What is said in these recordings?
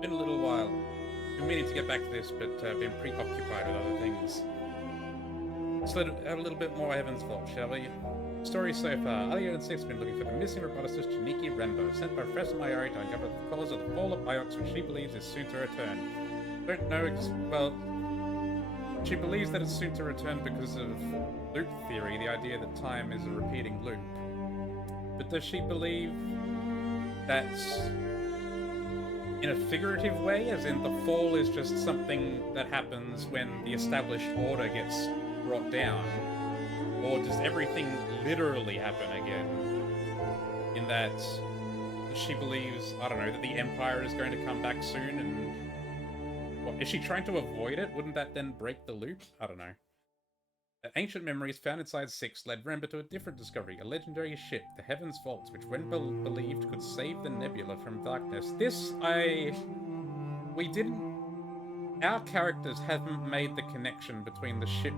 Been a little while. Been meaning to get back to this, but been preoccupied with other things. Let's let it out a little bit more Heaven's Vault, shall we? Story so far. Alien and Six have been looking for the missing roboticist Janiki Rembo, sent by Professor Mayari to uncover the cause of the fall of Iox, which she believes is soon to return. Don't know, well, she believes that it's soon to return because of loop theory, the idea that time is a repeating loop. But does she believe that's in a figurative way, as in the fall is just something that happens when the established order gets brought down? Or does everything literally happen again? In that she believes, I don't know, that the Empire is going to come back soon and... What, is she trying to avoid it? Wouldn't that then break the loop? I don't know. Ancient memories found inside Six led Remba to a different discovery, a legendary ship, the Heaven's Vault, which Remba believed could save the Nebula from darkness. We didn't... Our characters haven't made the connection between the ship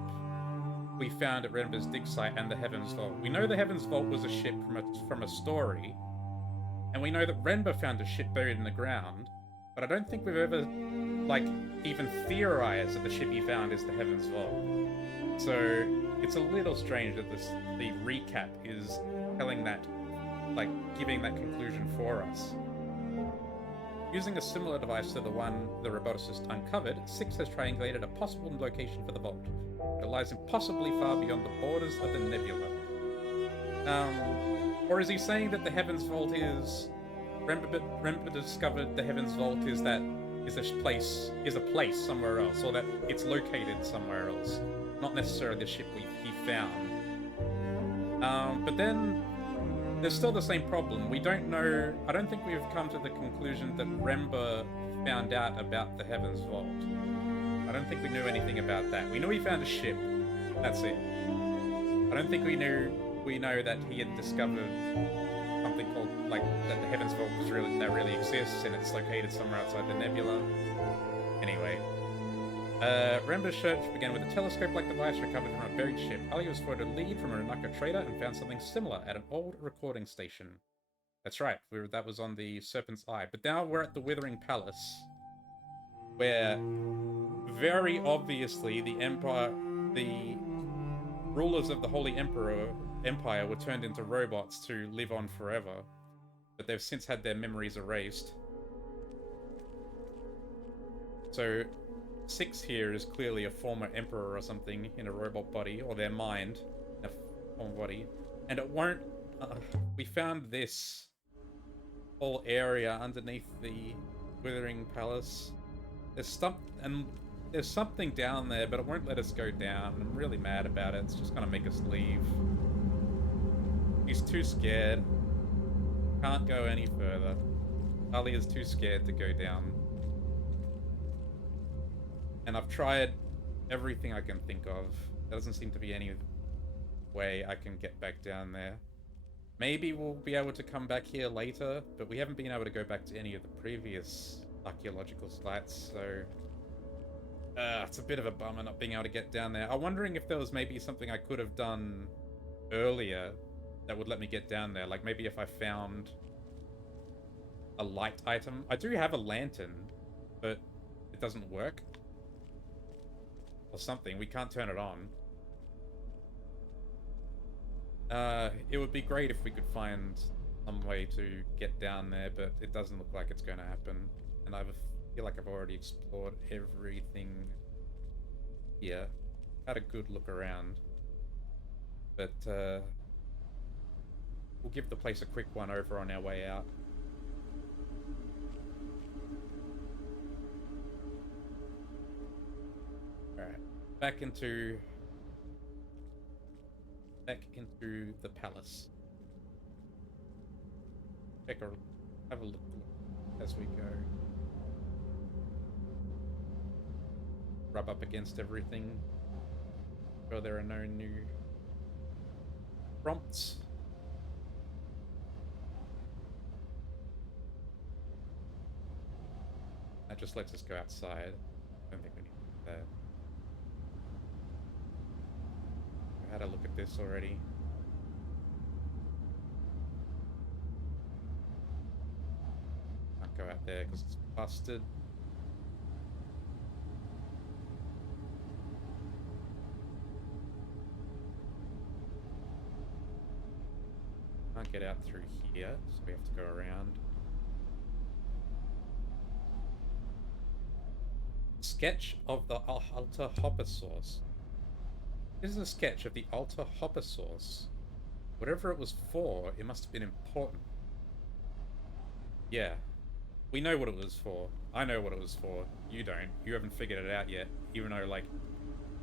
we found at Remba's dig site and the Heaven's Vault. We know the Heaven's Vault was a ship from a story, and we know that Remba found a ship buried in the ground, but I don't think we've ever, like, even theorized that the ship he found is the Heaven's Vault. So it's a little strange that the recap is telling that, like, giving that conclusion for us. Using a similar device to the one the roboticist uncovered, Six has triangulated a possible location for the vault. It lies impossibly far beyond the borders of the nebula. Or is he saying that the Heaven's Vault is... Remember discovered the Heaven's Vault is a place somewhere else, or that it's located somewhere else, not necessarily the ship he found. But then there's still the same problem. We don't know... I don't think we've come to the conclusion that Remba found out about the Heaven's Vault. I don't think we knew anything about that. We knew he found a ship. That's it. I don't think we know that he had discovered something called, like, that the Heaven's Vault really exists, and it's located somewhere outside the nebula. Anyway. Remba's search began with a telescope-like device recovered from a buried ship. Ali was forwarded a lead from a Renaka trader and found something similar at an old recording station. That's right, that was on the Serpent's Eye. But now we're at the Withering Palace, where very obviously the rulers of the Holy Empire were turned into robots to live on forever. But they've since had their memories erased. So Six here is clearly a former emperor or something in a robot body, or their mind in a former body. And it won't... we found this whole area underneath the Withering Palace. There's something down there, but it won't let us go down. I'm really mad about it. It's just gonna make us leave. He's too scared. Can't go any further. Ali is too scared to go down. And I've tried everything I can think of. There doesn't seem to be any way I can get back down there. Maybe we'll be able to come back here later, but we haven't been able to go back to any of the previous archaeological sites, so... it's a bit of a bummer not being able to get down there. I'm wondering if there was maybe something I could have done earlier that would let me get down there. Like, maybe if I found a light item. I do have a lantern, but it doesn't work. Or something. We can't turn it on. It would be great if we could find some way to get down there, but it doesn't look like it's going to happen. And I feel like I've already explored everything here. Had a good look around. But, we'll give the place a quick one over on our way out. Alright. Back into the palace. Have a look as we go. Rub up against everything. Sure there are no new prompts. That just lets us go outside. I don't think we need that. I had a look at this already. Can't go out out there because it's busted. Can't get out through here, so we have to go around. Sketch of the Alta Hopper-Source. This is a sketch of the Alta Hopper-Source. Whatever it was for, it must have been important. Yeah. We know what it was for. I know what it was for. You don't. You haven't figured it out yet. Even though, like,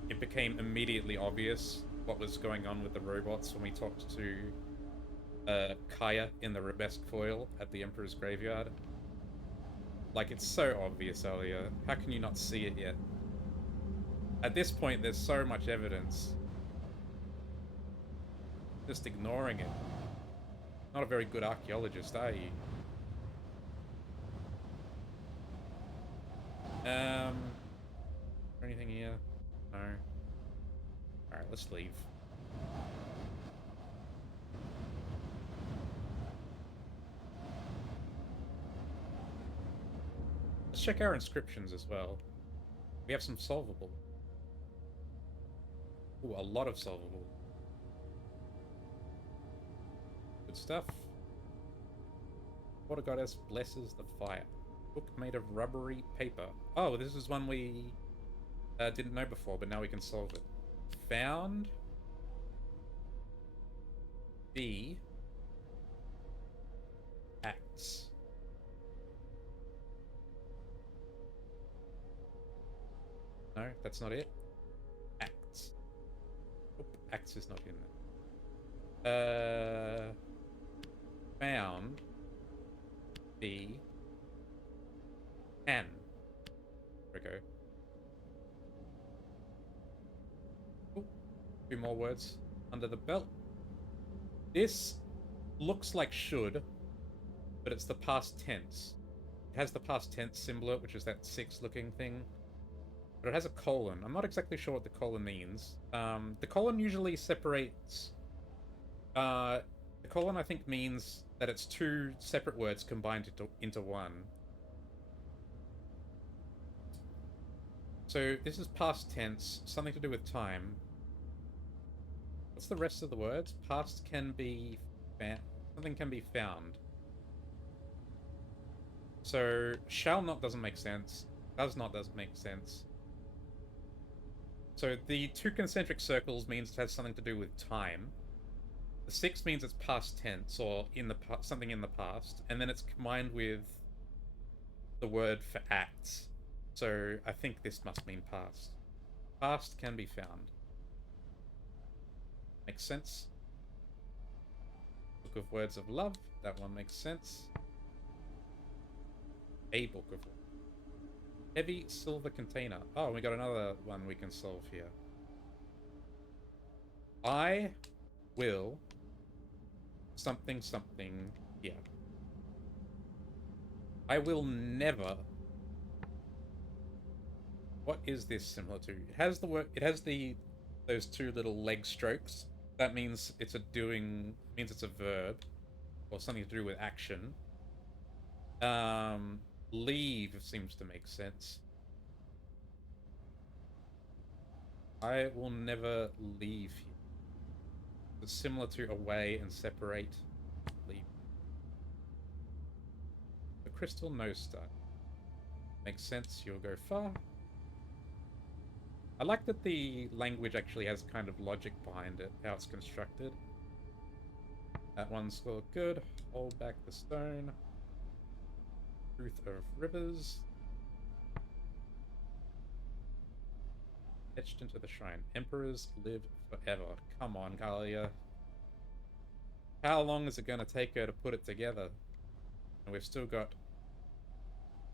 it became immediately obvious what was going on with the robots when we talked to Kaya in the Rebesque foil at the Emperor's Graveyard. Like, it's so obvious, Alia. How can you not see it yet? At this point, there's so much evidence. Just ignoring it. Not a very good archaeologist, are you? Anything here? No. Alright, let's leave. Let's check our inscriptions as well. We have some solvable. Ooh, a lot of solvable. Good stuff. Water Goddess blesses the fire. Book made of rubbery paper. Oh, this is one we didn't know before, but now we can solve it. Found. B. Acts. No, that's not it. Acts. Oop, acts is not in there. Found. B. Can. There we go. Ooh, 2 more words under the belt. This looks like should, but it's the past tense. It has the past tense symbol, which is that 6 looking thing. But it has a colon. I'm not exactly sure what the colon means. The colon usually separates... the colon, I think, means that it's 2 separate words combined into one. So this is past tense, something to do with time. What's the rest of the words? Past can be... something can be found. So, shall not doesn't make sense. Does not doesn't make sense. So the 2 concentric circles means it has something to do with time. The 6 means it's past tense, or in the something in the past. And then it's combined with the word for acts. So I think this must mean past. Past can be found. Makes sense. Book of Words of Love. That one makes sense. A Book of Words. Heavy silver container. Oh, we got another one we can solve here. I will something something here. I will never. What is this similar to? It has the word. It has those 2 little leg strokes. That means it's a doing. Means it's a verb, or something to do with action. Leave seems to make sense. I will never leave here. It's similar to away and separate. Leave. The crystal nose star. Makes sense, you'll go far. I like that the language actually has kind of logic behind it, how it's constructed. That one's all good. Hold back the stone. Truth of rivers. Etched into the shrine. Emperors live forever. Come on, Kalia. How long is it going to take her to put it together? And we've still got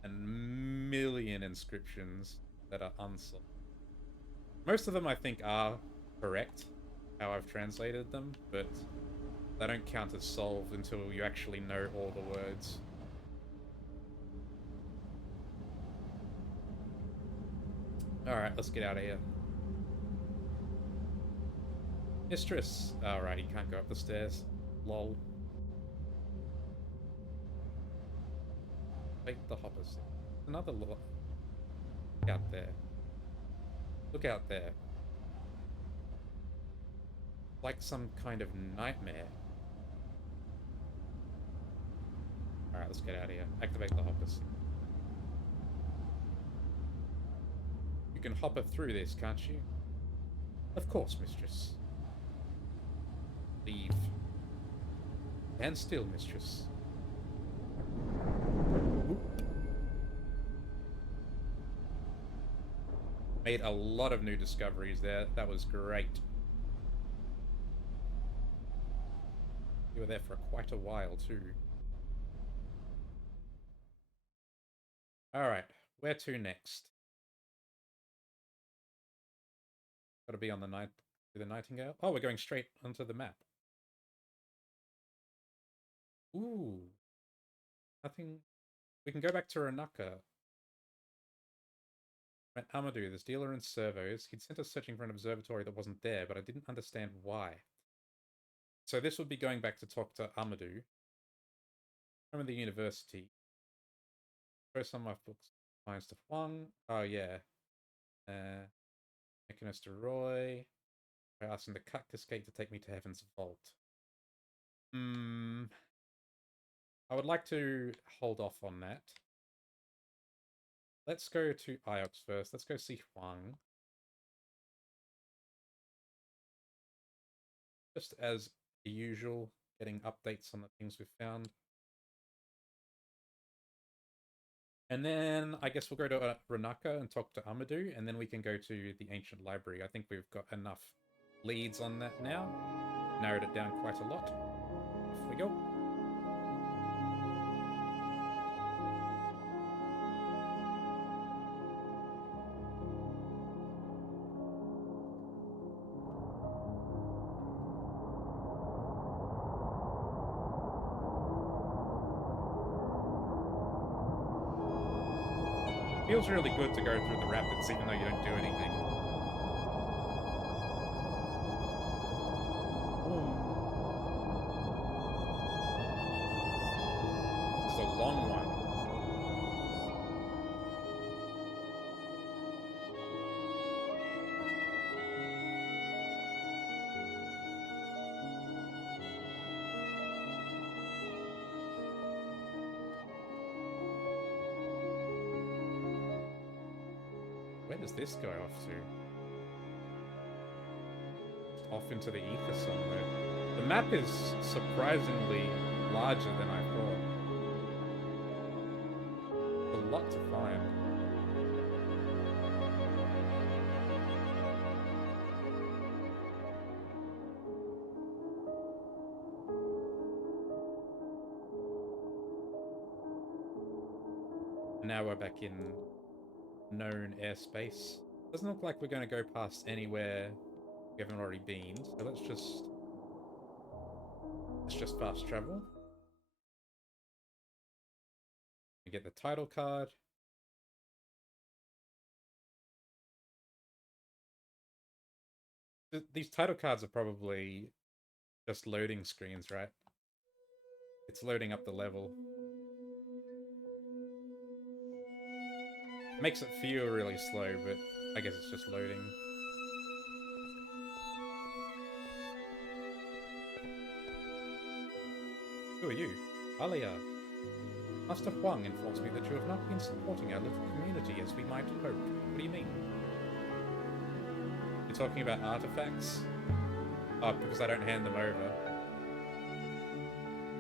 a million inscriptions that are unsolved. Most of them, I think, are correct, how I've translated them, but they don't count as solved until you actually know all the words. Alright, let's get out of here. Mistress! Alright, he can't go up the stairs. Lol. Activate the hoppers. Another look out there. Look out there. Like some kind of nightmare. Alright, let's get out of here. Activate the hoppers. You can hopper through this, can't you? Of course, mistress. Leave. Stand still, mistress. Whoop. Made a lot of new discoveries there. That was great. You were there for quite a while, too. Alright, where to next? Gotta be on the night with the Nightingale. Oh, we're going straight onto the map. Ooh. Nothing. We can go back to Ranaka. Met Amadou, this dealer in servos. He'd sent us searching for an observatory that wasn't there, but I didn't understand why. So this would be going back to talk to Amadou. Home of the university. Show some of my books. Finds to Huang. Oh, yeah. Mechanist to Roy. I asked him the cut cascade to take me to Heaven's Vault. I would like to hold off on that. Let's go to Iox first. Let's go see Huang. Just as usual, getting updates on the things we've found. And then I guess we'll go to Ranaka and talk to Amadou, and then we can go to the Ancient Library. I think we've got enough leads on that now. Narrowed it down quite a lot. Off we go. Feels really good to go through the rapids even though you don't do anything. This is a long one. Where does this go off to? Off into the ether somewhere. The map is surprisingly larger than I thought. A lot to find. Now we're back in known airspace. Doesn't look like we're going to go past anywhere we haven't already been, so let's just fast travel. We get the title card. These title cards are probably just loading screens, right? It's loading up the level. Makes it feel really slow, but I guess it's just loading. Who are you? Alia. Master Huang informs me that you have not been supporting our little community as we might hope. What do you mean? You're talking about artifacts? Oh, because I don't hand them over.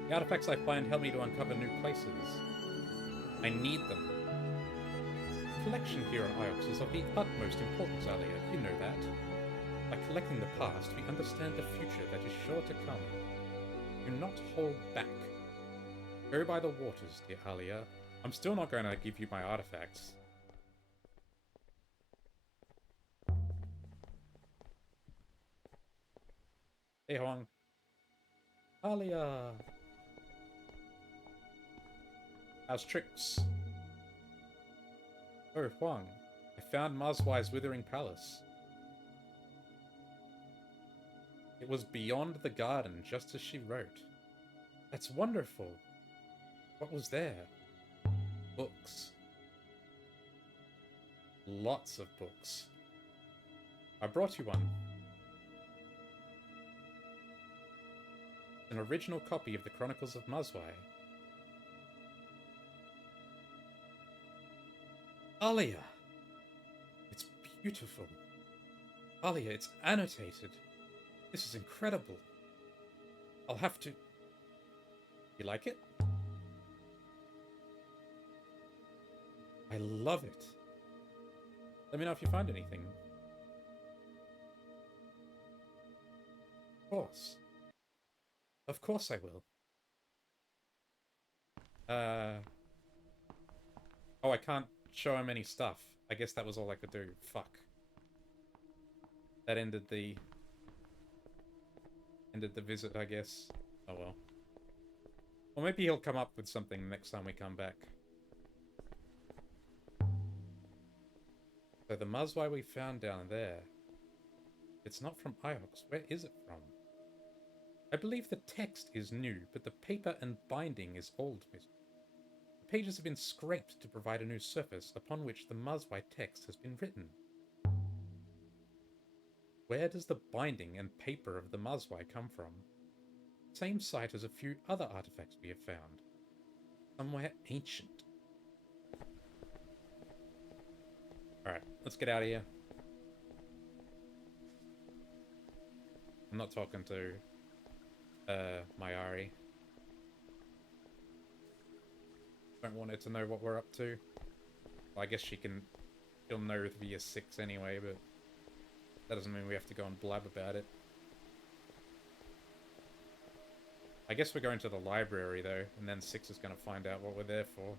The artifacts I find help me to uncover new places. I need them. The collection here on Iox is of the utmost importance, Alia. You know that. By collecting the past, we understand the future that is sure to come. Do not hold back. Go by the waters, dear Alia. I'm still not going to give you my artifacts. Hey, Huang. Alia! How's tricks? Oh, Huang. I found Mazwai's Withering Palace. It was beyond the garden, just as she wrote. That's wonderful. What was there? Books. Lots of books. I brought you one. An original copy of the Chronicles of Mazwai. Alia! It's beautiful. Alia, it's annotated. This is incredible. I'll have to... You like it? I love it. Let me know if you find anything. Of course. Of course I will. Oh, I can't show him any stuff. I guess that was all I could do. Fuck. That ended the visit, I guess. Oh well. Or maybe he'll come up with something next time we come back. So the Mazwai we found down there, it's not from Iox. Where is it from? I believe the text is new, but the paper and binding is old. The pages have been scraped to provide a new surface upon which the Mazwai text has been written. Where does the binding and paper of the Mazwai come from? Same site as a few other artifacts we have found. Somewhere ancient. Alright, let's get out of here. I'm not talking to Mayari. Don't want her to know what we're up to. Well, I guess she'll know via 6 anyway, but that doesn't mean we have to go and blab about it. I guess we're going to the library though, and then 6 is going to find out what we're there for.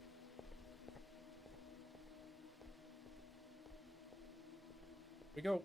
We go.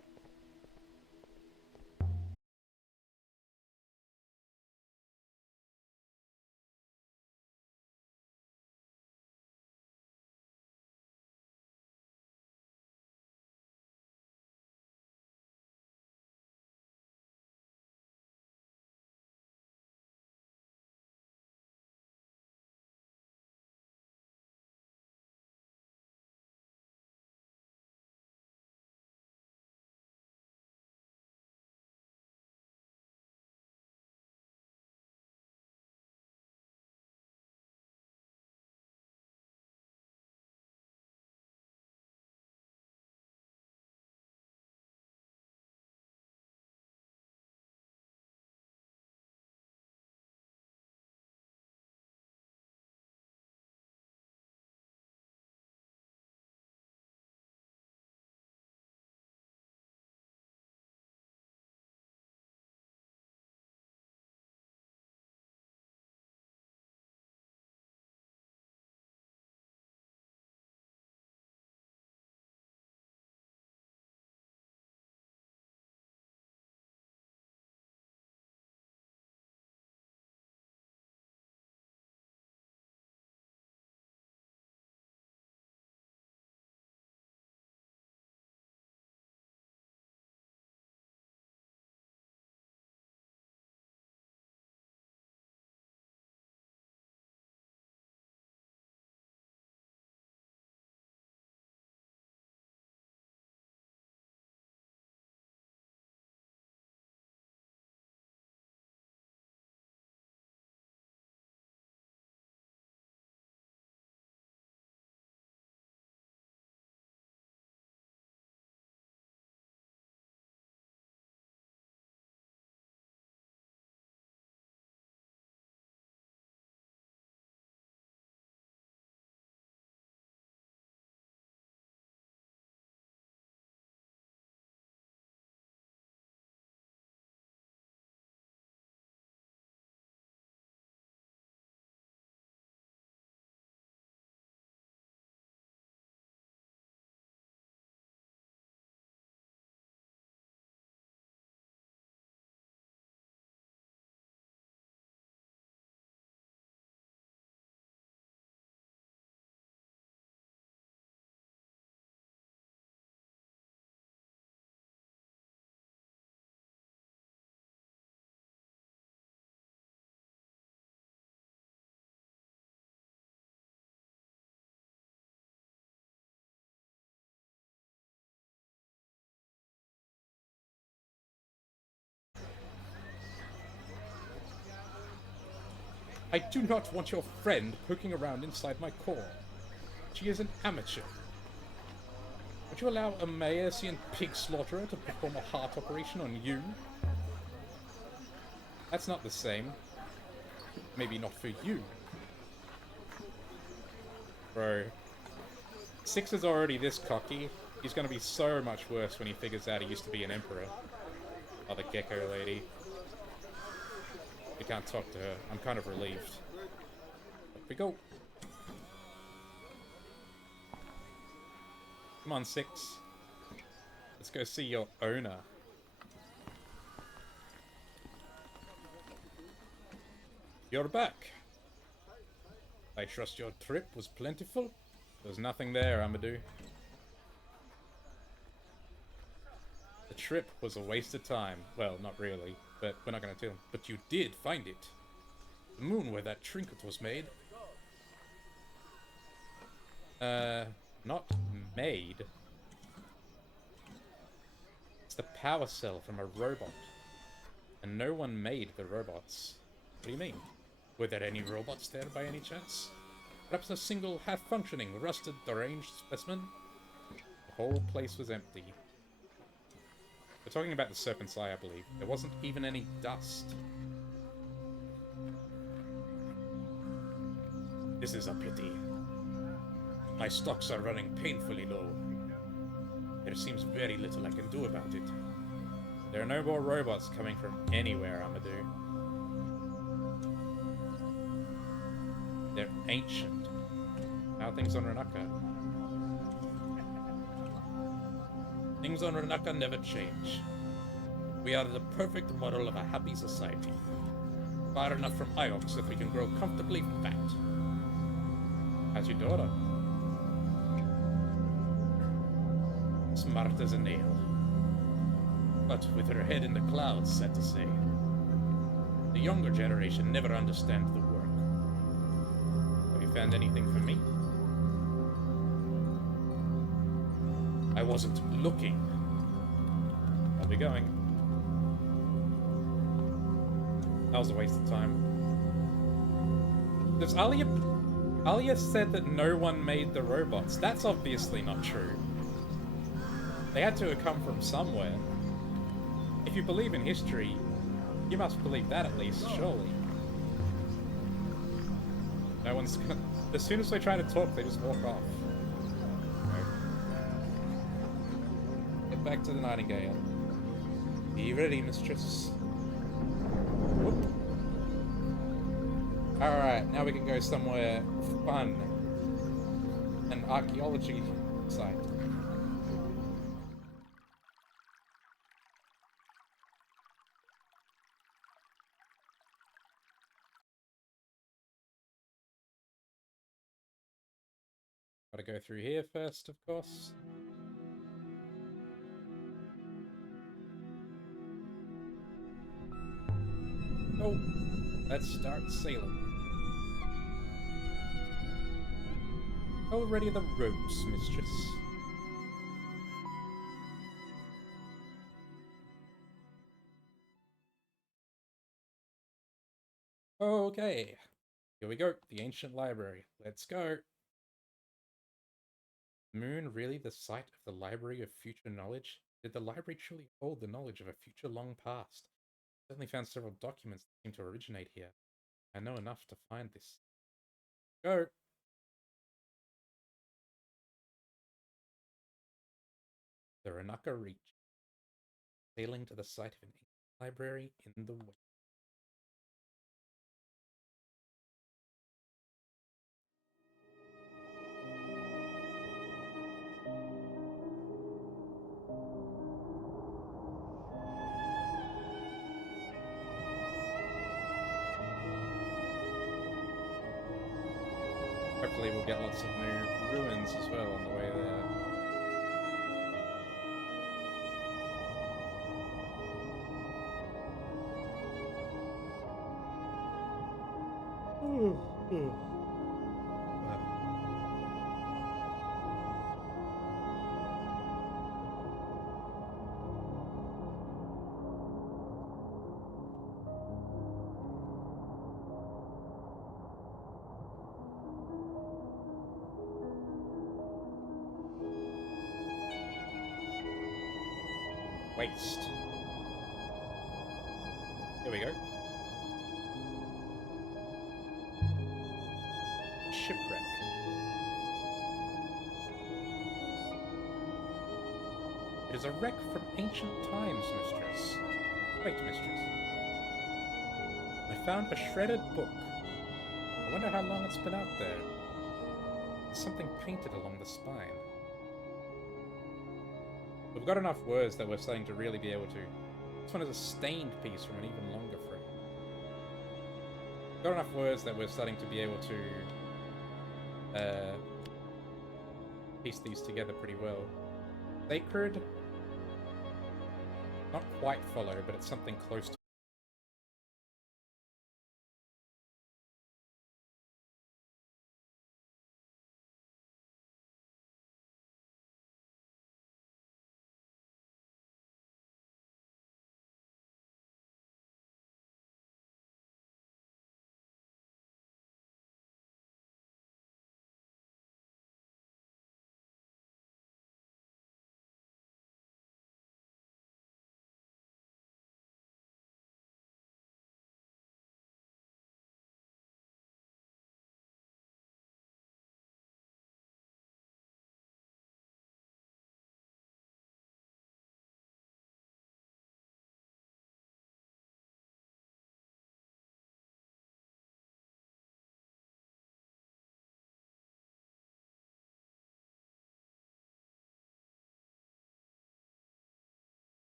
I do not want your friend poking around inside my core. She is an amateur. Would you allow a Maersian pig slaughterer to perform a heart operation on you? That's not the same. Maybe not for you. Bro. Six is already this cocky. He's gonna be so much worse when he figures out he used to be an emperor. Oh, the gecko lady. We can't talk to her. I'm kind of relieved. Up we go. Come on, Six. Let's go see your owner. You're back. I trust your trip was plentiful? There's nothing there, Amadou. The trip was a waste of time. Well, not really, but we're not gonna tell him. But you did find it. The moon where that trinket was made. Not made. It's the power cell from a robot. And no one made the robots. What do you mean? Were there any robots there by any chance? Perhaps a single half-functioning, rusted, deranged specimen? The whole place was empty. We're talking about the Serpent's Eye, I believe. There wasn't even any dust. This is a pity. My stocks are running painfully low. There seems very little I can do about it. There are no more robots coming from anywhere, Amadou. They're ancient. How are things on Renaka? Things on Renaka never change. We are the perfect model of a happy society. Far enough from Iox that we can grow comfortably fat. How's your daughter? Smart as a nail. But with her head in the clouds, sad to say. The younger generation never understands the work. Have you found anything for me? I wasn't looking. I'll be going. That was a waste of time. Does Alia said that no one made the robots. That's obviously not true. They had to have come from somewhere. If you believe in history, you must believe that at least, surely. No one's gonna... As soon as they try to talk, they just walk off. Get back to the Nightingale. Be ready, mistress. Whoop. Alright, now we can go somewhere fun. An archaeology site. Gotta go through here first, of course. Oh, let's start sailing. Oh, ready the ropes, mistress. Okay, here we go. The ancient library. Let's go. Moon, really the site of the library of future knowledge? Did the library truly hold the knowledge of a future long past? Certainly found several documents that seem to originate here. I know enough to find this. Go! The Renaka Reach. Sailing to the site of an ancient library in the west. Hopefully we'll get lots of new ruins as well on the way there. waste. Here we go. Shipwreck. It is a wreck from ancient times, mistress. Wait, mistress. I found a shredded book. I wonder how long it's been out there. There's something painted along the spine. We've got enough words that we're starting to really be able to... This one is a stained piece from an even longer frame. We've got enough words that we're starting to be able to piece these together pretty well. Sacred? Not quite follow, but it's something close to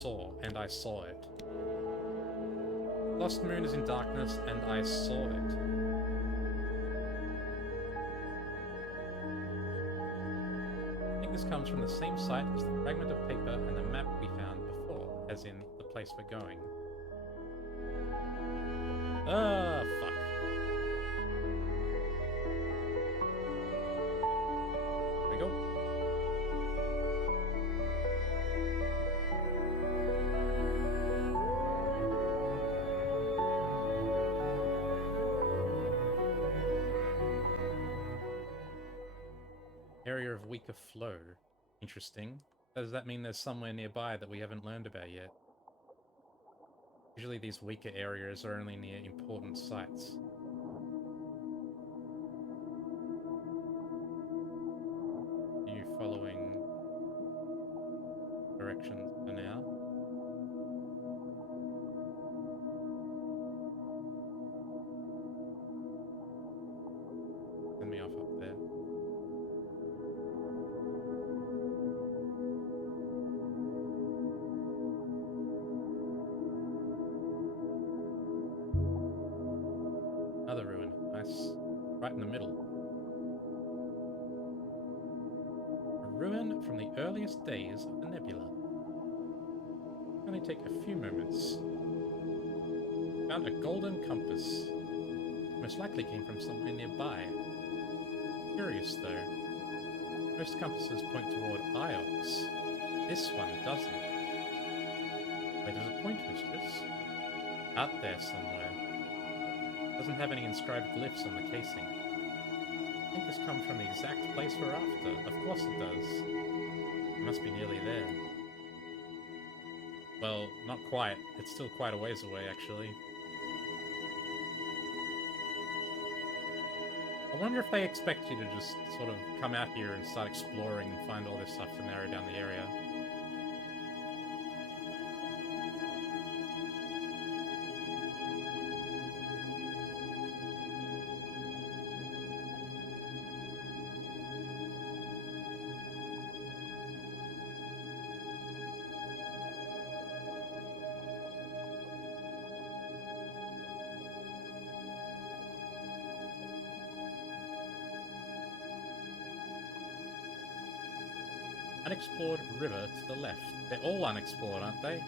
saw, and I saw it. Lost moon is in darkness, and I saw it. I think this comes from the same site as the fragment of paper and the map we found before, as in the place we're going. Ah, fuck. Here we go. Area of weaker flow. Interesting. Does that mean there's somewhere nearby that we haven't learned about yet? Usually these weaker areas are only near important sites. Are you following directions for now? Send me off up there. Another ruin. Nice. Right in the middle. A ruin from the earliest days of the nebula. Only take a few moments. Found a golden compass. Most likely came from somewhere nearby. Curious though. Most compasses point toward Iox. This one doesn't. Where does it point, mistress? Out there somewhere. Doesn't have any inscribed glyphs on the casing. I think this comes from the exact place we're after. Of course it does. It must be nearly there. Well, not quite. It's still quite a ways away, actually. I wonder if they expect you to just sort of come out here and start exploring and find all this stuff to narrow down the area. Unexplored river to the left. They're all unexplored, aren't they?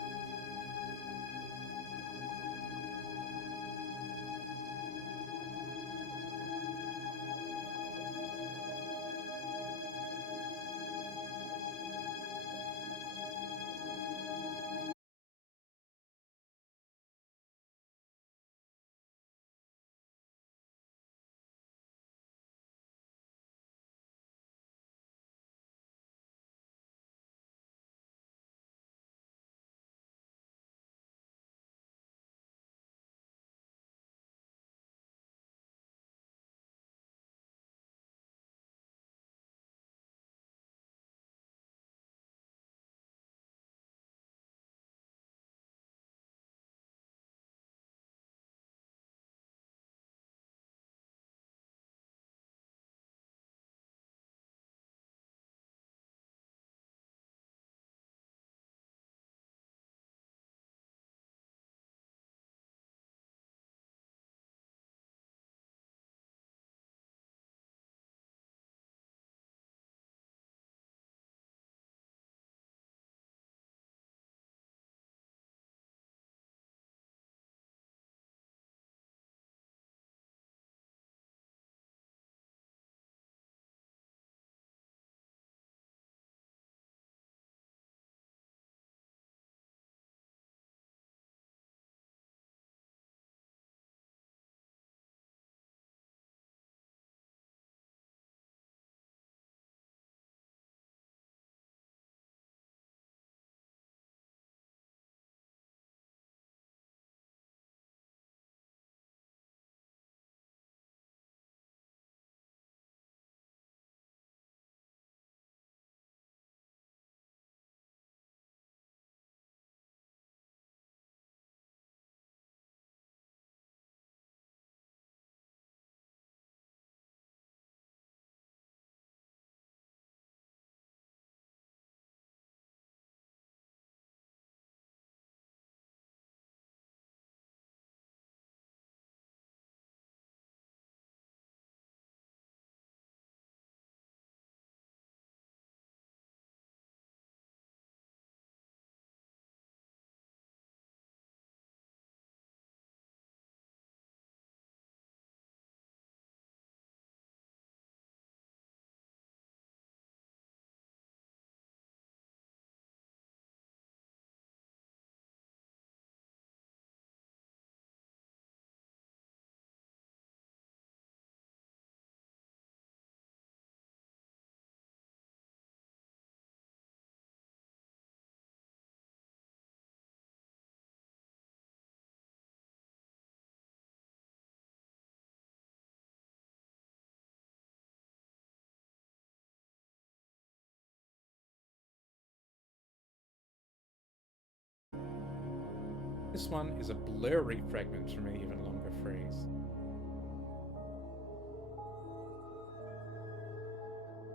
This one is a blurry fragment from an even longer phrase.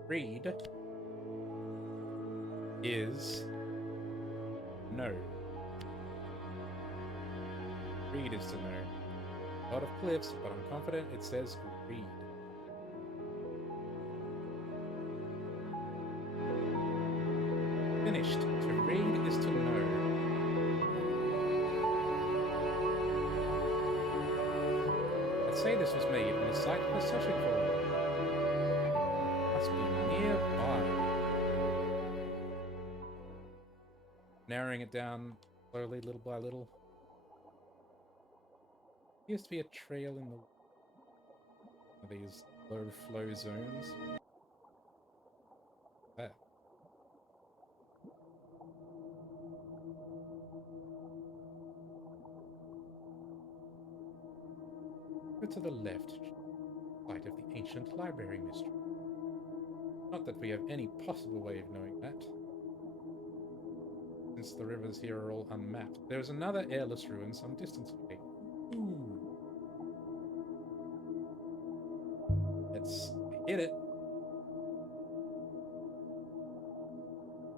Read is no. Read is to know. A lot of cliffs, but I'm confident it says read. Finished. To read is to know. I'd say this was made on a site we're searching for. Must be nearby. Narrowing it down slowly, little by little. Appears to be a trail in these low flow zones. That. Go to the left, site of the ancient library mystery. Not that we have any possible way of knowing that, since the rivers here are all unmapped. There is another airless ruin some distance away. Ooh. Let's hit it.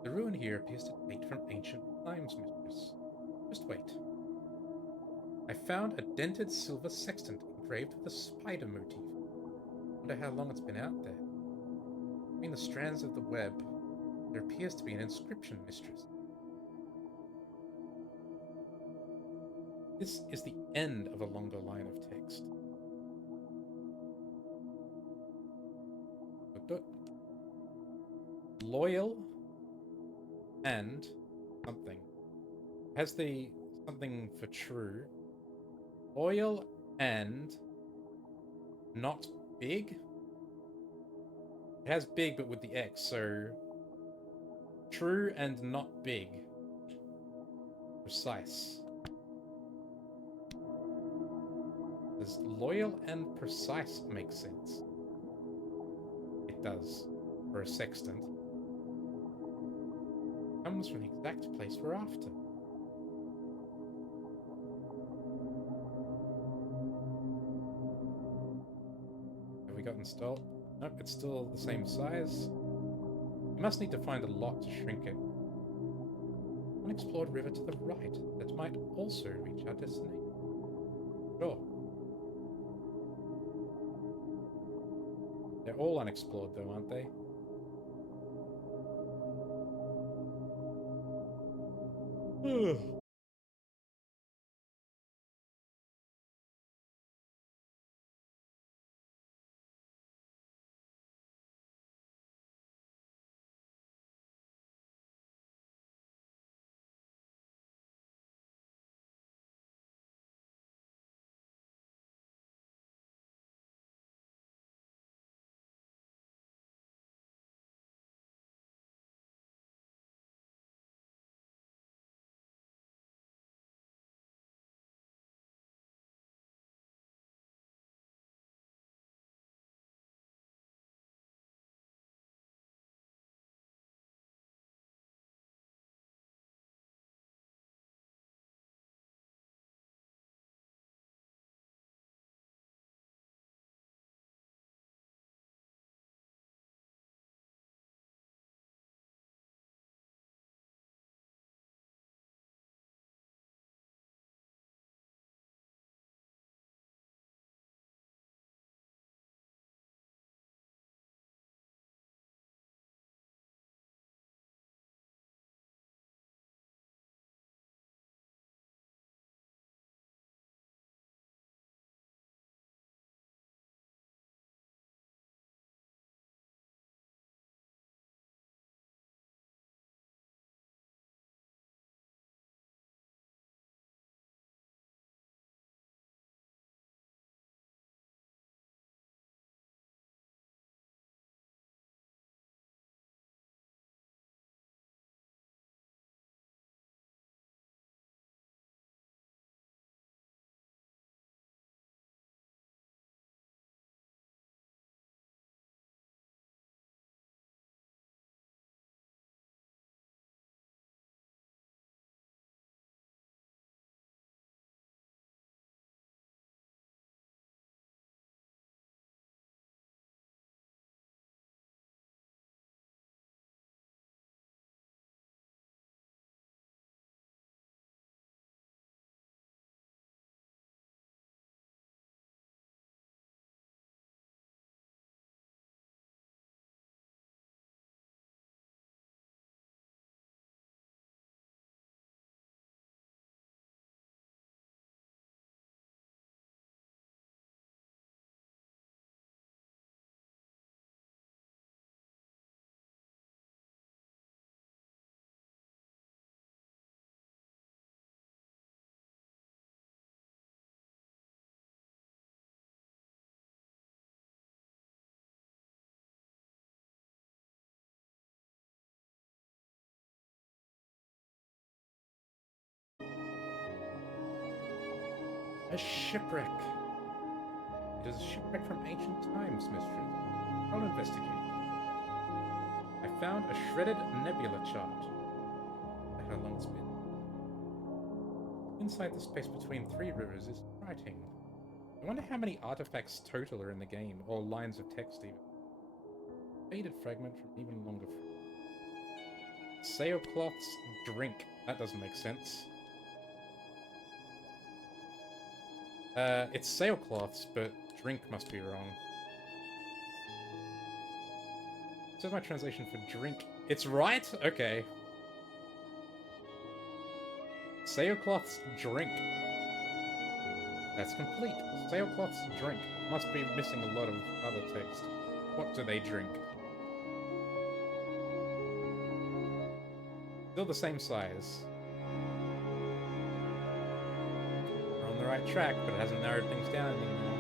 The ruin here appears to date from ancient times, mistress. Just wait. I found a dented silver sextant engraved with a spider motif. Wonder how long it's been out there. Between the strands of the web, there appears to be an inscription, mistress. This is the end of a longer line of text. Loyal and something. Has the something for true. Loyal and not big. It has big but with the X, so true and not big. Precise. Does loyal and precise make sense? It does. For a sextant. Comes from the exact place we're after. Have we gotten stalled? Nope, it's still the same size. We must need to find a lock to shrink it. Unexplored river to the right that might also reach our destination. Sure. They're all unexplored though, aren't they? Ugh. A shipwreck. It is a shipwreck from ancient times, mistress. I'll investigate. I found a shredded nebula chart. How long it's been. Inside the space between three rivers is writing. I wonder how many artifacts total are in the game, or lines of text even. Faded fragment from even longer. Sailcloth's drink. That doesn't make sense. It's sailcloths, but drink must be wrong. So my translation for drink. It's right? Okay. Sailcloth's drink. That's complete. Sailcloth's drink. Must be missing a lot of other text. What do they drink? Still the same size. We're on the right track, but it hasn't narrowed things down anymore.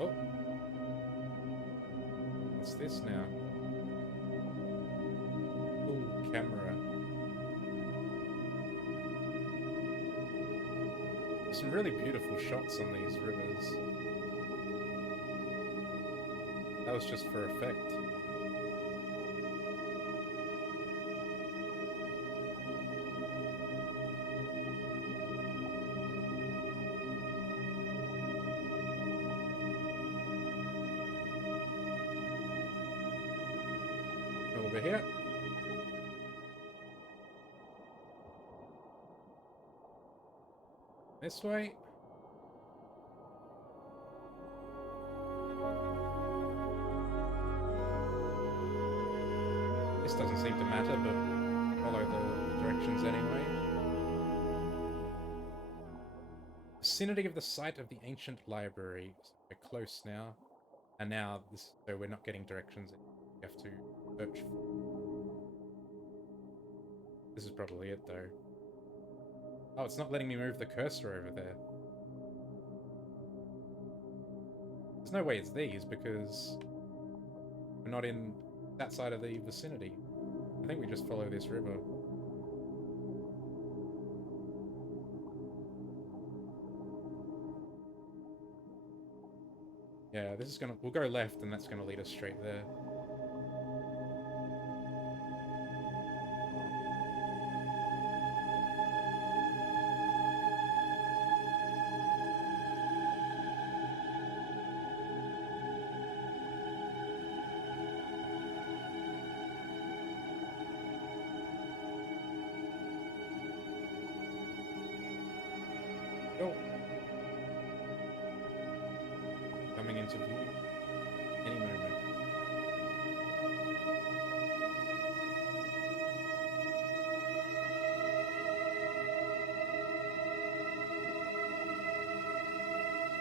Oh. What's this now? Ooh, camera. Some really beautiful shots on these rivers. That was just for effect. Over here. This way. This doesn't seem to matter, but follow the directions anyway. Vicinity of the site of the ancient library. So we're close now. And now, so we're not getting directions. We have to search for. This is probably it, though. Oh, it's not letting me move the cursor over there. There's no way it's these, because we're not in that side of the vicinity. I think we just follow this river. Yeah, this is gonna... We'll go left, and that's gonna lead us straight there. Go. Coming into view any moment.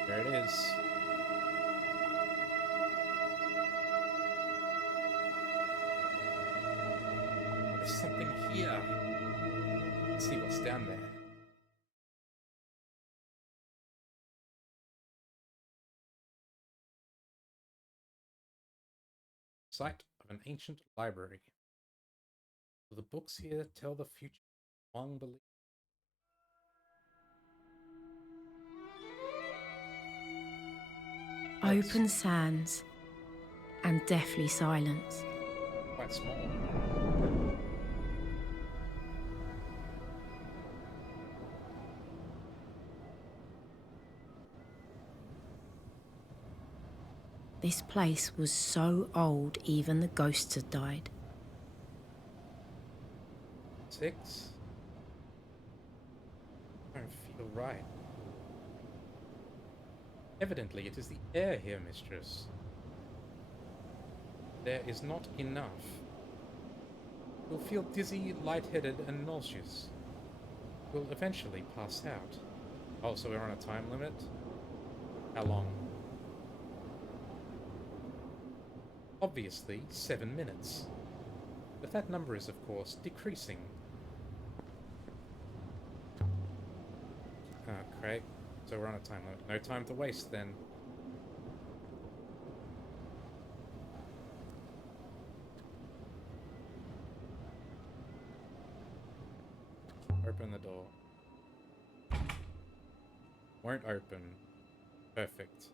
There it is. There's something here. Let's see what's down there. Site of an ancient library. The books here tell the future long believed. Open sands and deathly silence. Quite small. This place was so old, even the ghosts had died. 6. I don't feel right. Evidently, it is the air here, mistress. There is not enough. You'll feel dizzy, lightheaded, and nauseous. You'll eventually pass out. Oh, so we're on a time limit? How long? Obviously, 7 minutes. But that number is, of course, decreasing. Okay, so we're on a time limit. No time to waste, then. open the door. Won't open. Perfect.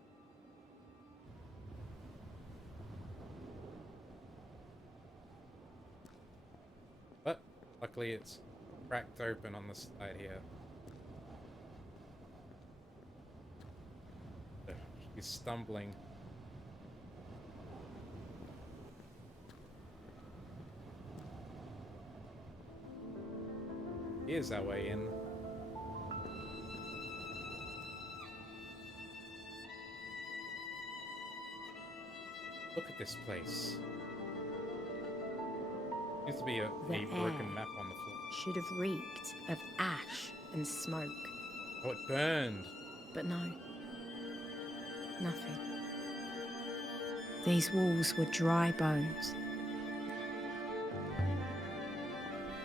But luckily it's cracked open on the side here. He's stumbling. Here's our way in. Look at this place. Seems to be a broken map on the floor. Should have reeked of ash and smoke. Oh, it burned. But no. Nothing. These walls were dry bones.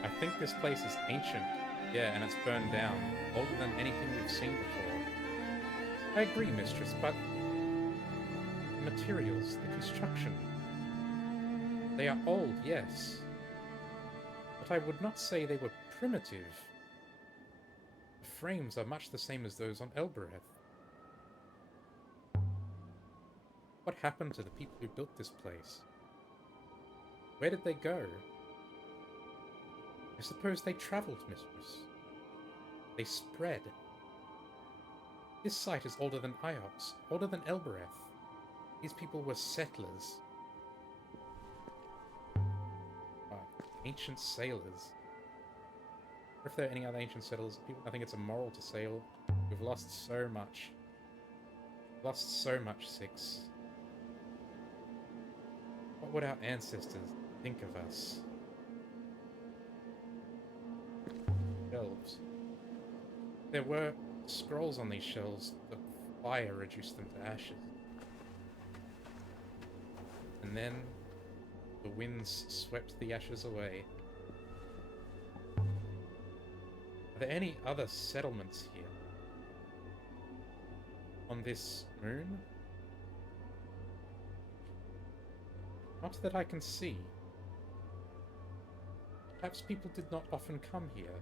I think this place is ancient. Yeah, and it's burned down. Older than anything we've seen before. I agree, mistress, but the materials, the construction, they are old, yes. But I would not say they were primitive. The frames are much the same as those on Elbereth. What happened to the people who built this place? Where did they go? I suppose they travelled, mistress. They spread. This site is older than Iox, older than Elbereth. These people were settlers. Ancient sailors. Or if there are any other ancient settlers, I think it's immoral to sail. We've lost so much. Lost so much, Six. What would our ancestors think of us? Shelves. There were scrolls on these shelves, but fire reduced them to ashes. And then the winds swept the ashes away. Are there any other settlements here? On this moon? Not that I can see. Perhaps people did not often come here.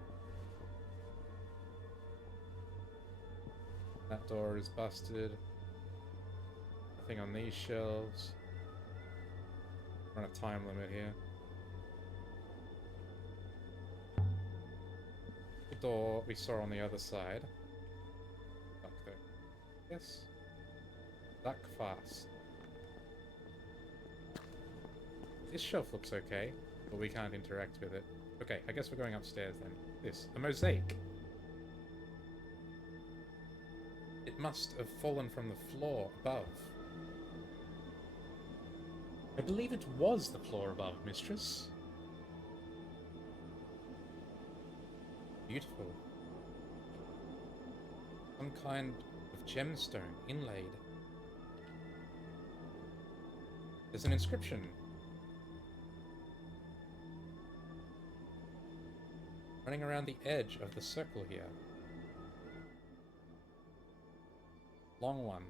That door is busted. Nothing on these shelves. We're on a time limit here. The door we saw on the other side. Duck there. Yes. Duck fast. This shelf looks okay, but we can't interact with it. Okay, I guess we're going upstairs then. This. A mosaic. It must have fallen from the floor above. I believe it was the floor above, mistress. Beautiful. Some kind of gemstone inlaid. There's an inscription. Running around the edge of the circle here. Long one.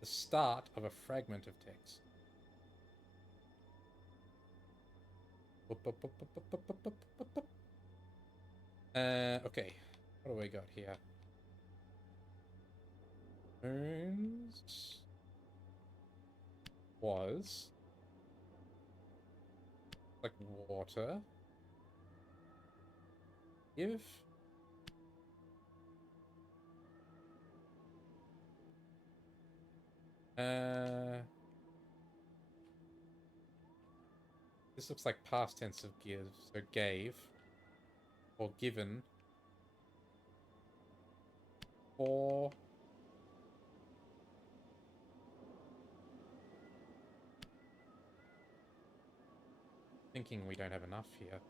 The start of a fragment of text. Okay. What do we got here? Moons was like water. Give. This looks like past tense of give, so gave, or given, or thinking we don't have enough here.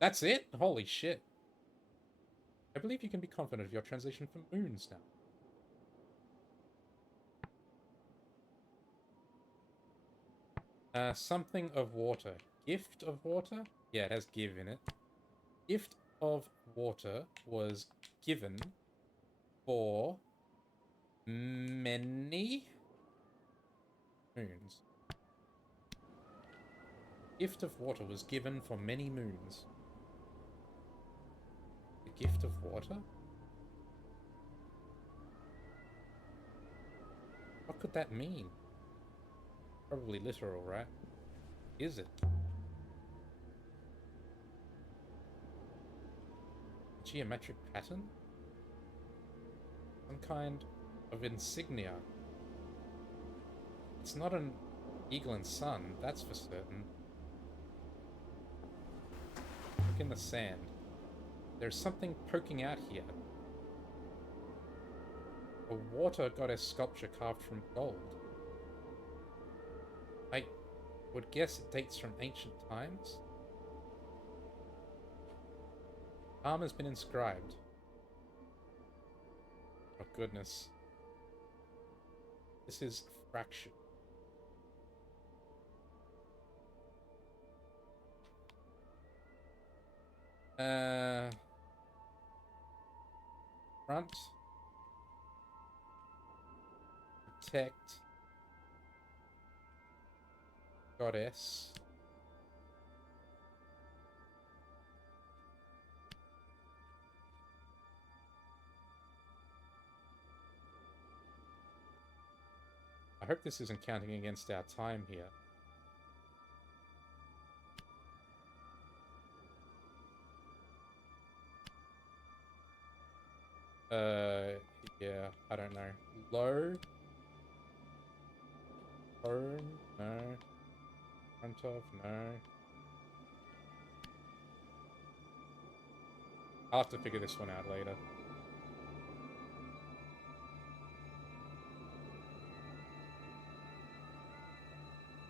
That's it? Holy shit. I believe you can be confident of your translation for moons now. Something of water. Gift of water? Yeah, it has give in it. Gift of water was given for many moons. Gift of water was given for many moons. The gift of water? What could that mean? Probably literal, right? Is it? Geometric pattern? Some kind of insignia. It's not an eagle and sun, that's for certain. Look in the sand. There's something poking out here. A water goddess sculpture carved from gold. I would guess it dates from ancient times. Arm has been inscribed. Oh goodness. This is fraction. Front. Protect. Goddess. I hope this isn't counting against our time here. Yeah, I don't know. Low. Home, no. Front of, no. I'll have to figure this one out later.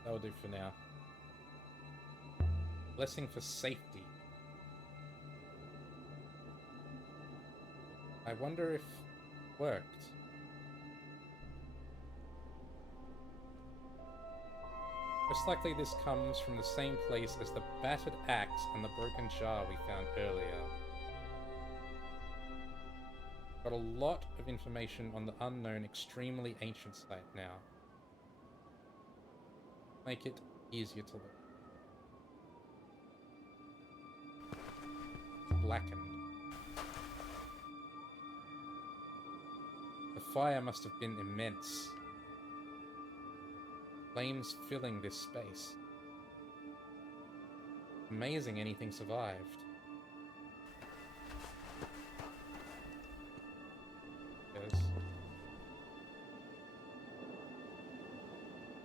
That'll do for now. Blessing for safety. I wonder if it worked. Most likely this comes from the same place as the battered axe and the broken jar we found earlier. Got a lot of information on the unknown, extremely ancient site now. Make it easier to look. Blackened. The fire must have been immense. Flames filling this space. Amazing anything survived. Yes.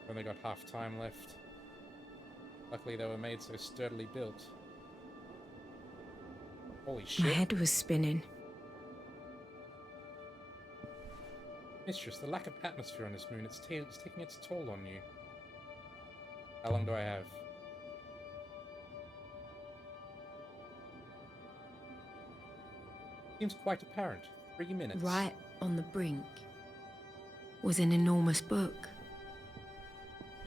Only got half time left. Luckily they were made so sturdily built. Holy shit. My head was spinning. Mistress, the lack of atmosphere on this moon, it's taking its toll on you. How long do I have? Seems quite apparent. 3 minutes. Right on the brink was an enormous book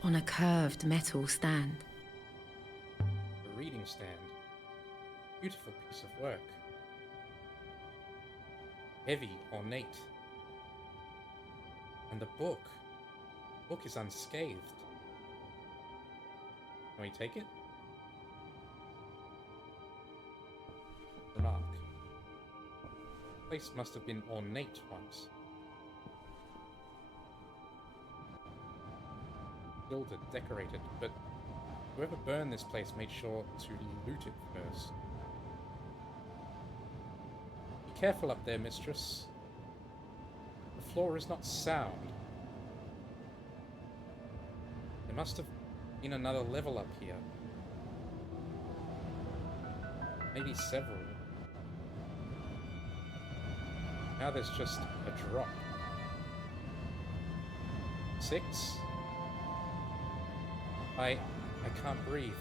on a curved metal stand. A reading stand. Beautiful piece of work. Heavy, ornate. And the book. The book is unscathed. Can we take it? Remark. The place must have been ornate once. Gilded, decorated, but whoever burned this place made sure to loot it first. Be careful up there, mistress. The floor is not sound. There must have been another level up here. Maybe several. Now there's just a drop. 6. I can't breathe.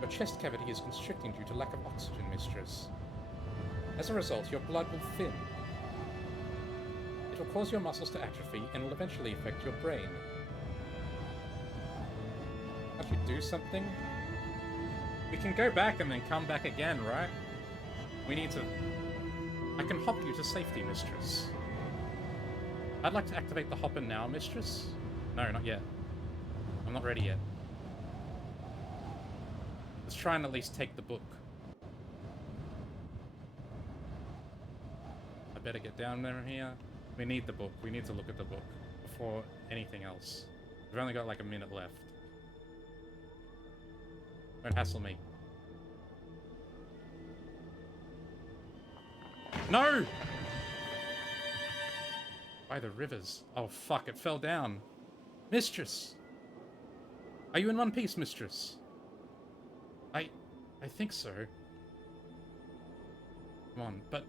Your chest cavity is constricting due to lack of oxygen, mistress. As a result, your blood will thin. It will cause your muscles to atrophy and will eventually affect your brain. Can't you do something? We can go back and then come back again, right? We need to... I can hop you to safety, mistress. I'd like to activate the hopper now, mistress. No, not yet. I'm not ready yet. Let's try and at least take the book. I better get down there here. We need the book. We need to look at the book before anything else. We've only got like a minute left. Don't hassle me. No! By the rivers. Oh fuck, it fell down. Mistress! Are you in one piece, mistress? I think so. Come on, but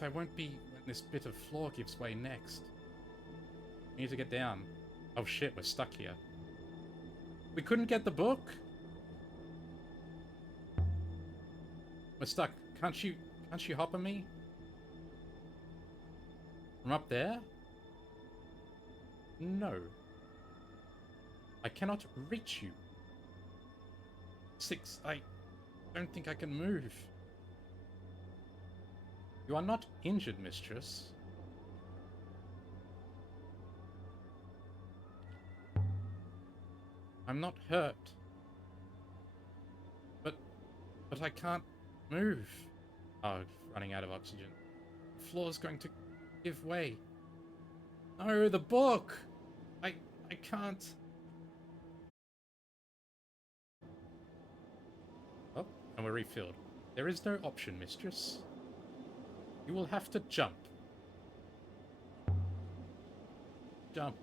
I won't be when this bit of floor gives way next. We need to get down. Oh shit, we're stuck here. We couldn't get the book? We're stuck. Can't you hopper me? From up there? No. I cannot reach you. 6, I don't think I can move. You are not injured, mistress. I'm not hurt. But I can't move. Oh, running out of oxygen. The floor's going to give way. No, the book! I can't. Oh, and we're refilled. There is no option, mistress. You will have to jump. Jump.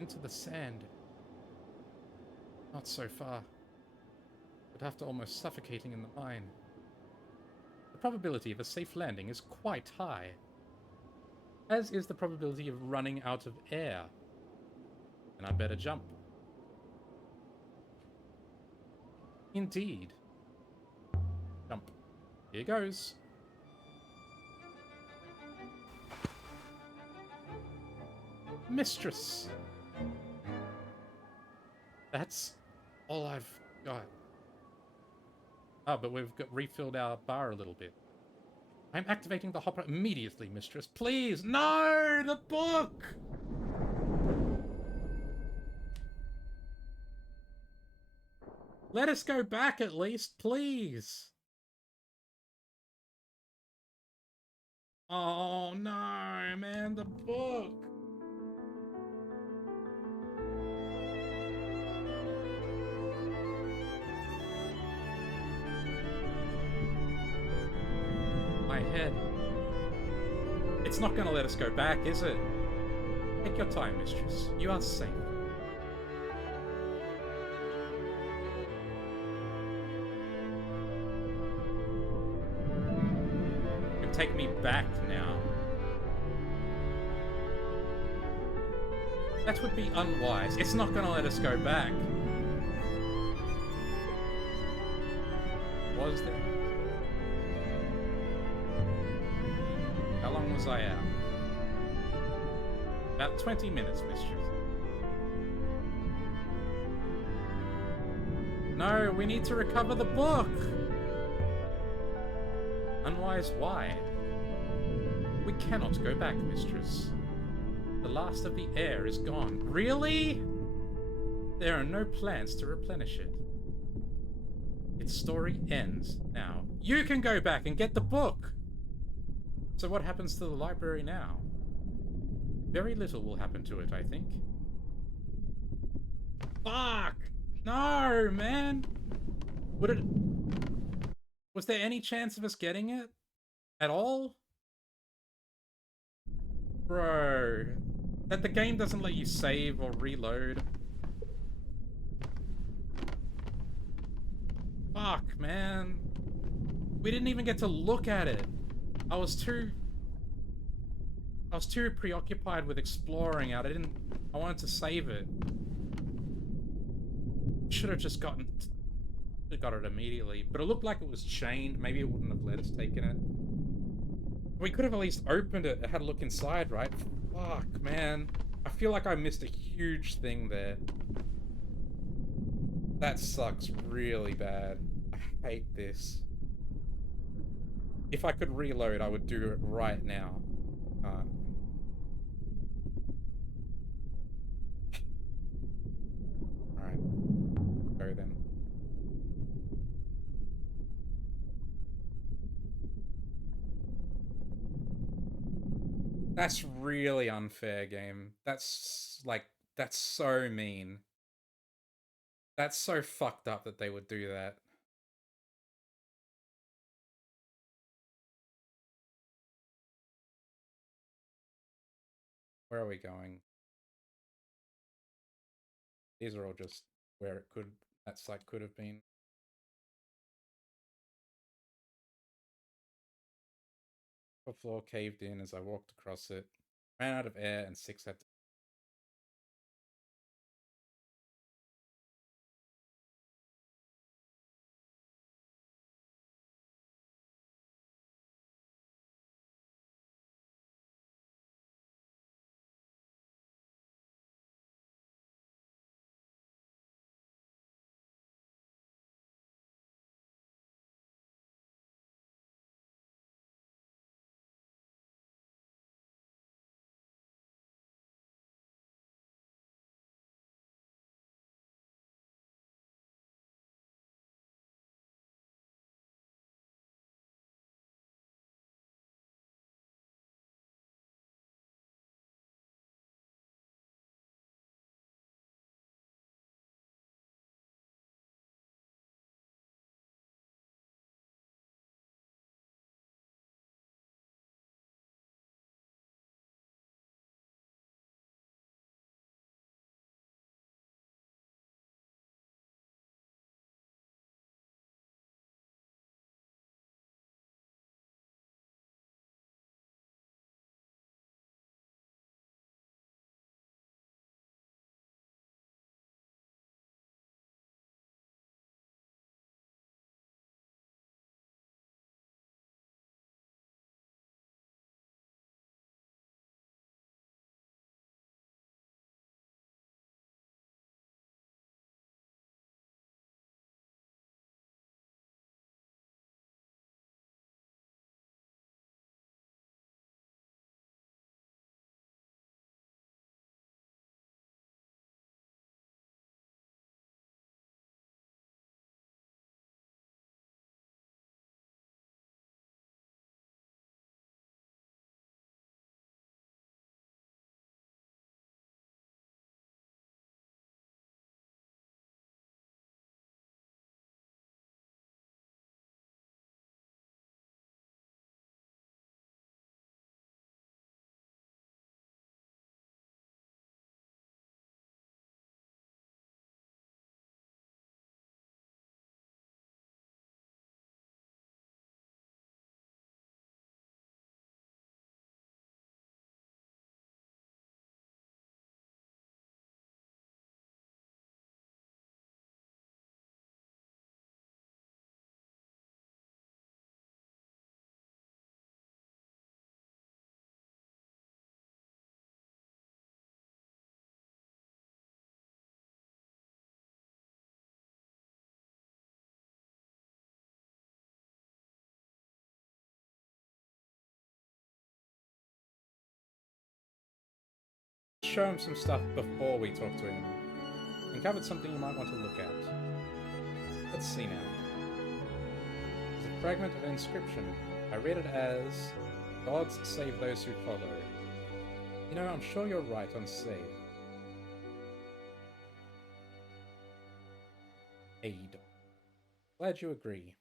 Into the sand. Not so far. But after almost suffocating in the mine. The probability of a safe landing is quite high. As is the probability of running out of air. And I better jump. Indeed. Jump. Here goes. Mistress. That's all I've got. Oh, but we've refilled our bar a little bit. I'm activating the hopper immediately, mistress. Please! No! The book! Let us go back at least, please! Oh no, man, the book! My head. It's not gonna let us go back, is it? Take your time, mistress. You are safe. You can take me back now. That would be unwise. It's not gonna let us go back. Was there? How long was I out? About 20 minutes, mistress. No, we need to recover the book! Unwise why? We cannot go back, mistress. The last of the air is gone. Really? There are no plans to replenish it. Its story ends now. You can go back and get the book! So what happens to the library now? Very little will happen to it, I think. Fuck! No, man! Would it... Was there any chance of us getting it? At all? Bro... That the game doesn't let you save or reload. Fuck, man. We didn't even get to look at it. I was too preoccupied with exploring out. I wanted to save it. Should have just got it immediately. But it looked like it was chained. Maybe it wouldn't have let us take it. We could have at least opened it and had a look inside, right? Fuck, man. I feel like I missed a huge thing there. That sucks really bad. I hate this. If I could reload, I would do it right now. Alright, go then. That's really unfair, game. That's, like, that's so mean. That's so fucked up that they would do that. Where are we going? These are all just where it could, that site could have been. The floor caved in as I walked across it. Ran out of air and 6 had to. Show him some stuff before we talk to him. Uncovered something you might want to look at. Let's see now. It's a fragment of an inscription. I read it as, "Gods save those who follow." You know, I'm sure you're right on save. Aid. Glad you agree.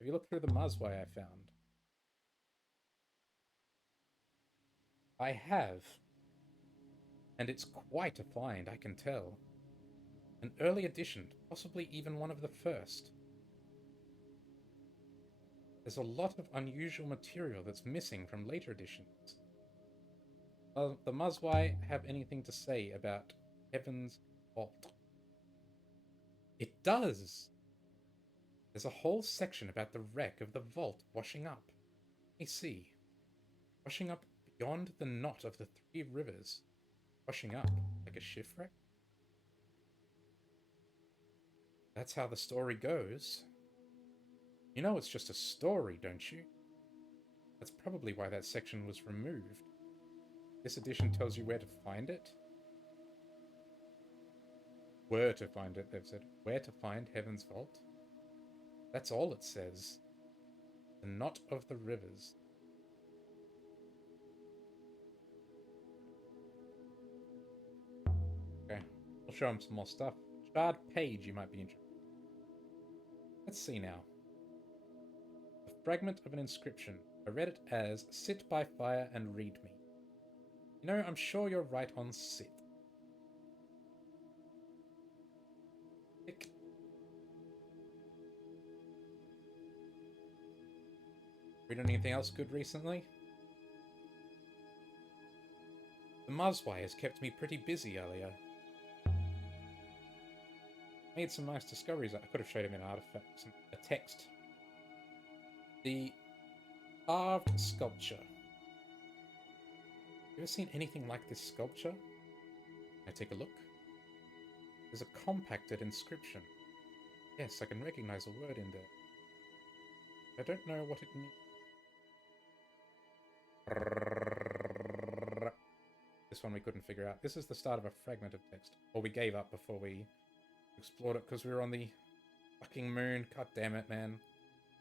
Have you looked through the Mazwai I found? I have. And it's quite a find, I can tell. An early edition, possibly even one of the first. There's a lot of unusual material that's missing from later editions. Well, the Mazwai have anything to say about Heaven's Vault? It does! There's a whole section about the wreck of the vault washing up. Let me see. Washing up beyond the knot of the 3 rivers. Washing up like a shipwreck? That's how the story goes. You know it's just a story, don't you? That's probably why that section was removed. This edition tells you where to find it. Where to find it, they've said. Where to find Heaven's Vault. That's all it says. The Knot of the Rivers. Okay, I'll show him some more stuff. Shard Page, you might be interested. Let's see now. A fragment of an inscription. I read it as, sit by fire and read me. You know, I'm sure you're right on sit. Tick. Read anything else good recently? The Muzwai has kept me pretty busy earlier. Made some nice discoveries. I could have showed him an artifact, a text. The carved sculpture. You ever seen anything like this sculpture? Can I take a look? There's a compacted inscription. Yes, I can recognize a word in there. I don't know what it means. This one we couldn't figure out. This is the start of a fragment of text. Or we gave up before we explored it because we were on the fucking moon. God damn it, man.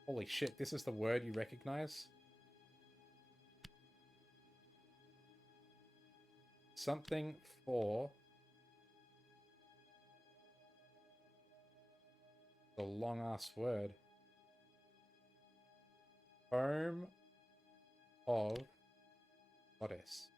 Holy shit, this is the word you recognize? Something for... a long-ass word. Home of Goddess.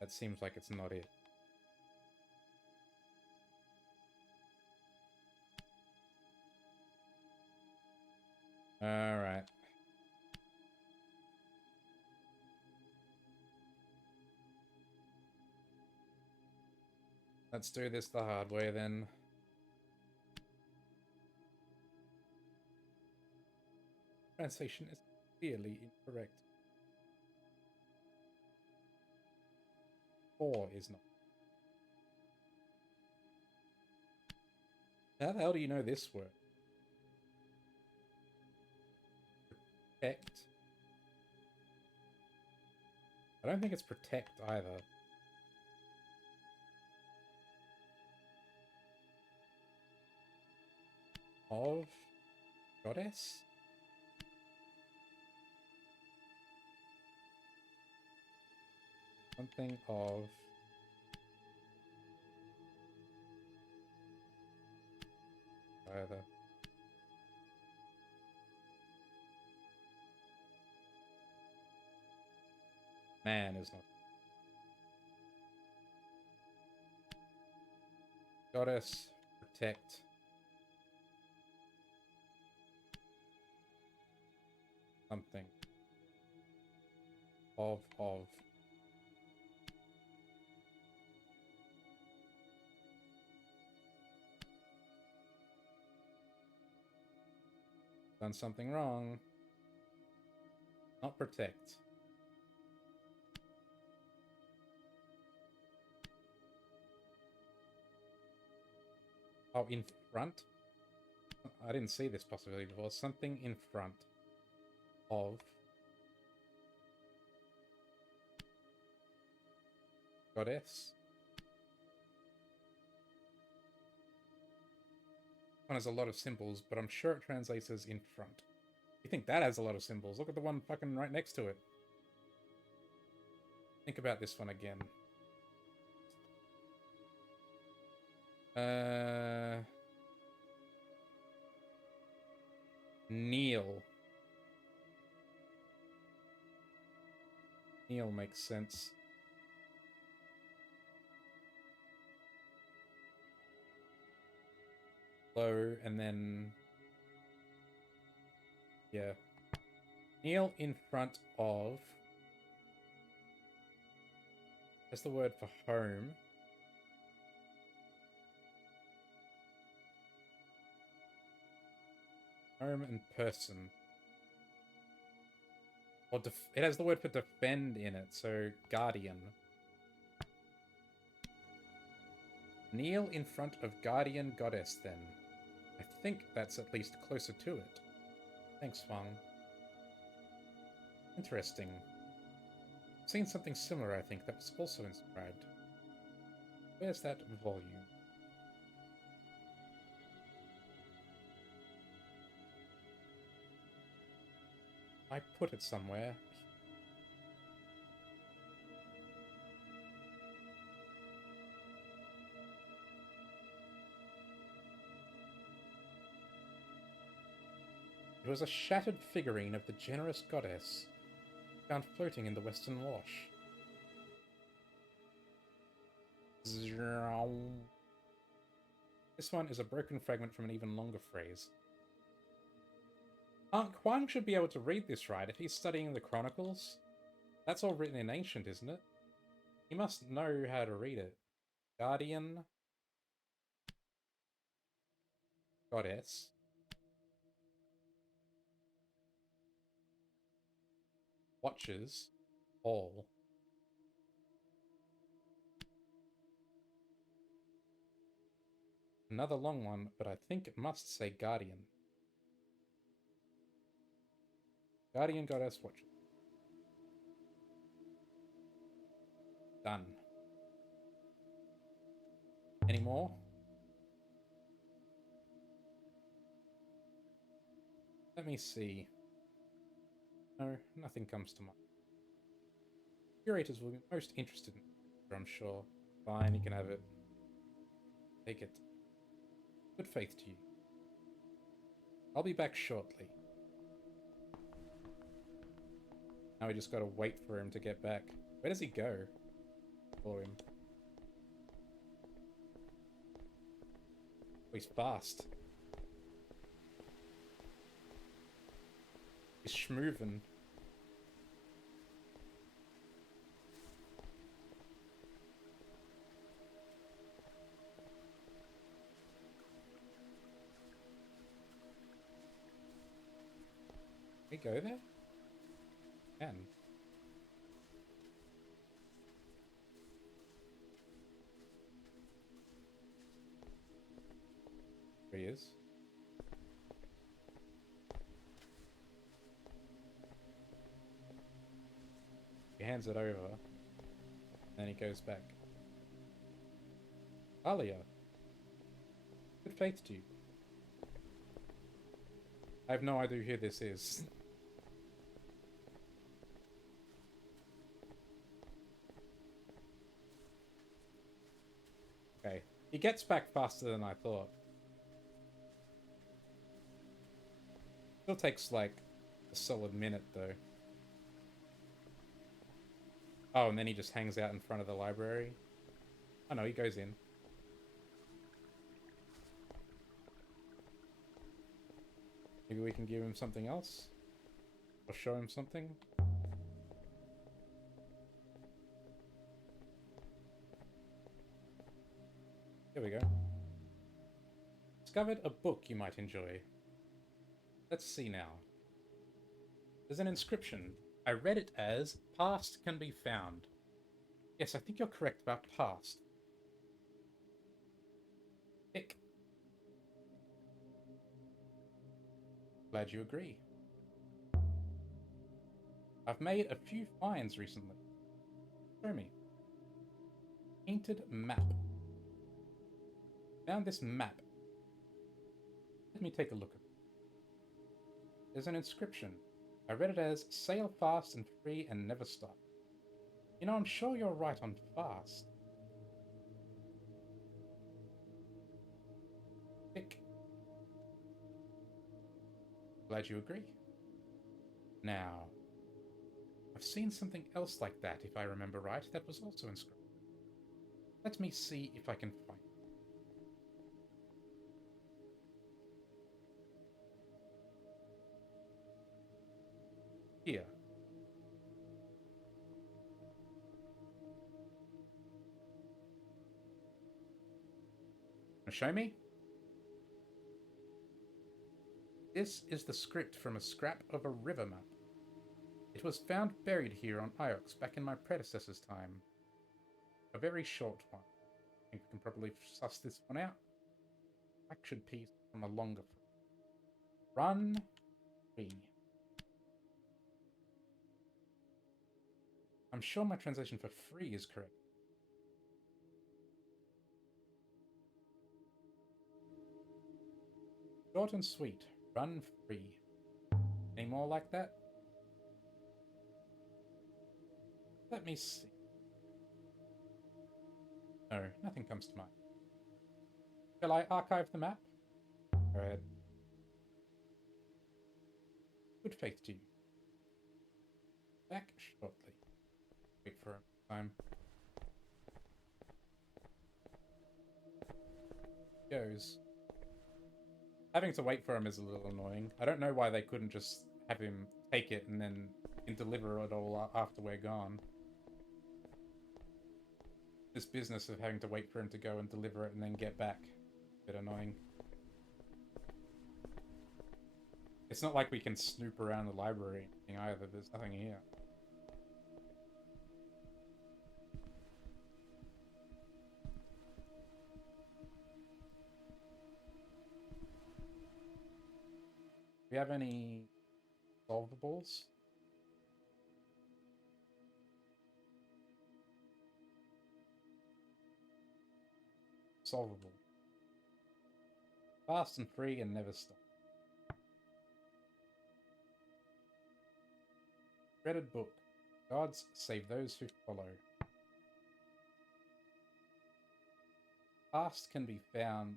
That seems like it's not it. Alright. Let's do this the hard way then. Translation is clearly incorrect. 4 is not. How the hell do you know this word? Protect. I don't think it's protect either. Of Goddess? Something of... either. Man is not. Goddess, protect. Something. Of. Done something wrong. Not protect. Oh, in front? I didn't see this possibility before. Something in front of Goddess. One has a lot of symbols, but I'm sure it translates as in front. You think that has a lot of symbols? Look at the one fucking right next to it. Think about this one again. Kneel. Kneel makes sense. Low, and then... yeah. Kneel in front of... that's the word for home. Home and person. Or it has the word for defend in it, so guardian. Kneel in front of guardian goddess, then. I think that's at least closer to it. Thanks, Fang. Interesting. I've seen something similar, I think, that was also inscribed. Where's that volume? I put it somewhere. It was a shattered figurine of the generous goddess, found floating in the Western Wash. This one is a broken fragment from an even longer phrase. Huang should be able to read this right if he's studying the Chronicles. That's all written in Ancient, isn't it? He must know how to read it. Guardian. Goddess. Watches. All. Another long one, but I think it must say Guardian. Guardian Goddess Watches. Done. Any more? Let me see. No, nothing comes to mind. Curators will be most interested in it, I'm sure. Fine, you can have it. Take it. Good faith to you. I'll be back shortly. Now we just gotta wait for him to get back. Where does he go? For him. Oh, he's fast. He's schmoovin'. Can we go there? Can. There he is. He hands it over. Then he goes back. Alia. Good faith to you. I have no idea who this is. Okay. He gets back faster than I thought. Still takes like a solid minute though. Oh, and then he just hangs out in front of the library. Oh no, he goes in. Maybe we can give him something else? Or show him something? Here we go. Discovered a book you might enjoy. Let's see now. There's an inscription. I read it as, past can be found. Yes, I think you're correct about past. Ick. Glad you agree. I've made a few finds recently. Show me. Painted map. Found this map. Let me take a look at it. There's an inscription. I read it as, sail fast and free and never stop. You know, I'm sure you're right on fast. Tick. Glad you agree. Now, I've seen something else like that, if I remember right, that was also inscribed. Let me see if I can find it. Here. Wanna show me? This is the script from a scrap of a river map. It was found buried here on Iox back in my predecessor's time. A very short one. I think we can probably suss this one out. Action piece from a longer. Run. B. I'm sure my translation for free is correct. Short and sweet. Run free. Any more like that? Let me see. No, nothing comes to mind. Shall I archive the map? Go ahead. Good faith to you. Back shortly. Wait for a time. Goes. Having to wait for him is a little annoying. I don't know why they couldn't just have him take it and then deliver it all after we're gone. This business of having to wait for him to go and deliver it and then get back. A bit annoying. It's not like we can snoop around the library either. There's nothing here. Do we have any solvables? Solvable. Fast and free and never stop. Dreaded book. Gods save those who follow. Past can be found.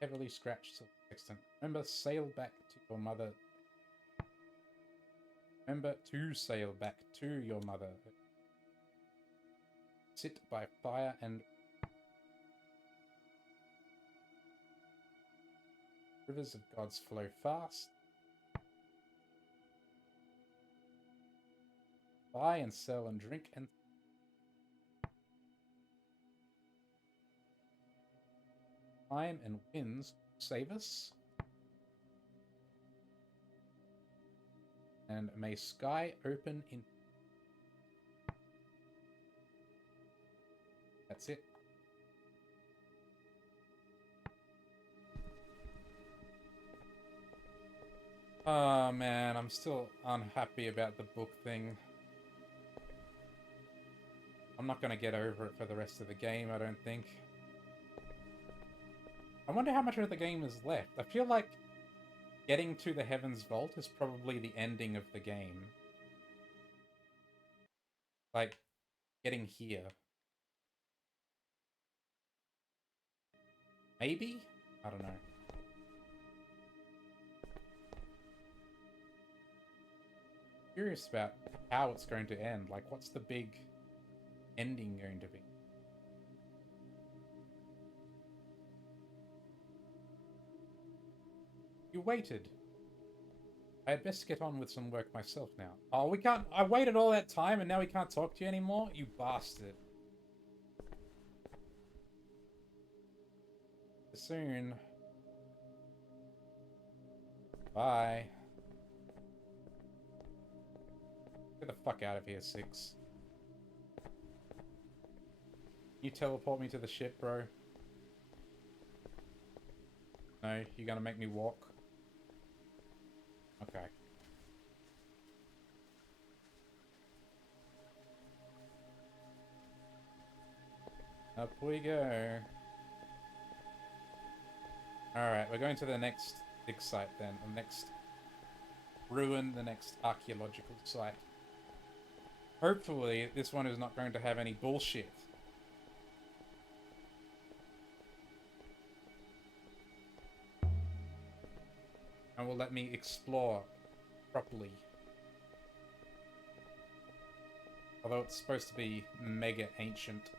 Heavily scratched to the extent. Remember, sail back to your mother. Remember to sail back to your mother. Sit by fire and rivers of gods flow fast. Buy and sell and drink and time and winds save us. And may sky open in. That's it. Oh man, I'm still unhappy about the book thing. I'm not going to get over it for the rest of the game, I don't think. I wonder how much of the game is left. I feel like getting to the Heaven's Vault is probably the ending of the game. Like, getting here. Maybe? I don't know. Curious about how it's going to end. Like, what's the big ending going to be? You waited. I had best get on with some work myself now. Oh, we can't. I waited all that time and now we can't talk to you anymore? You bastard. Soon. Bye. Get the fuck out of here, Six. You teleport me to the ship, bro. No, you're gonna make me walk? Okay. Up we go. Alright, we're going to the next big site then. The next ruin, the next archaeological site. Hopefully, this one is not going to have any bullshit. And will let me explore properly. Although it's supposed to be mega ancient.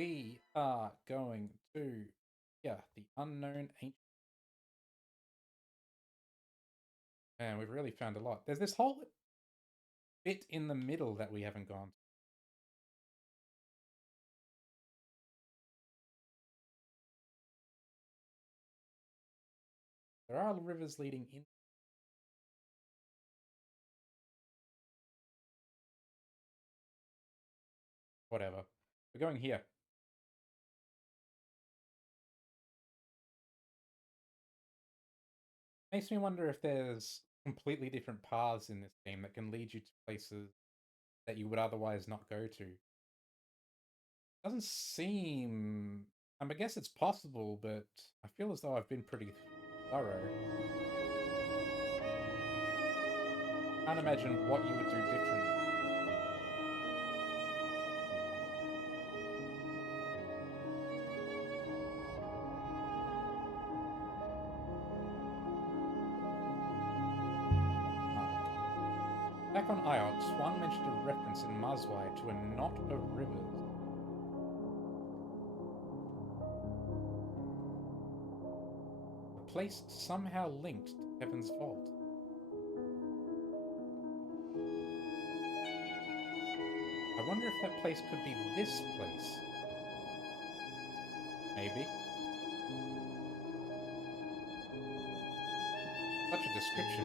We are going to, yeah, the unknown ancient. Man, we've really found a lot. There's this whole bit in the middle that we haven't gone to. There are rivers leading in. Whatever. We're going here. Makes me wonder if there's completely different paths in this game that can lead you to places that you would otherwise not go to. Doesn't seem. I guess it's possible, but I feel as though I've been pretty thorough. Can't imagine what you would do differently. Back on Iox, Swang mentioned a reference in Mazwai to a knot of rivers. A place somehow linked to Heaven's Vault. I wonder if that place could be this place. Maybe. Such a description.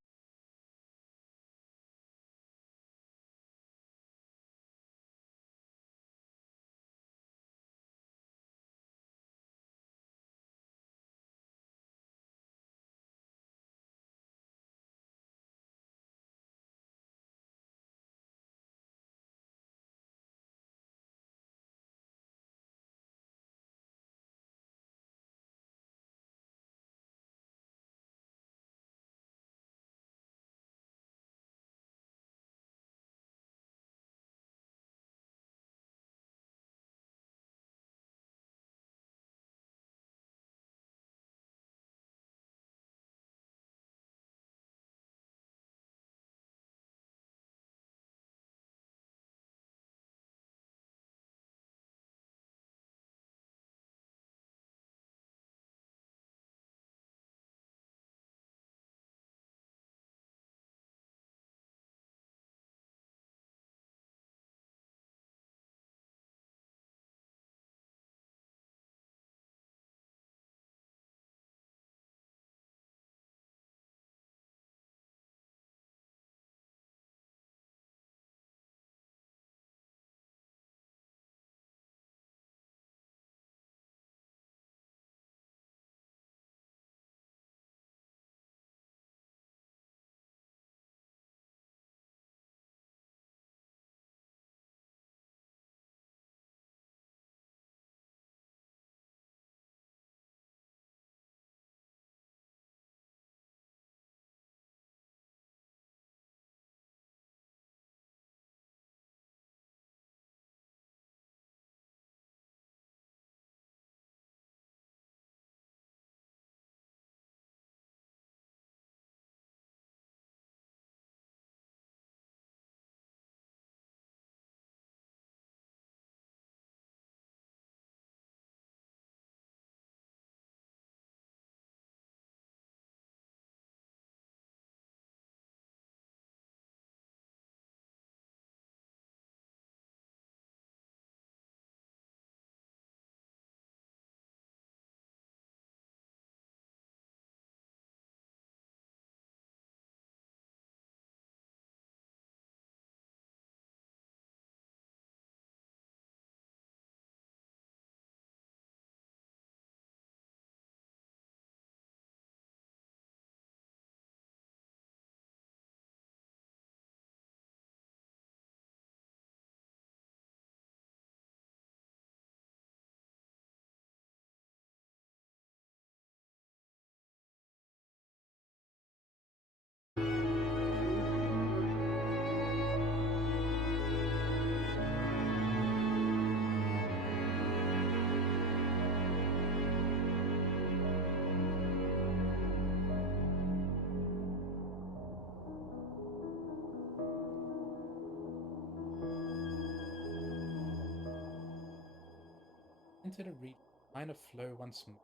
enter to reach line of flow once more.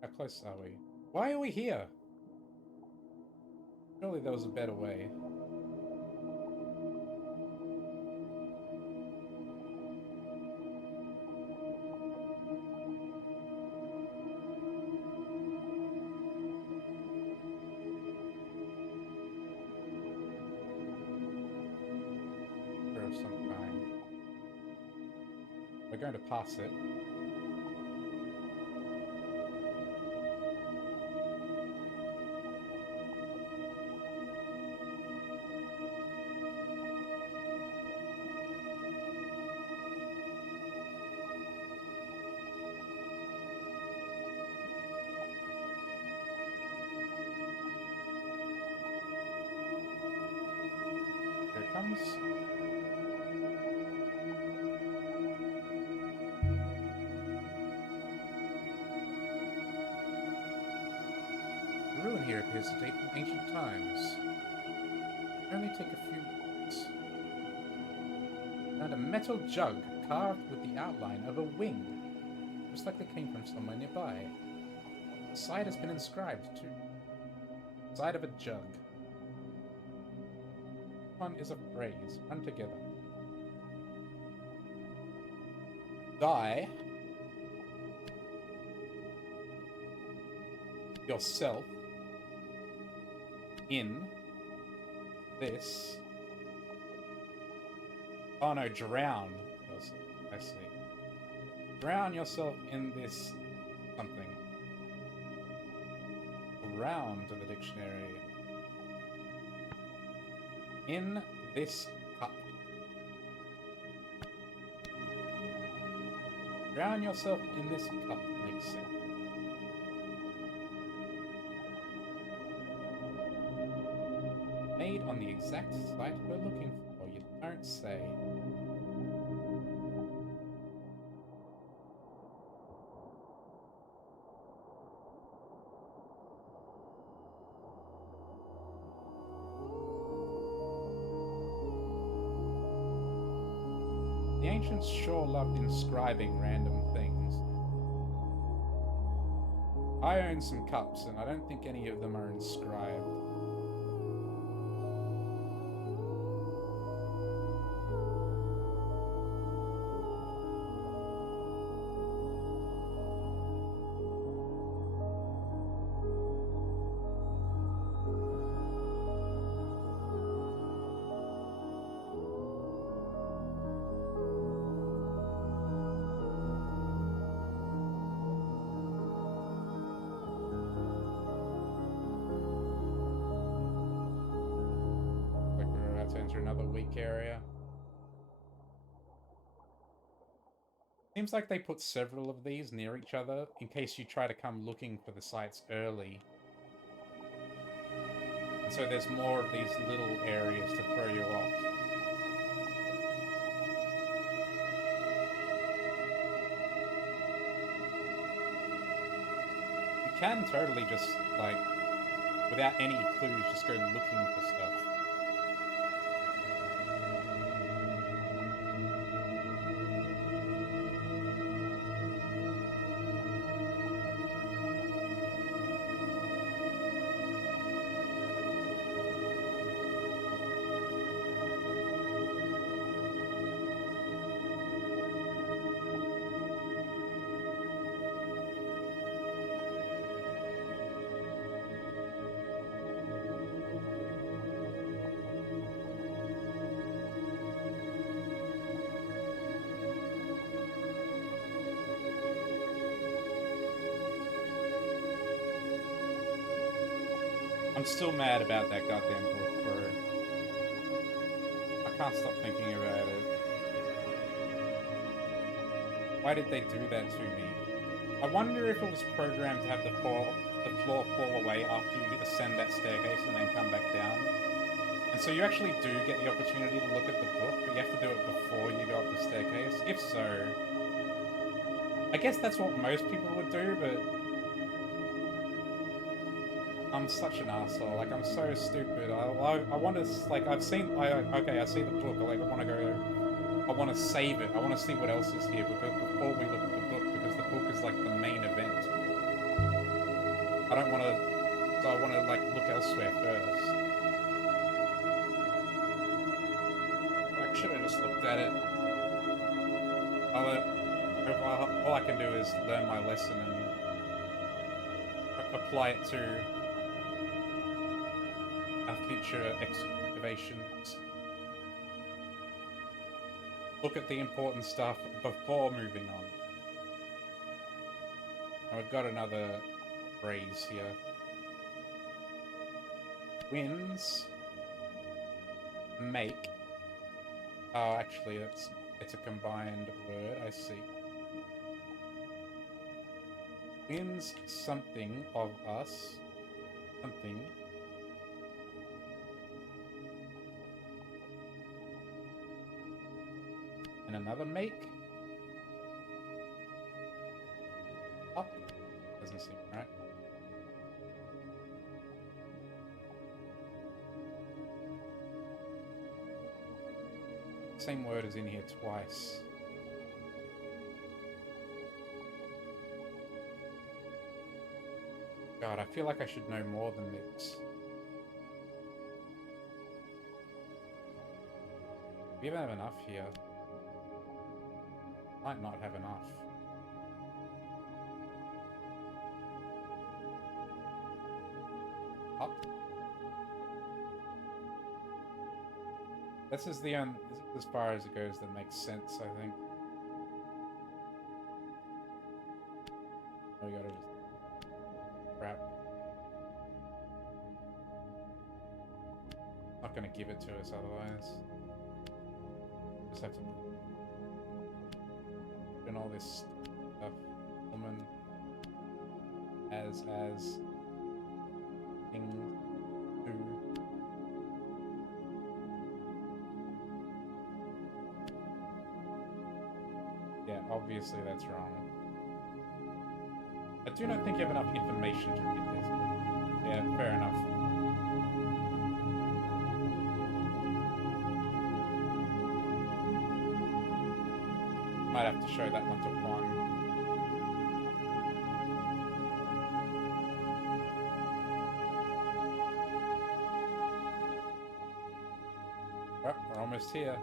How close are we? Why are we here? Surely there was a better way. Of some kind. We're going to pass it. Here it comes. The ruin here appears to date from ancient times. Only take a few minutes. Found a metal jug carved with the outline of a wing. Looks like they came from somewhere nearby. The side has been inscribed too. Side of a jug. One is a phrase. Run together. Die yourself in this. Oh no, drown yourself. I see. Drown yourself in this something. Drown to the dictionary. In this cup. Drown yourself in this cup makes sense. Made on the exact site we're looking for, you don't say. The ancients sure loved inscribing random things. I own some cups, and I don't think any of them are inscribed. To enter another weak area. Seems like they put several of these near each other in case you try to come looking for the sites early. And so there's more of these little areas to throw you off. You can totally just, like, without any clues, just go looking for stuff. I'm still mad about that goddamn book, bro. I can't stop thinking about it. Why did they do that to me? I wonder if it was programmed to have the floor fall away after you ascend that staircase and then come back down. And so you actually do get the opportunity to look at the book, but you have to do it before you go up the staircase. If so, I guess that's what most people would do, but I'm such an asshole. Like, I'm so stupid. I want to, like, I've seen, okay, I see the book. Like, I want to go, I want to save it. I want to see what else is here before we look at the book, because the book is, like, the main event. I don't want to, so I want to, like, look elsewhere first. I should have just looked at it. All I can do is learn my lesson and apply it to our future excavations. Look at the important stuff before moving on. And we've got another phrase here. Winds make. Oh, actually, it's a combined word. I see. Wins something of us. Something. And another make. Up. Doesn't seem right. Same word is in here twice. God, I feel like I should know more than this. We don't have enough here. Might not have enough. Up. This is the as far as it goes that makes sense, I think. We gotta just crap. Not gonna give it to us otherwise. Just have to doing all this stuff. Woman as thing do. Yeah, obviously that's wrong. I do not think you have enough information to read this. Yeah, fair enough. Might have to show that one to one. Well, we're almost here.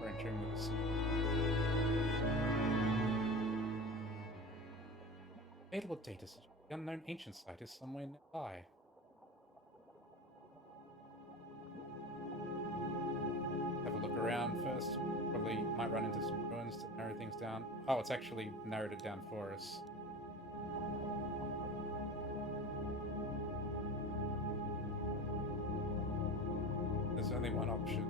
We're entering the sea. Available data suggests the unknown ancient site is somewhere nearby. Have a look around first. Probably might run into some ruins to narrow things down. Oh, it's actually narrowed it down for us. There's only one option.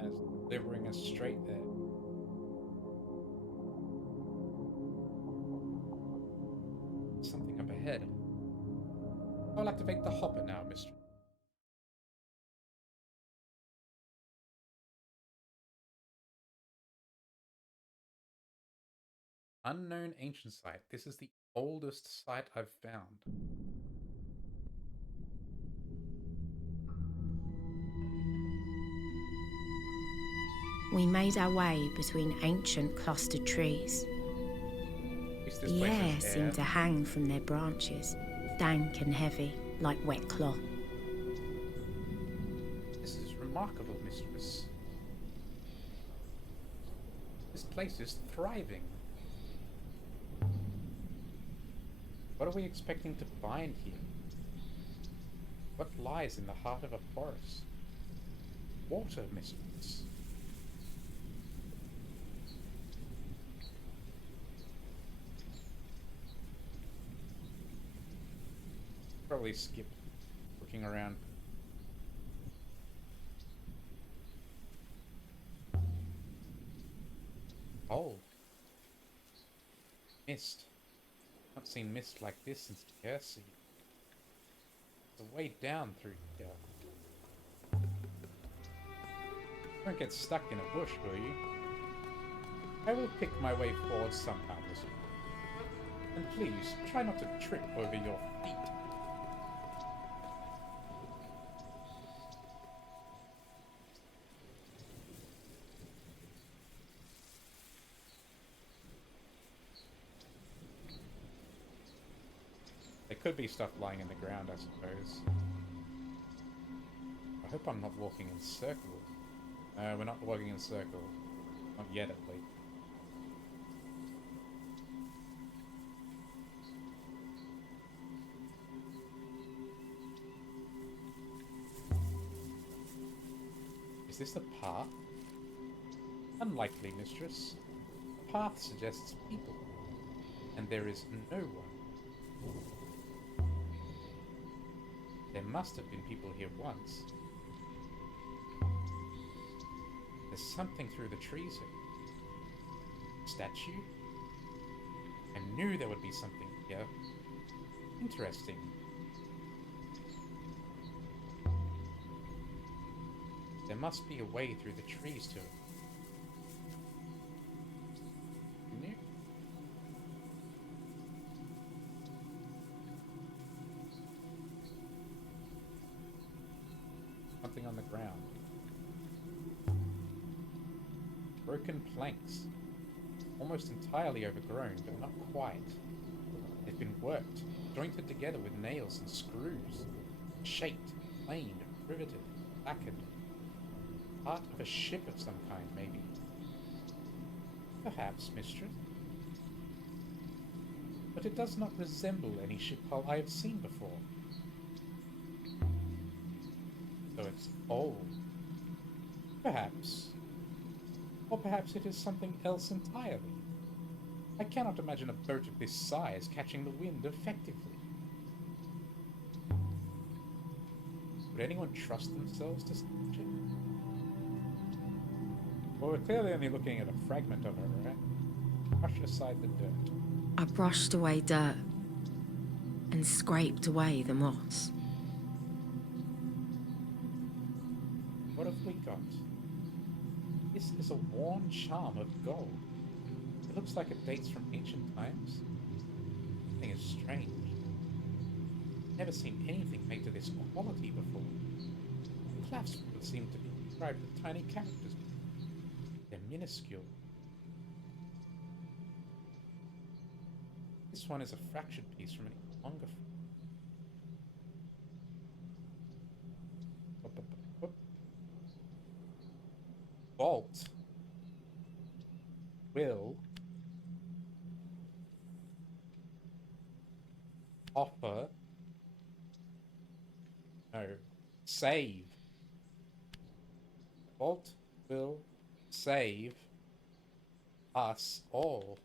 As delivering us straight there. Something up ahead. I'll activate the hopper now, Mr. Unknown ancient site. This is the oldest site I've found. We made our way between ancient clustered trees. The air seemed to hang from their branches, dank and heavy, like wet cloth. This is remarkable, mistress. This place is thriving. What are we expecting to find here? What lies in the heart of a forest? Water mysteries. Probably skip looking around. Oh. Mist. I've not seen mist like this since Jersey. There's a way down through here. Don't get stuck in a bush, will you? I will pick my way forward somehow, Miss. And please, try not to trip over your feet. There could be stuff lying in the ground, I suppose. I hope I'm not walking in circles. No, we're not walking in circles. Not yet, at least. Is this the path? Unlikely, mistress. The path suggests people, and there is no one. There must have been people here once. There's something through the trees here. Statue? I knew there would be something here. Interesting. There must be a way through the trees to it. New? Something on the ground. Broken planks. Almost entirely overgrown, but not quite. They've been worked, jointed together with nails and screws. Shaped, planed, riveted, lacquered. Part of a ship of some kind, maybe. Perhaps, mistress. But it does not resemble any ship hull I have seen before. So it's old. Perhaps. Or perhaps it is something else entirely. I cannot imagine a boat of this size catching the wind effectively. Would anyone trust themselves to such a ship? Well, we're clearly only looking at a fragment of her, right? Brush aside the dirt. I brushed away dirt and scraped away the moss. What have we got? This is a worn charm of gold. It looks like it dates from ancient times. The thing is strange. Never seen anything made to this quality before. The clasps would seem to be inscribed with tiny characters. They're minuscule. This one is a fractured piece from an longer. Vault will offer. No, save. Vault will save us all.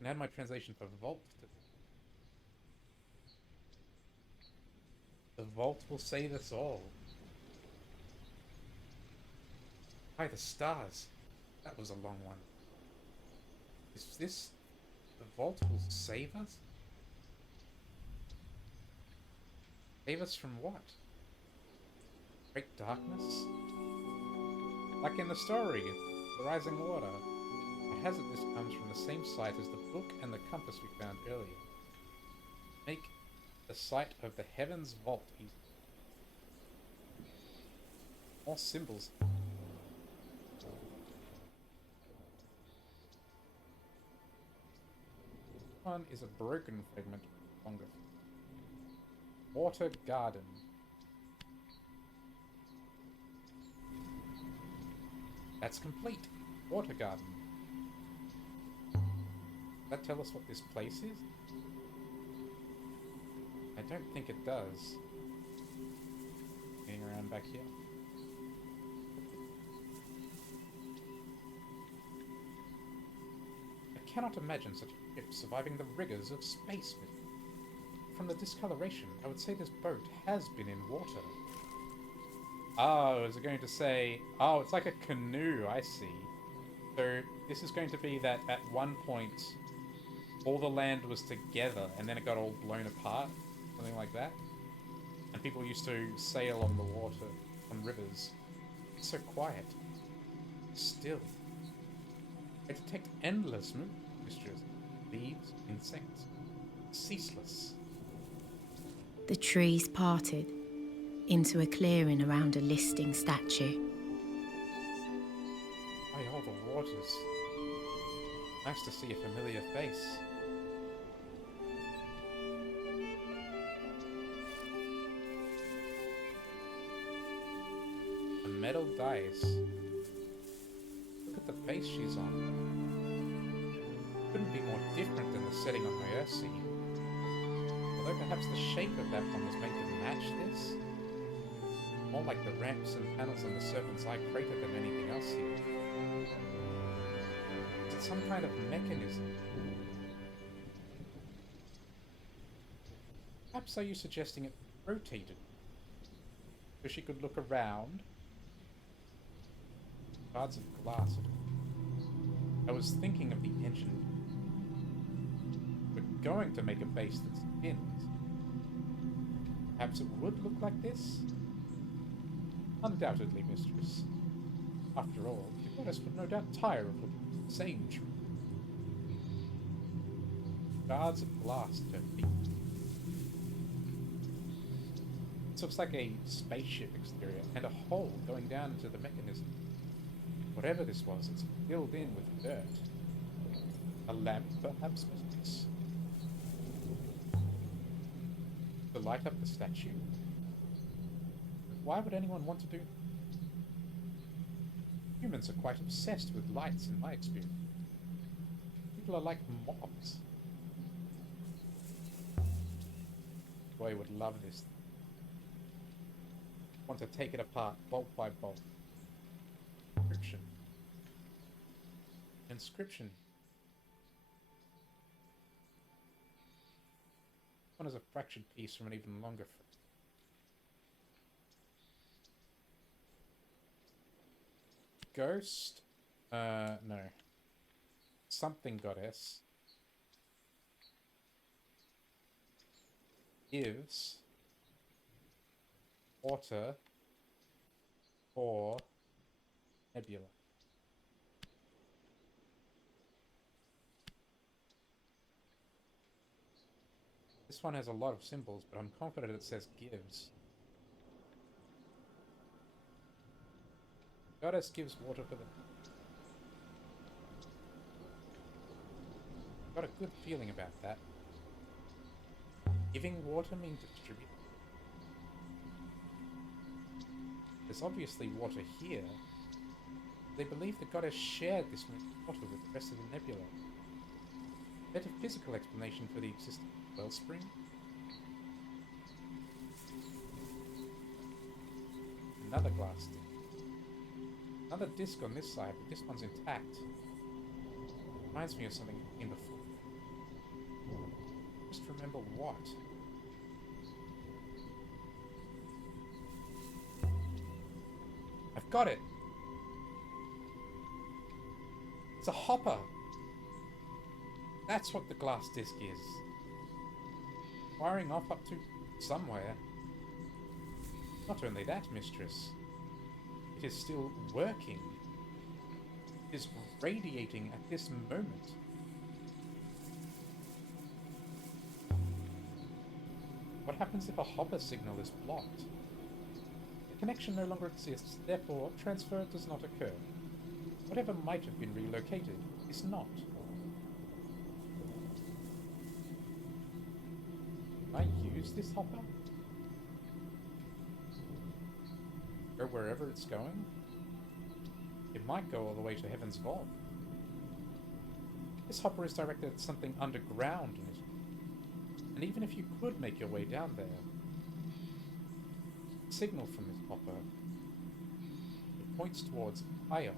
And add my translation for vault to this. The vault will save us all. By the stars. That was a long one. Is this... The vault will save us? Save us from what? Great darkness? Like in the story, The Rising Water. I hazard this comes from the same site as the book and the compass we found earlier. Make the site of the Heavens Vault easy. More symbols. One is a broken fragment longer. Water Garden. That's complete. Water garden. Does that tell us what this place is? I don't think it does. Getting around back here. I cannot imagine such a ship surviving the rigors of space. From the discoloration, I would say this boat has been in water. Oh, is it going to say... Oh, it's like a canoe, I see. So, this is going to be that at one point, all the land was together, and then it got all blown apart. Something like that. And people used to sail on the water, on rivers. It's so quiet. Still. I detect endless mixtures. Leaves, insects. Ceaseless. The trees parted into a clearing around a listing statue. By all the waters. Nice to see a familiar face. A metal dice. Look at the face she's on. Couldn't be more different than the setting on my Earthsea. Although perhaps the shape of that one was made to match this. More like the ramps and panels on the Serpent's Eye crater than anything else here. Is it some kind of mechanism? Perhaps are you suggesting it rotated? So she could look around? Shards of glass. I was thinking of the engine. We're going to make a base that spins. Perhaps it would look like this? Undoubtedly, mistress. After all, the goddess would no doubt tire of looking the same tree. Shards of glass at her feet. This looks like a spaceship exterior and a hole going down into the mechanism. Whatever this was, it's filled in with dirt. A lamp, perhaps, mistress? To light up the statue? Why would anyone want to do... Humans are quite obsessed with lights, in my experience. People are like mobs. Boy would love this. Want to take it apart, bolt by bolt. Inscription. Inscription. One is a fractured piece from an even longer fragment. Ghost? No. Something goddess. Gives water or nebula. This one has a lot of symbols, but I'm confident it says gives. Goddess gives water for the... Got a good feeling about that. Giving water means distribute. There's obviously water here. They believe the goddess shared this water with the rest of the nebula. Metaphysical explanation for the existence of wellspring. Another glass disc. Another disc on this side, but this one's intact. Reminds me of something in before. Just remember what? I've got it! It's a hopper! That's what the glass disc is. Firing off up to somewhere. Not only that, mistress. It is still working. It is radiating at this moment. What happens if a hopper signal is blocked? The connection no longer exists, therefore transfer does not occur. Whatever might have been relocated is not. Can I use this hopper? Go wherever it's going? It might go all the way to Heaven's Vault. This hopper is directed at something underground, and even if you could make your way down there, the signal from this hopper, it points towards Iox.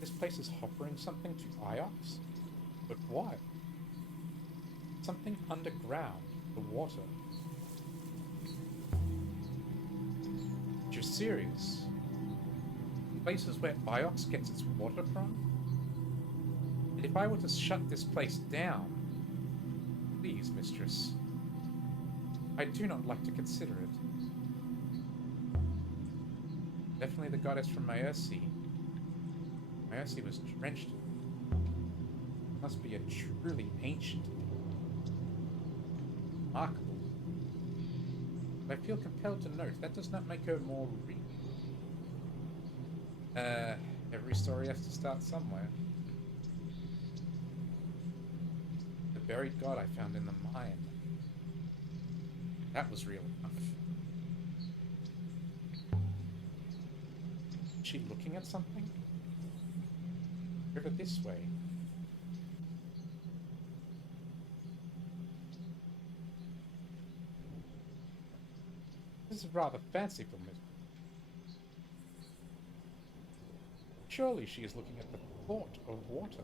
This place is hoppering something to Iox? But why? Something underground, the water. You're serious? Places where Iox gets its water from? And if I were to shut this place down, please, mistress, I do not like to consider it. Definitely the goddess from Maersi. Maersi was drenched. Must be a truly ancient, remarkable. But I feel compelled to note that does not make her more real. Every story has to start somewhere. The buried god I found in the mine. That was real enough. Is she looking at something? Over this way. This is rather fanciful, miss. Surely she is looking at the thought of water.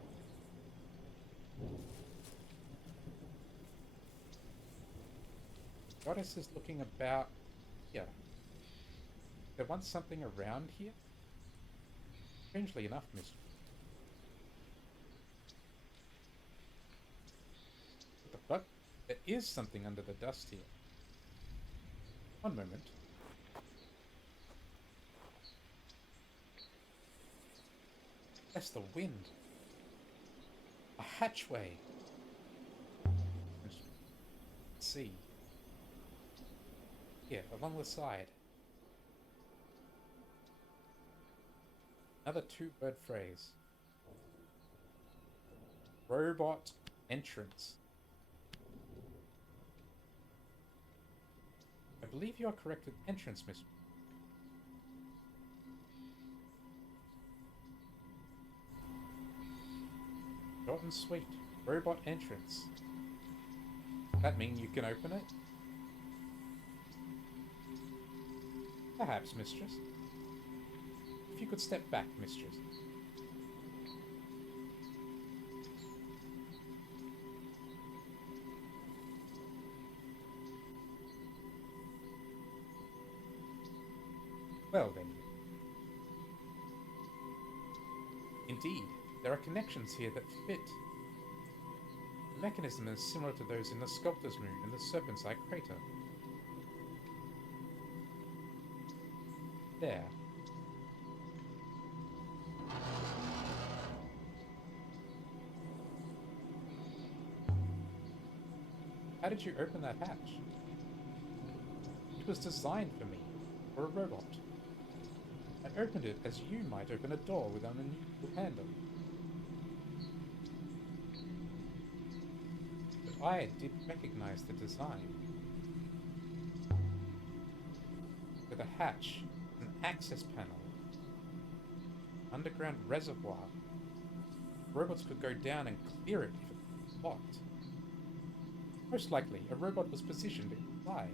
Goddess is looking about here. There once something around here? Strangely enough, miss. What the fuck? There is something under the dust here. One moment. That's the wind. A hatchway. Let's see. Here, along the side. Another two-word phrase. Robot entrance. I believe you are correct with entrance, miss. Short and sweet. Robot entrance. That mean you can open it? Perhaps, mistress. If you could step back, mistress. Well then. Indeed, there are connections here that fit. The mechanism is similar to those in the Sculptor's Moon and the Serpent's Eye crater. There. How did you open that hatch? It was designed for me, for a robot. I opened it as you might open a door with an unusual handle. But I did recognize the design. With a hatch, an access panel, underground reservoir. Robots could go down and clear it if it was locked. Most likely, a robot was positioned inside.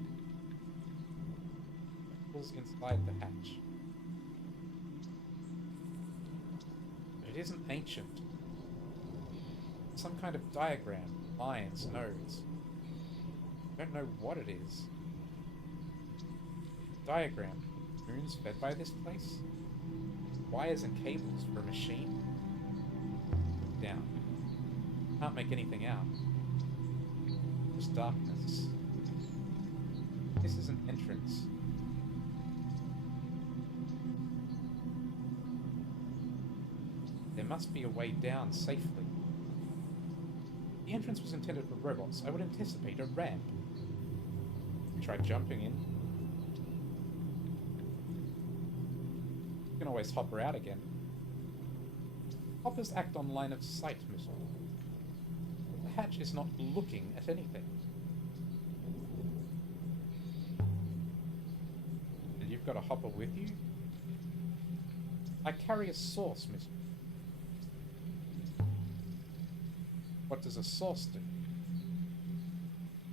It was inside the hatch. But it isn't ancient. Some kind of diagram, lines, nodes. I don't know what it is. Diagram. Moons fed by this place? Wires and cables for a machine? Down. Can't make anything out. Just darkness. This is an entrance. There must be a way down safely. The entrance was intended for robots. I would anticipate a ramp. Try jumping in. You can always hop her out again. Hoppers act on line of sight, miss. The hatch is not looking at anything. you've got a hopper with you? I carry a source, miss. What does a source do?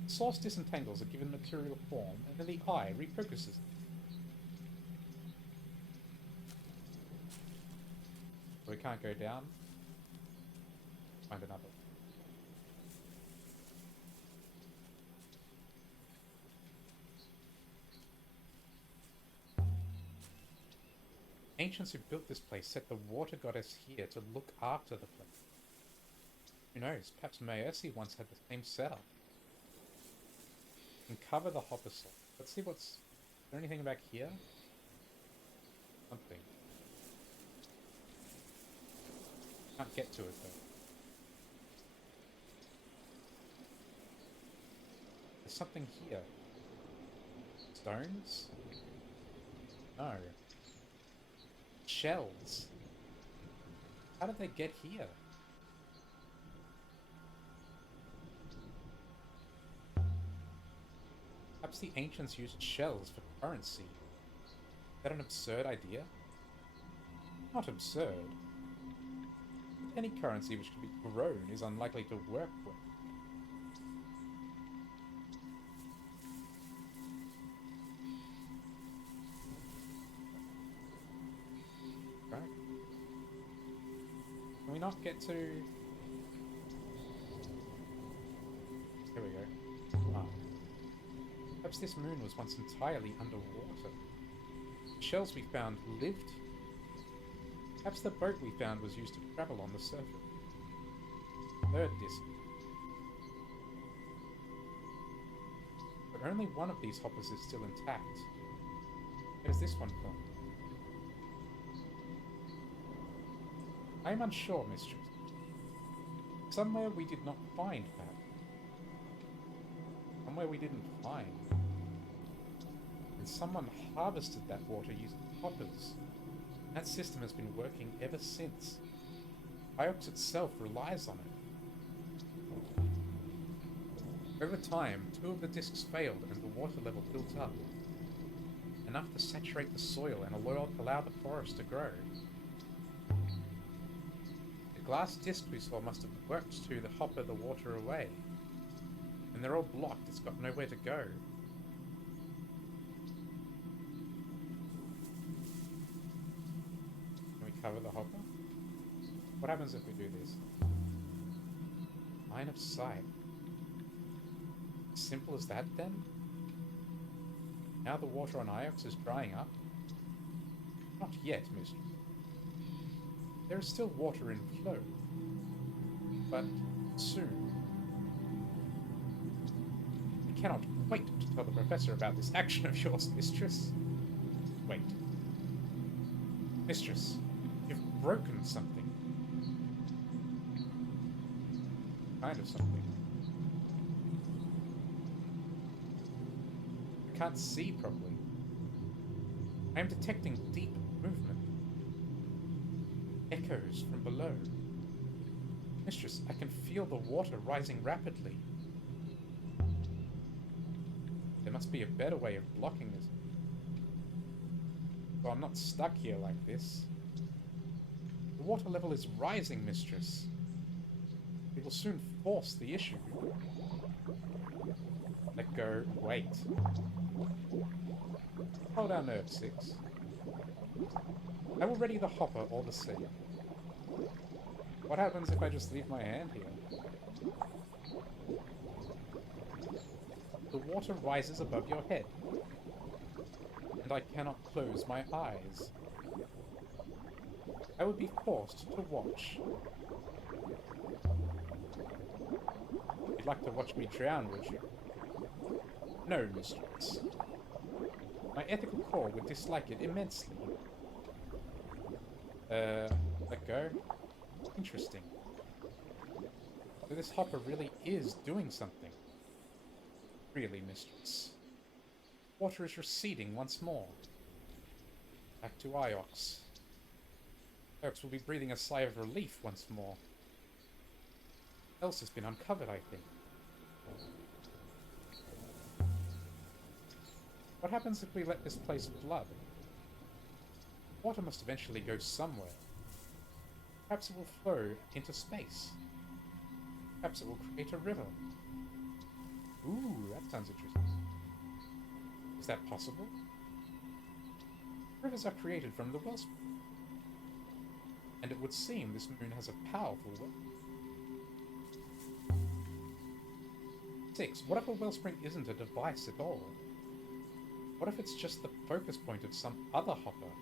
The source disentangles a given material form, and then the eye refocuses it. So we can't go down. Find another. Ancients who built this place set the water goddess here to look after the place. Who knows, perhaps Maersi once had the same setup. And cover the hopper slot. Let's see what's... Is there anything back here? Something. Can't get to it though. There's something here. Stones? No. Shells. How did they get here? Perhaps the ancients used shells for currency. Is that an absurd idea? Not absurd. Any currency which can be grown is unlikely to work well. Right. Can we not get to... Here we go. Ah. Perhaps this moon was once entirely underwater. The shells we found lived. Perhaps the boat we found was used to travel on the surface. Third disc. But only one of these hoppers is still intact. Where's this one from? I am unsure, mistress. Somewhere we did not find, perhaps. Somewhere we didn't find. And someone harvested that water using hoppers. That system has been working ever since. Iox itself relies on it. Over time, 2 of the discs failed and the water level built up. Enough to saturate the soil and allow the forest to grow. The glass disc we saw must have worked to hopper the water away. And they're all blocked, it's got nowhere to go. Cover the hopper? What happens if we do this? Line of sight. Simple as that then? Now the water on Iox is drying up? Not yet, mistress. There is still water in flow. But soon. I cannot wait to tell the professor about this action of yours, mistress. Wait. Mistress. You've broken something. Kind of something. I can't see properly. I am detecting deep movement. Echoes from below. Mistress, I can feel the water rising rapidly. There must be a better way of blocking this. So I'm not stuck here like this. The water level is rising, mistress. It will soon force the issue. Let go. Wait. Hold our nerve, 6. I will ready the hopper or the sea. What happens if I just leave my hand here? The water rises above your head. And I cannot close my eyes. I would be forced to watch. You'd like to watch me drown, would you? No, mistress. My ethical core would dislike it immensely. Let go? Interesting. So this hopper really is doing something. Really, mistress. Water is receding once more. Back to Iox. Iox will be breathing a sigh of relief once more. Else has been uncovered, I think. What happens if we let this place flood? Water must eventually go somewhere. Perhaps it will flow into space. Perhaps it will create a river. Ooh, that sounds interesting. Is that possible? Rivers are created from the wellspring. And it would seem this moon has a powerful well. 6. What if a wellspring isn't a device at all? What if it's just the focus point of some other hopper?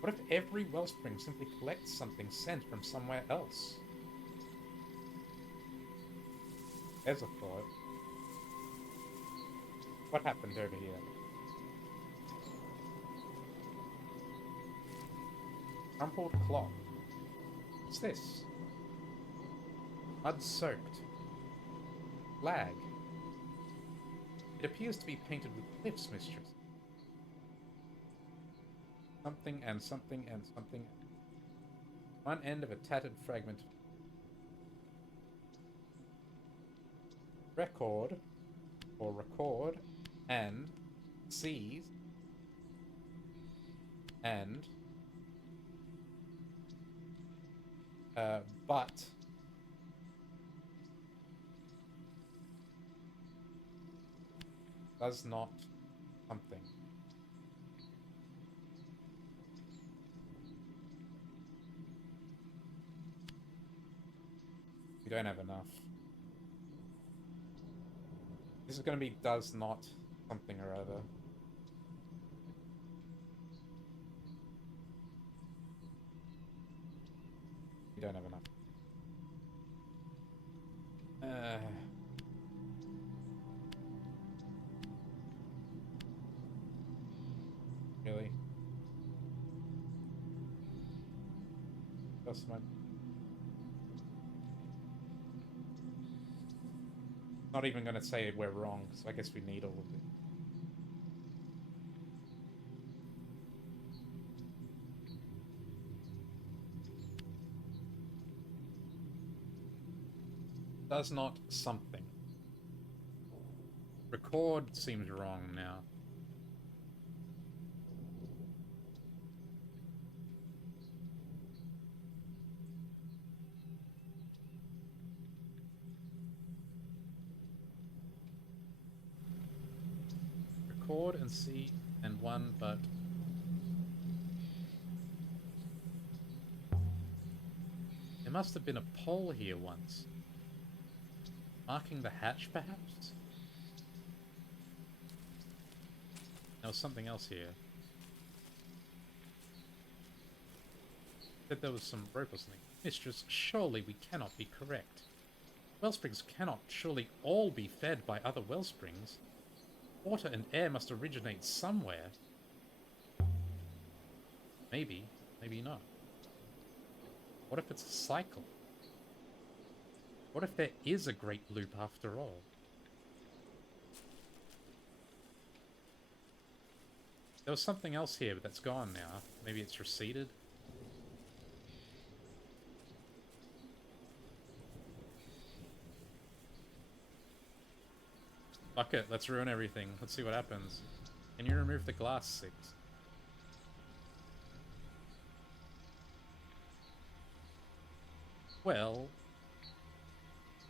What if every wellspring simply collects something sent from somewhere else? There's a thought. What happened over here? Crumpled cloth. What's this? Mud-soaked. Flag. It appears to be painted with cliffs, mistress. Something and something and something. One end of a tattered fragment. Record, or record, and seize, and but does not something. We don't have enough. This is going to be does not something or other. We don't have enough. Really? That's my... Not even going to say we're wrong, so I guess we need all of it. Does not something. Record seems wrong now. Record and see and one, but there must have been a pole here once. Marking the hatch, perhaps? There was something else here. Said there was some rope or something. Mistress, surely we cannot be correct. Wellsprings cannot surely all be fed by other wellsprings. Water and air must originate somewhere. Maybe, maybe not. What if it's a cycle? What if there is a great loop after all? There was something else here, but that's gone now. Maybe it's receded? Fuck it, let's ruin everything. Let's see what happens. Can you remove the glass, 6? Well...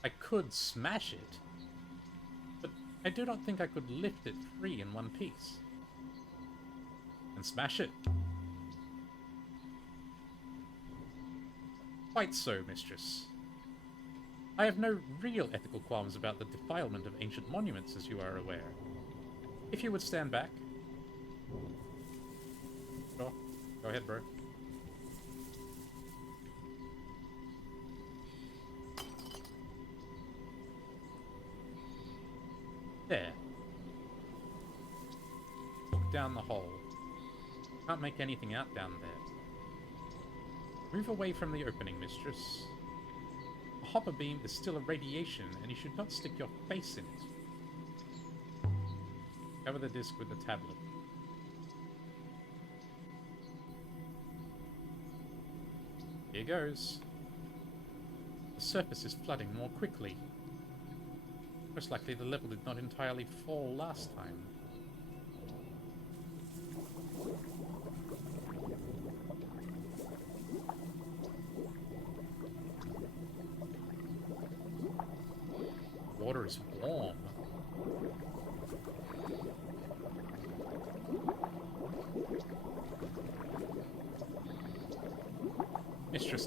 I could smash it, but I do not think I could lift it free in one piece. And smash it. Quite so, mistress. I have no real ethical qualms about the defilement of ancient monuments, as you are aware. If you would stand back. Sure. Go ahead, bro. There. Look down the hole. Can't make anything out down there. Move away from the opening, mistress. A hopper beam is still a radiation, and you should not stick your face in it. Cover the disc with the tablet. Here goes. The surface is flooding more quickly. Most likely the level did not entirely fall last time.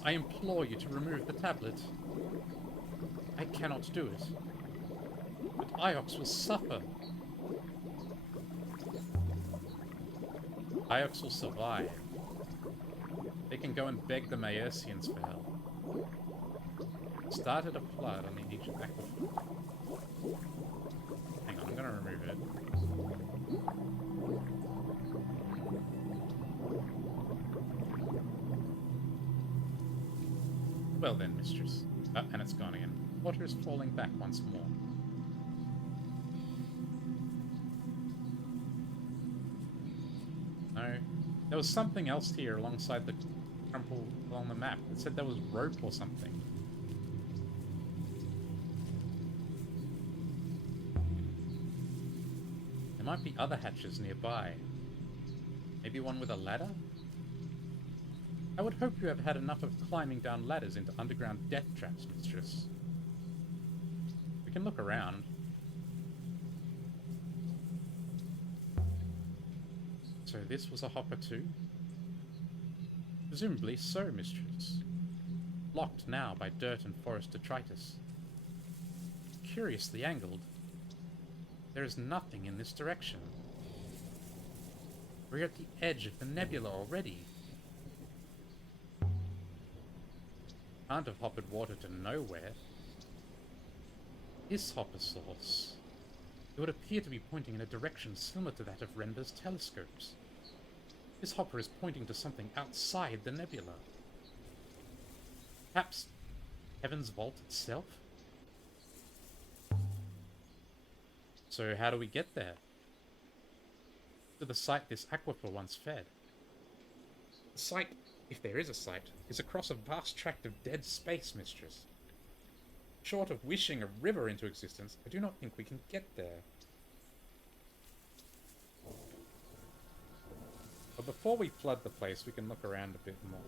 Mistress, I implore you to remove the tablet. I cannot do it. But Iox will suffer. Iox will survive. They can go and beg the Maersians for help. Started a flood on the ancient aquifer. Hang on, I'm gonna remove it. Well then, mistress. And it's gone again. Water is falling back once more. No. There was something else here alongside the crumple along the map. It said there was rope or something. There might be other hatches nearby. Maybe one with a ladder? I would hope you have had enough of climbing down ladders into underground death traps, mistress. We can look around. So this was a hopper too? Presumably so, mistress. Locked now by dirt and forest detritus. Curiously angled. There is nothing in this direction. We're at the edge of the nebula already. Can't have hoppered water to nowhere. This hopper source. It would appear to be pointing in a direction similar to that of Renber's telescopes. This hopper is pointing to something outside the nebula. Perhaps Heaven's Vault itself? So how do we get there? To the site this aquifer once fed. The site, if there is a site, is across a vast tract of dead space, mistress. Short of wishing a river into existence, I do not think we can get there. But before we flood the place, we can look around a bit more.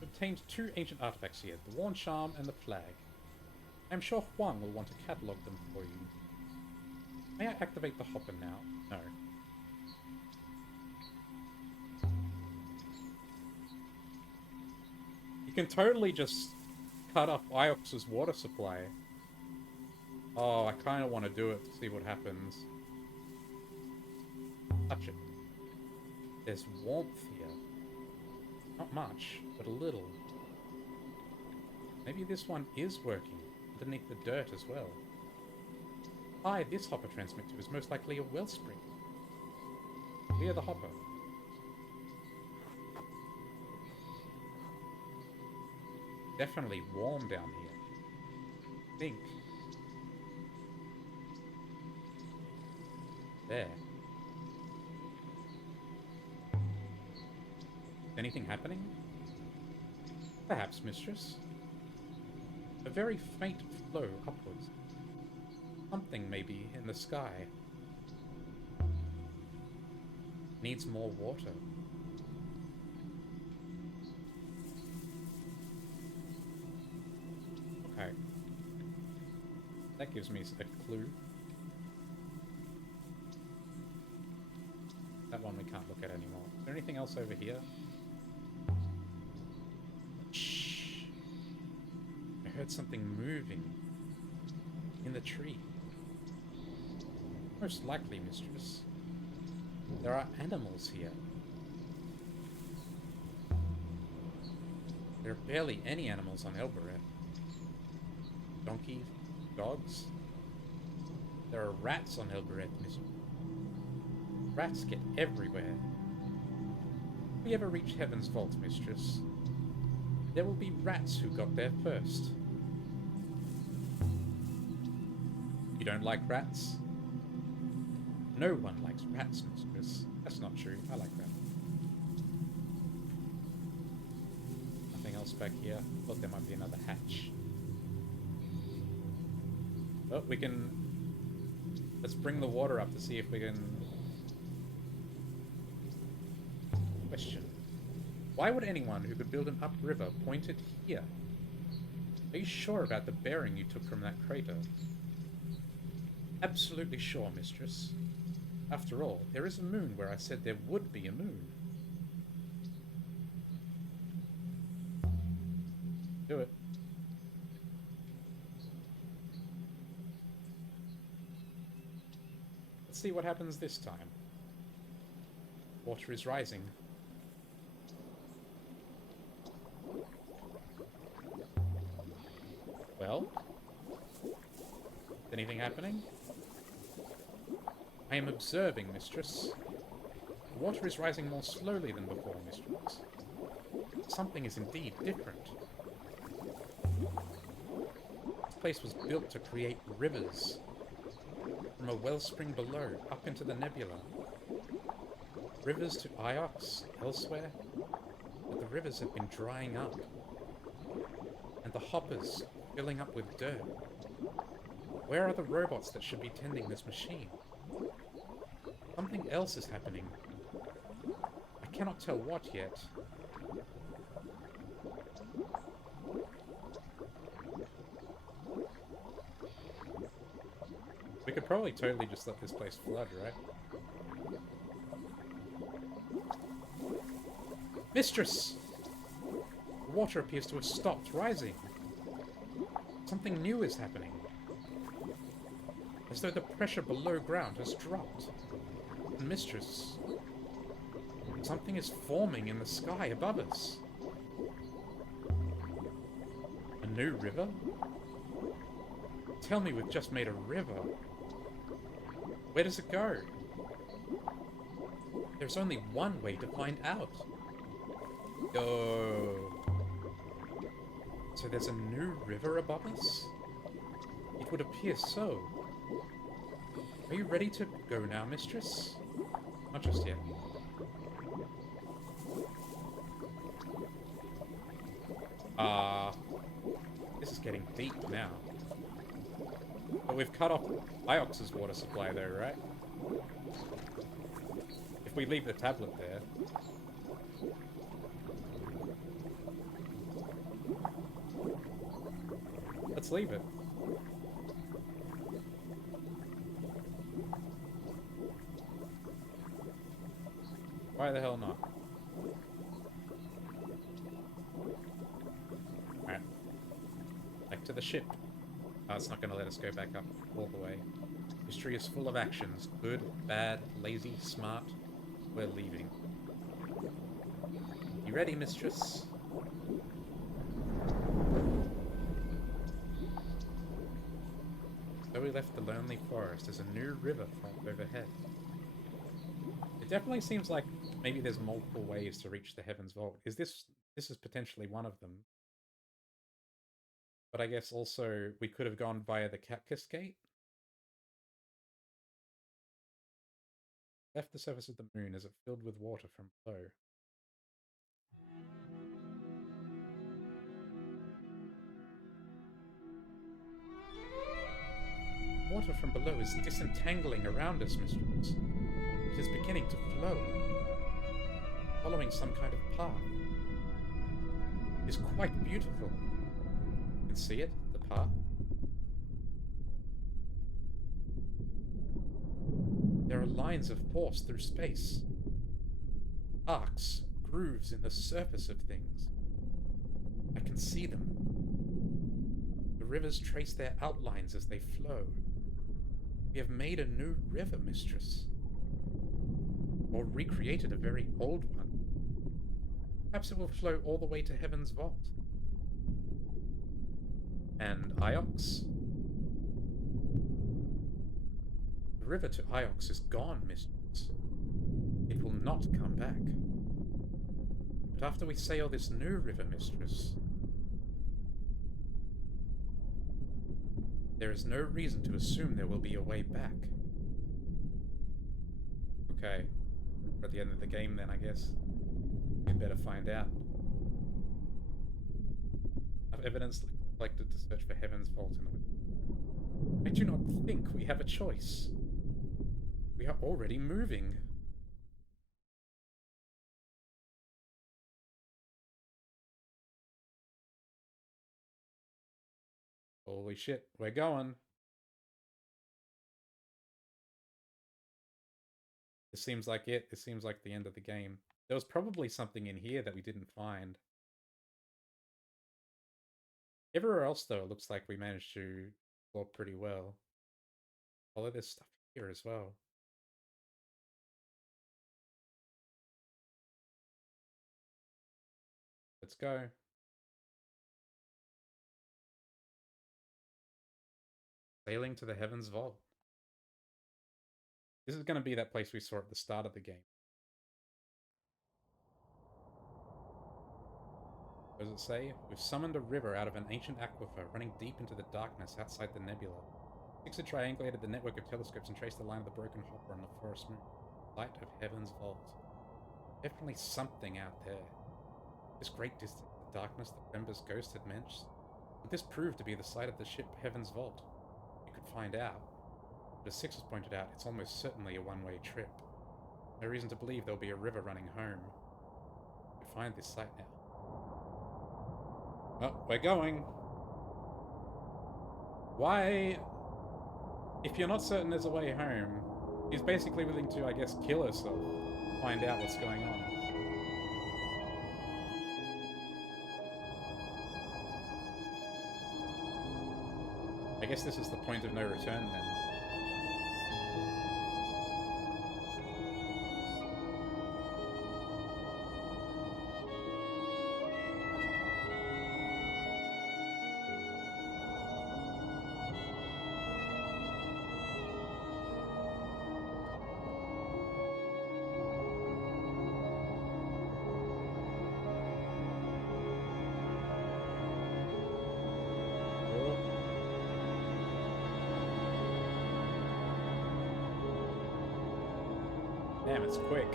We've obtained 2 ancient artifacts here, the Worn Charm and the Flag. I'm sure Huang will want to catalogue them for you. May I activate the hopper now? No. You can totally just cut off Iox's water supply. Oh, I kind of want to do it to see what happens. Touch it. There's warmth here. Not much, but a little. Maybe this one is working underneath the dirt as well. High this hopper transmits to is most likely a wellspring. Clear the hopper. Definitely warm down here. Think. There. Anything happening? Perhaps, mistress. A very faint flow upwards. Something maybe in the sky. Needs more water. Okay. That gives me a clue. That one we can't look at anymore. Is there anything else over here? Shh. I heard something moving in the tree. Most likely, mistress. There are animals here. There are barely any animals on Elbereth. Donkeys, dogs. There are rats on Elbereth, mistress. Rats get everywhere. If we ever reach Heaven's Vault, mistress, there will be rats who got there first. You don't like rats? No one likes rats, mistress. That's not true. I like rats. Nothing else back here. Thought there might be another hatch. Well, we can... Let's bring the water up to see if we can... Question. Why would anyone who could build an upriver point it here? Are you sure about the bearing you took from that crater? Absolutely sure, mistress. After all, there is a moon where I said there would be a moon. Let's see what happens this time. Water is rising. Well? Is anything happening? I am observing, mistress. The water is rising more slowly than before, mistress. Something is indeed different. This place was built to create rivers. From a wellspring below, up into the nebula. Rivers to Iox, elsewhere. But the rivers have been drying up. And the hoppers filling up with dirt. Where are the robots that should be tending this machine? Something else is happening. I cannot tell what yet. We could probably totally just let this place flood, right? Mistress! The water appears to have stopped rising. Something new is happening. As though the pressure below ground has dropped. And mistress, something is forming in the sky above us. A new river? Tell me we've just made a river. Where does it go? There's only one way to find out. Go. So there's a new river above us? It would appear so. Are you ready to go now, mistress? Not just yet. This is getting deep now. But we've cut off Iox's water supply though, right? If we leave the tablet there. Let's leave it. Why the hell not? Alright. Back to the ship. Oh, it's not going to let us go back up all the way. History is full of actions. Good, bad, lazy, smart. We're leaving. You ready, mistress? So we left the lonely forest as a new river formed overhead. It definitely seems like maybe there's multiple ways to reach the Heaven's Vault. This is potentially one of them. But I guess also we could have gone via the Kapkus Gate. Left the surface of the moon as it filled with water from below. Water from below is disentangling around us, mistress. It is beginning to flow, following some kind of path. It is quite beautiful. You can see it, the path. There are lines of force through space. Arcs, grooves in the surface of things. I can see them. The rivers trace their outlines as they flow. We have made a new river, mistress. Or recreated a very old one. Perhaps it will flow all the way to Heaven's Vault. And Iox? The river to Iox is gone, mistress. It will not come back. But after we sail this new river, mistress, there is no reason to assume there will be a way back. Okay. We're at the end of the game then, I guess. We better find out. I've evidence collected to search for Heaven's Vault in the wind. I do not think we have a choice. We are already moving. Holy shit, we're going. This seems like it. This seems like the end of the game. There was probably something in here that we didn't find. Everywhere else, though, it looks like we managed to explore pretty well. All of this stuff here as well. Let's go. Sailing to the Heaven's Vault. This is going to be that place we saw at the start of the game. What does it say? We've summoned a river out of an ancient aquifer running deep into the darkness outside the nebula. Six had triangulated the network of telescopes and traced the line of the broken hopper on the forest moon. Light of Heaven's Vault. Definitely something out there. This great distance, the darkness that Bemba's ghost had mentioned. Would this prove to be the site of the ship Heaven's Vault? We could find out. But as Six has pointed out, it's almost certainly a one-way trip. No reason to believe there'll be a river running home. We find this site now. Oh, we're going. Why? If you're not certain there's a way home, he's basically willing to, I guess, kill herself. Find out what's going on. I guess this is the point of no return then. Damn, it's quick.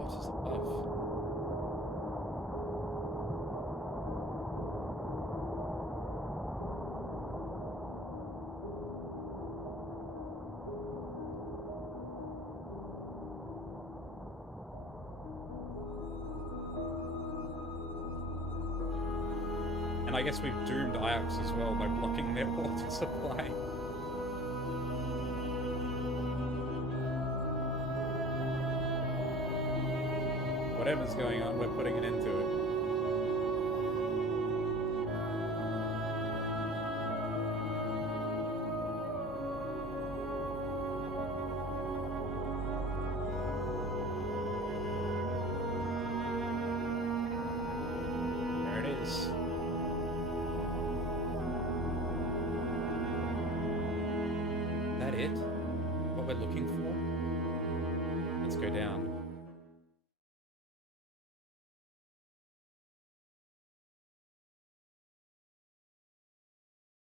What is above? And I guess we've doomed Iox as well by blocking their water supply. Whatever's going on, we're putting an end to it. There it is. That it? What we're looking for? Let's go down.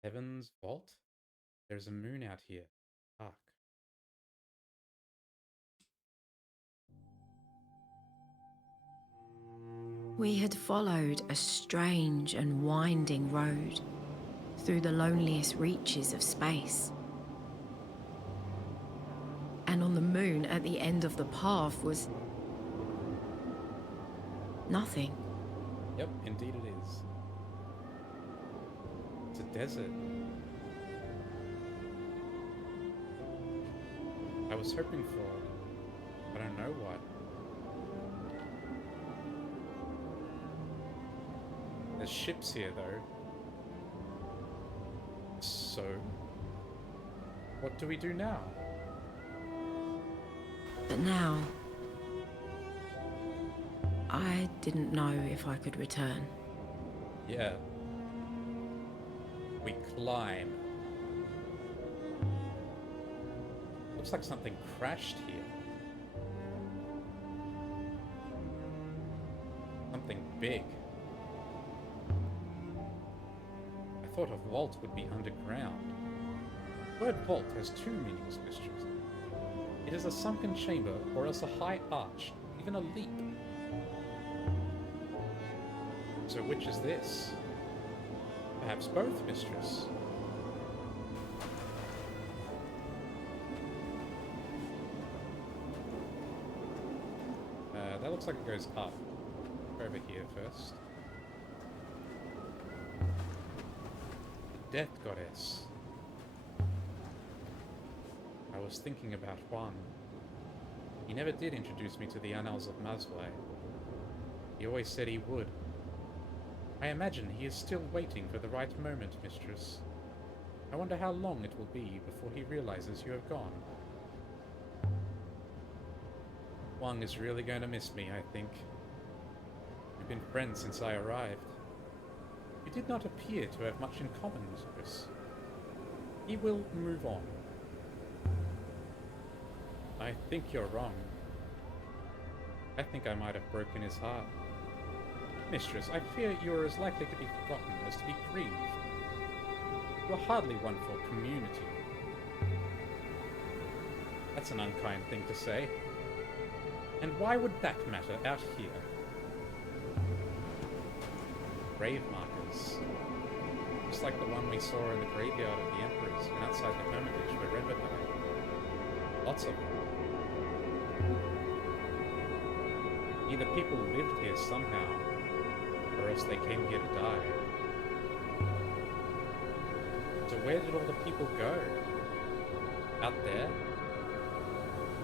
Heaven's Vault? There's a moon out here. Dark. We had followed a strange and winding road through the loneliest reaches of space. And on the moon at the end of the path was nothing. Yep, indeed it is. It's a desert. I was hoping for, I don't know what. There's ships here though. So, what do we do now? But now, I didn't know if I could return. Yeah. We climb. Looks like something crashed here. Something big. I thought a vault would be underground. The word vault has two meanings, mistress. It is a sunken chamber, or else a high arch, even a leap. So which is this? Perhaps both, mistress. That looks like it goes up. Over here first. The Death Goddess. I was thinking about Juan. He never did introduce me to the annals of Mazwai. He always said he would. I imagine he is still waiting for the right moment, mistress. I wonder how long it will be before he realizes you have gone. Wang is really going to miss me, I think. We've been friends since I arrived. You did not appear to have much in common with us. He will move on. I think you're wrong. I think I might have broken his heart. Mistress, I fear you are as likely to be forgotten as to be grieved. You are hardly one for community. That's an unkind thing to say. And why would that matter out here? Grave markers. Just like the one we saw in the graveyard of the Emperors and outside the Hermitage where Remba died. Lots of them. Either people lived here somehow, or else they came here to die. So where did all the people go? Out there?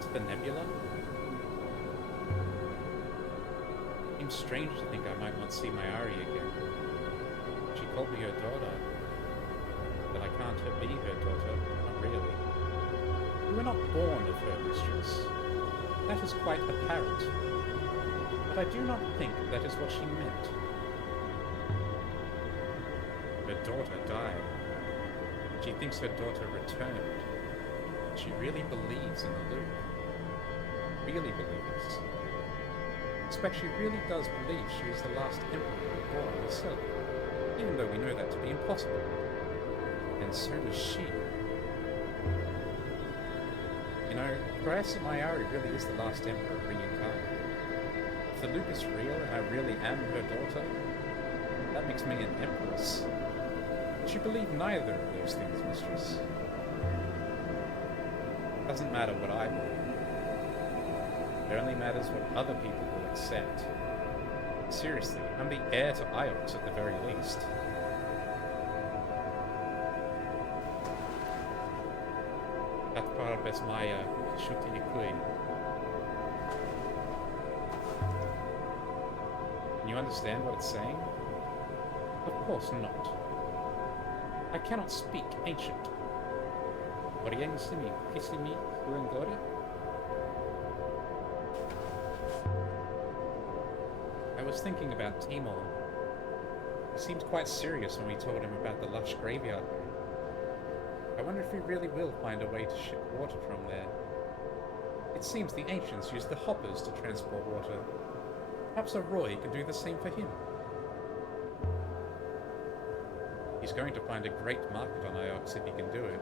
To the nebula? Seems strange to think I might not see Mayari again. She called me her daughter, but I can't be her daughter, not really. We were not born of her, mistress. That is quite apparent. But I do not think that is what she meant. Her daughter died. She thinks her daughter returned. She really believes in the loop. Really believes. I expect she really does believe she is the last emperor born herself, even though we know that to be impossible. And so does she. You know, perhaps Mayari really is the last emperor reincarnated. If the loop is real and I really am her daughter, that makes me an empress. But you believe neither of those things, mistress. Doesn't matter what I believe. It only matters what other people will accept. Seriously, I'm the heir to Iox at the very least. That part bez Maya shuti ikui. Can you understand what it's saying? Of course not. I cannot speak ancient. Oriensimi kisimi kurangori? I was thinking about Timor. He seemed quite serious when we told him about the lush graveyard there. I wonder if we really will find a way to ship water from there. It seems the ancients used the hoppers to transport water. Perhaps a Roy could do the same for him. He's going to find a great market on Iox if he can do it.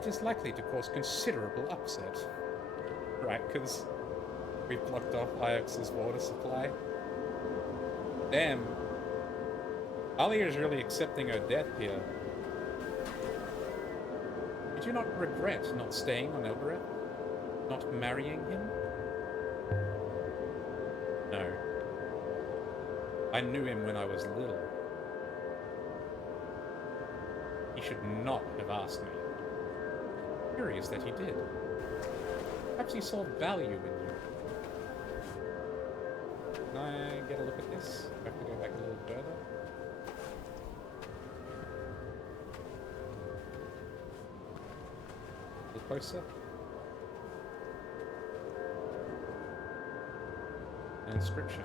It is likely to cause considerable upset. Right, because we've blocked off Iox's water supply. Damn. Alia is really accepting her death here. Did you not regret not staying on Elbereth? Not marrying him? No. I knew him when I was little. He should not have asked me. Curious that he did. Perhaps he saw value in you. Can I get a look at this? I have to go back a little further. A little closer. An inscription.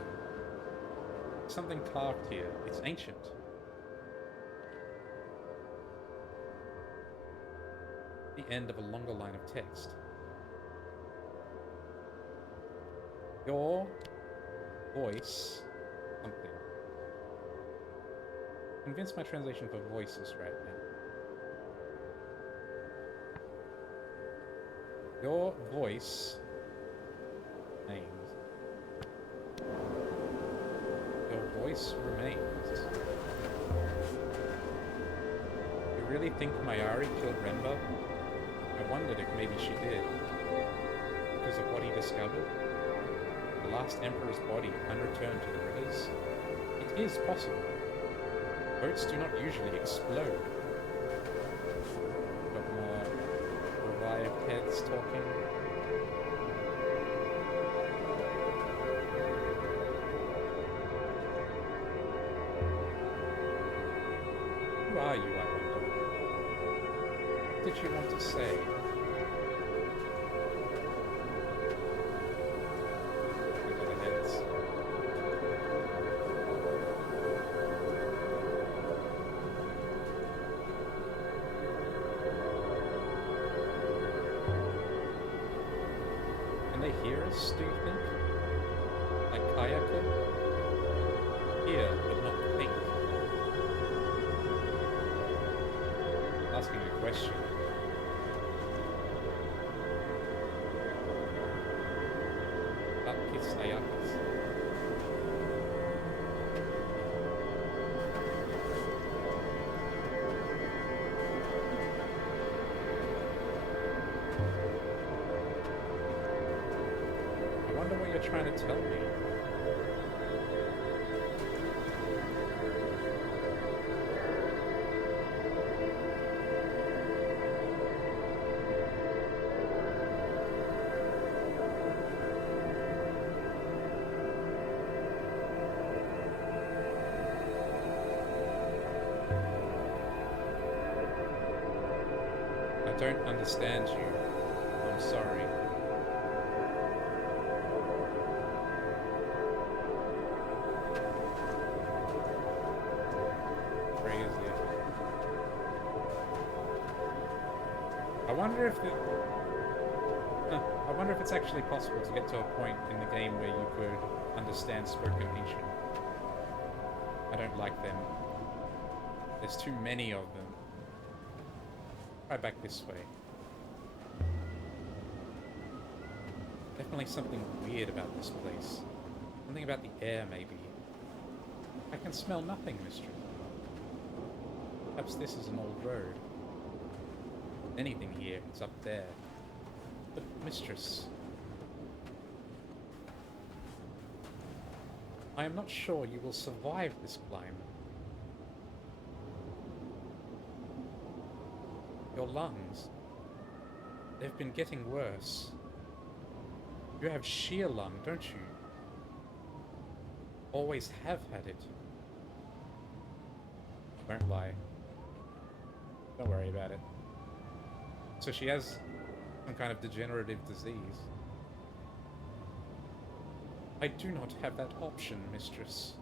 Something carved here. It's ancient. The end of a longer line of text. Your voice something. Convince my translation for voices right now. Your voice names. Your voice remains. You really think Mayari killed Remba? I wondered if maybe she did. Because of what he discovered? The last Emperor's body unreturned to the rivers? It is possible. Boats do not usually explode. Got more revived heads talking. Who are you, I wonder? did you want to say? Under the heads. Can they hear us, do you think? Like Kaya could? Hear, but not think. Asking a question. Bakis Ayakas. I wonder what you're trying to tell me. I don't understand you. I'm sorry. Crazy. I wonder if I wonder if it's actually possible to get to a point in the game where you could understand spoken ancient. I don't like them. There's too many of them. Try back this way. Definitely something weird about this place. Something about the air, maybe. I can smell nothing, mistress. Perhaps this is an old road. Anything here, it's up there. But, mistress... I am not sure you will survive this climb. Your lungs, they've been getting worse. You have sheer lung, don't you? Always have had it. Don't lie. Don't worry about it. So she has some kind of degenerative disease. I do not have that option, mistress.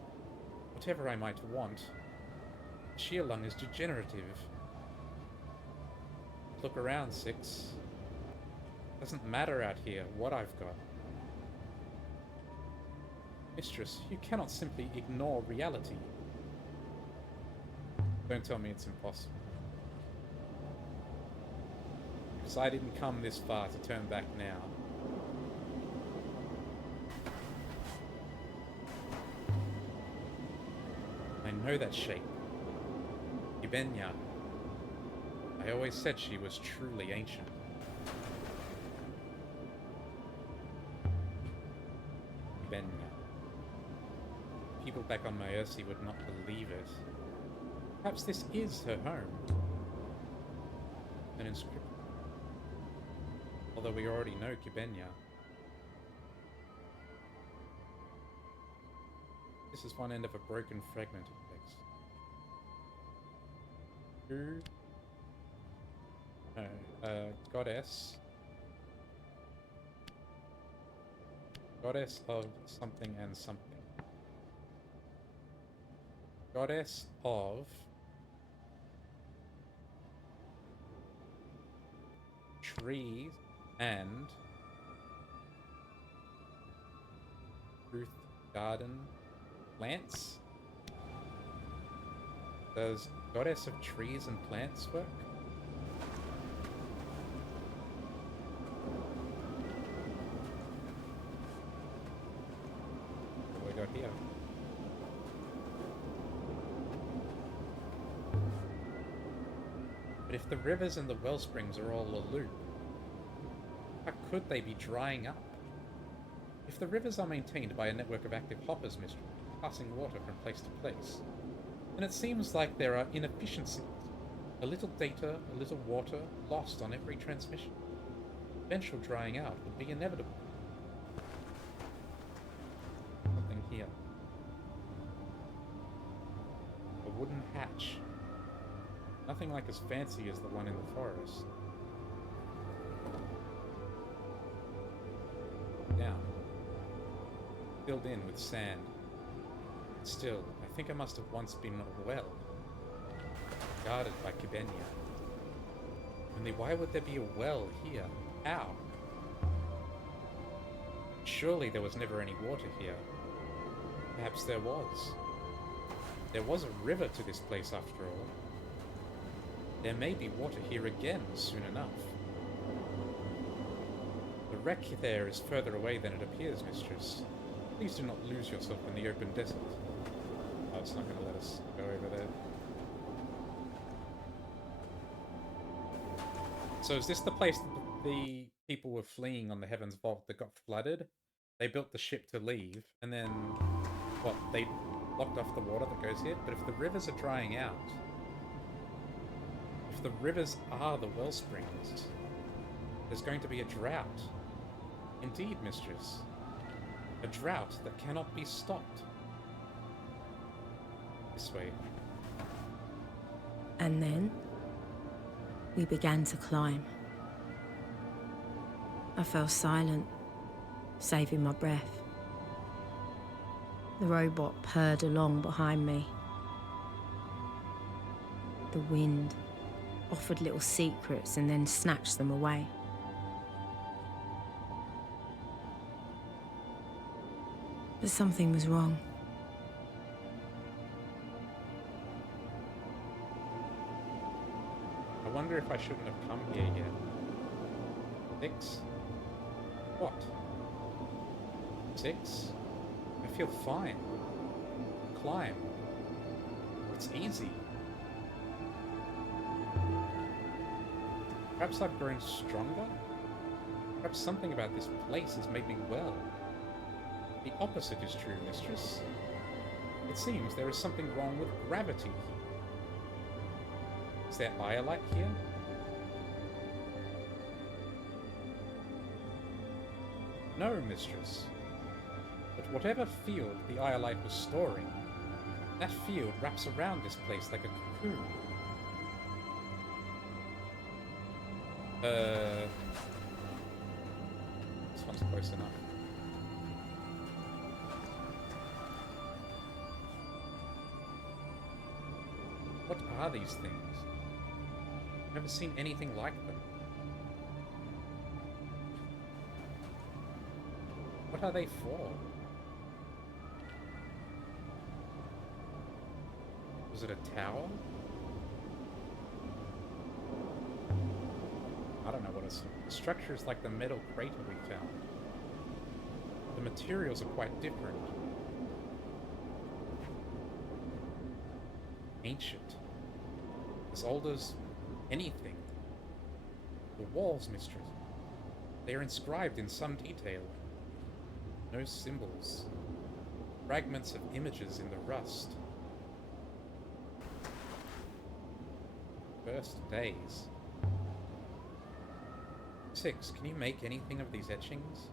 Whatever I might want, sheer lung is degenerative. Look around, Six. Doesn't matter out here what I've got. Mistress, you cannot simply ignore reality. Don't tell me it's impossible. Because I didn't come this far to turn back now. I know that shape. Ibenya. I always said she was truly ancient. Ibenya. People back on Maersi would not believe it. Perhaps this is her home. An inscription. Although we already know Kibenya. This is one end of a broken fragment of text. Who? No, goddess. Goddess of something and something. Goddess of trees and Truth Garden plants? Does Goddess of Trees and Plants work? What do we got here? But if the rivers and the well springs are all a loop, how could they be drying up? If the rivers are maintained by a network of active hoppers, mistress, passing water from place to place, then it seems like there are inefficiencies. A little data, a little water, lost on every transmission. Eventual drying out would be inevitable. Something here. A wooden hatch. Nothing like as fancy as the one in the forest. Down. Filled in with sand. Still, I think it must have once been a well. Guarded by Kibenya. Only why would there be a well here? How? Surely there was never any water here. Perhaps there was. There was a river to this place after all. There may be water here again soon enough. The wreck there is further away than it appears, mistress. Please do not lose yourself in the open desert. Oh, it's not going to let us go over there. So is this the place that the people were fleeing on the Heaven's Vault that got flooded? They built the ship to leave, and then, what, they blocked off the water that goes here? But if the rivers are drying out, if the rivers are the well springs, there's going to be a drought. Indeed, mistress. A drought that cannot be stopped. This way. And then we began to climb. I fell silent, saving my breath. The robot purred along behind me. The wind offered little secrets and then snatched them away. But something was wrong. I wonder if I shouldn't have come here yet. 6? What? 6? I feel fine. Climb. It's easy. Perhaps I've grown stronger? Perhaps something about this place has made me well. The opposite is true, mistress. It seems there is something wrong with gravity. Is there iolite here? No, mistress. But whatever field the iolite was storing, that field wraps around this place like a cocoon. This one's close enough. What are these things? I've never seen anything like them. What are they for? Was it a tower? I don't know what it's... The structure is like the metal crater we found. The materials are quite different. Ancient. As old as anything. The walls, mistress. They are inscribed in some detail. No symbols. Fragments of images in the rust. First days. 6, can you make anything of these etchings?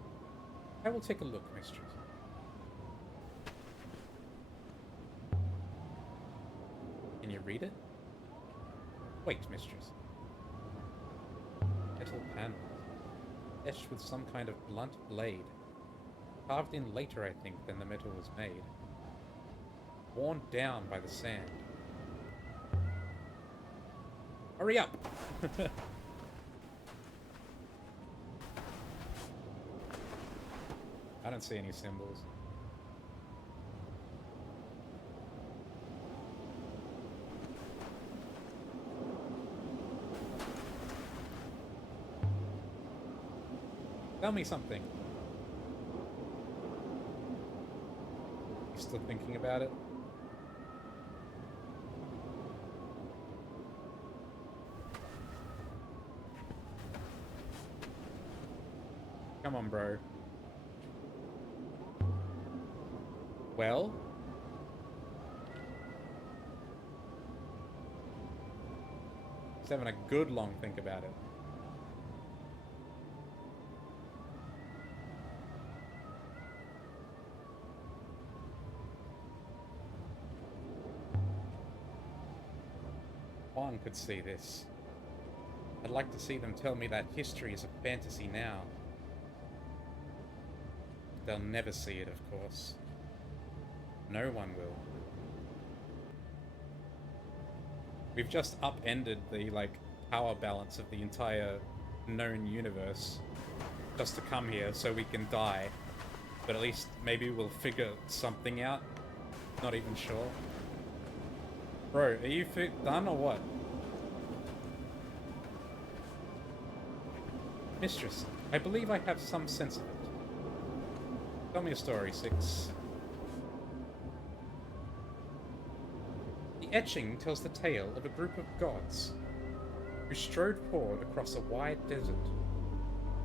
I will take a look, mistress. Can you read it? Wait, mistress. Metal panels. Etched with some kind of blunt blade. Carved in later, I think, than the metal was made. Worn down by the sand. Hurry up! I don't see any symbols. Tell me something. You still thinking about it? Come on, bro. Well? He's having a good long think about it. Spawn could see this. I'd like to see them tell me that history is a fantasy now. They'll never see it, of course. No one will. We've just upended the, like, power balance of the entire known universe just to come here so we can die. But at least maybe we'll figure something out. Not even sure. Bro, are you done or what? Mistress, I believe I have some sense of it. Tell me a story, Six. The etching tells the tale of a group of gods who strode forward across a wide desert.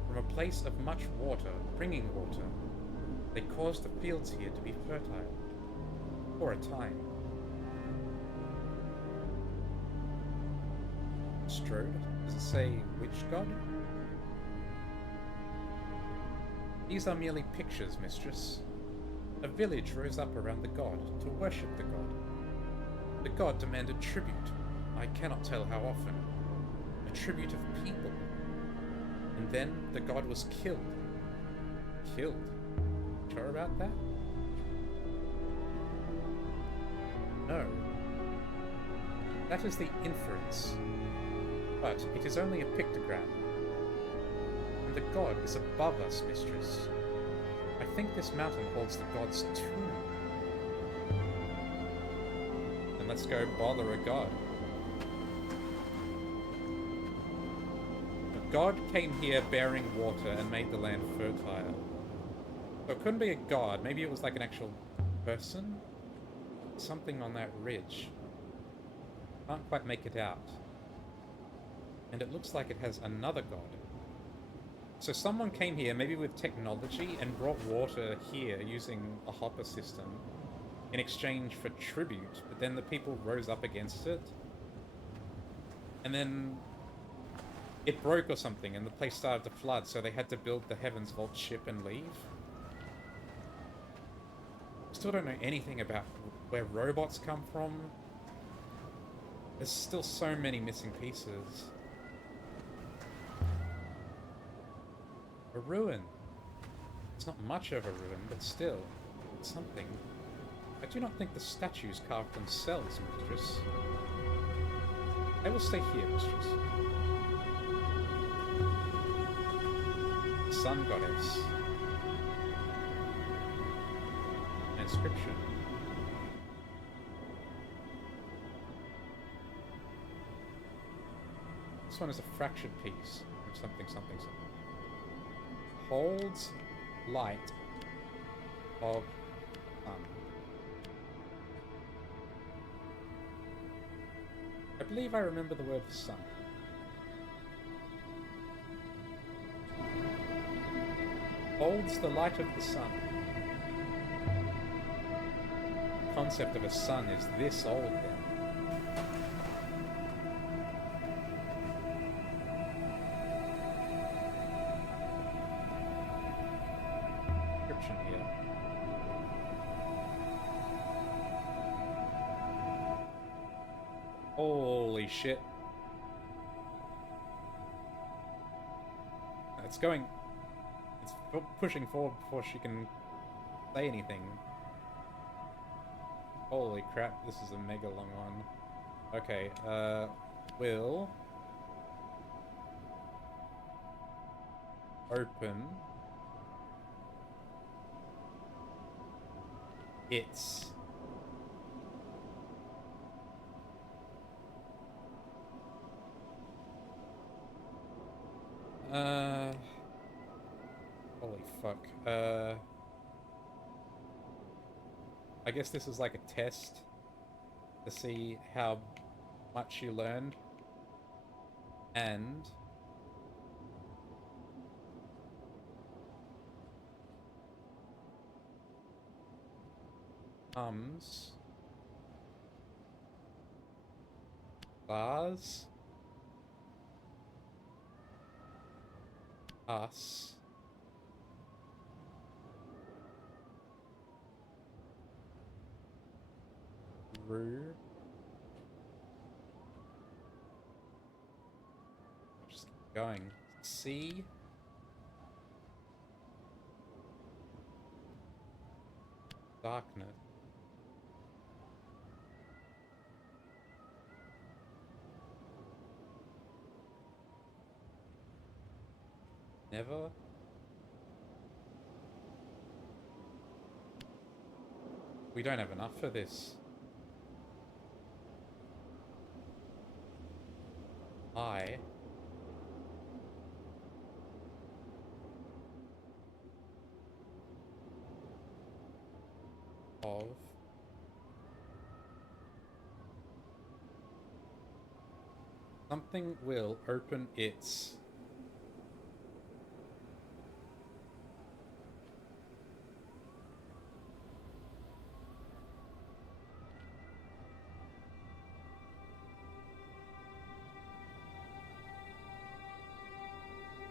From a place of much water, bringing water, they caused the fields here to be fertile. For a time. Strode? Does it say which god? These are merely pictures, mistress. A village rose up around the god to worship the god. The god demanded tribute. I cannot tell how often. A tribute of people. And then the god was killed. Killed? Sure about that? No. That is the inference. But it is only a pictogram. And the god is above us, mistress. I think this mountain holds the god's tomb. Then let's go bother a god. A god came here bearing water and made the land fertile. So it couldn't be a god, maybe it was like an actual person? Something on that ridge. Can't quite make it out. And it looks like it has another god. So someone came here, maybe with technology, and brought water here using a hopper system in exchange for tribute, but then the people rose up against it. And then it broke or something, and the place started to flood, so they had to build the Heaven's Vault ship and leave. Still don't know anything about where robots come from. There's still so many missing pieces. A ruin. It's not much of a ruin, but still, it's something. I do not think the statues carved themselves, mistress. I will stay here, mistress. Sun goddess. Inscription. This one is a fractured piece of something, something, something. Holds light of sun. I believe I remember the word sun. Holds the light of the sun. The concept of a sun is this old then. Here. Holy shit. It's going... It's pushing forward before she can say anything. Holy crap, this is a mega long one. Okay, we'll... open... It's... Holy fuck. I guess this is like a test to see how much you learned. And... comes... bars... us... through... going. Sea. Darkness. Never. We don't have enough for this. I. Of. Something will open its.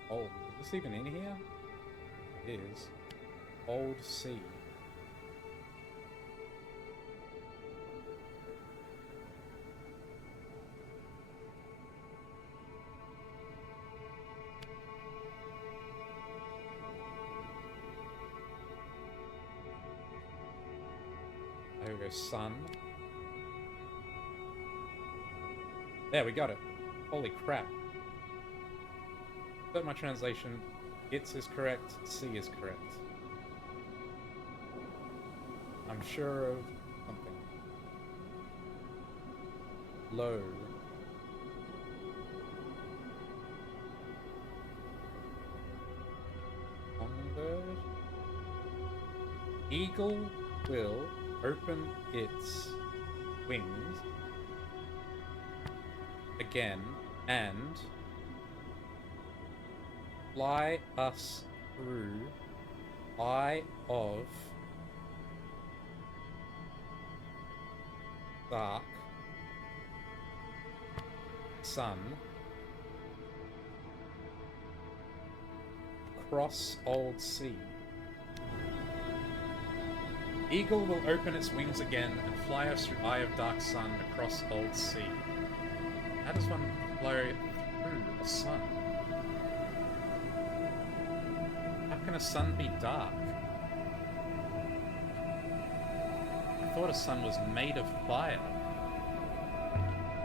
Oh, is this even in here? It is. Old sea. There we go, sun. There, we got it. Holy crap. But my translation, its is correct, C is correct. I'm sure of something. Low. Songbird. Eagle will open its wings again and fly us through eye of dark sun across old sea. Eagle will open its wings again and fly us through eye of dark sun across old sea. How does one fly through the sun? How can a sun be dark? I thought a sun was made of fire.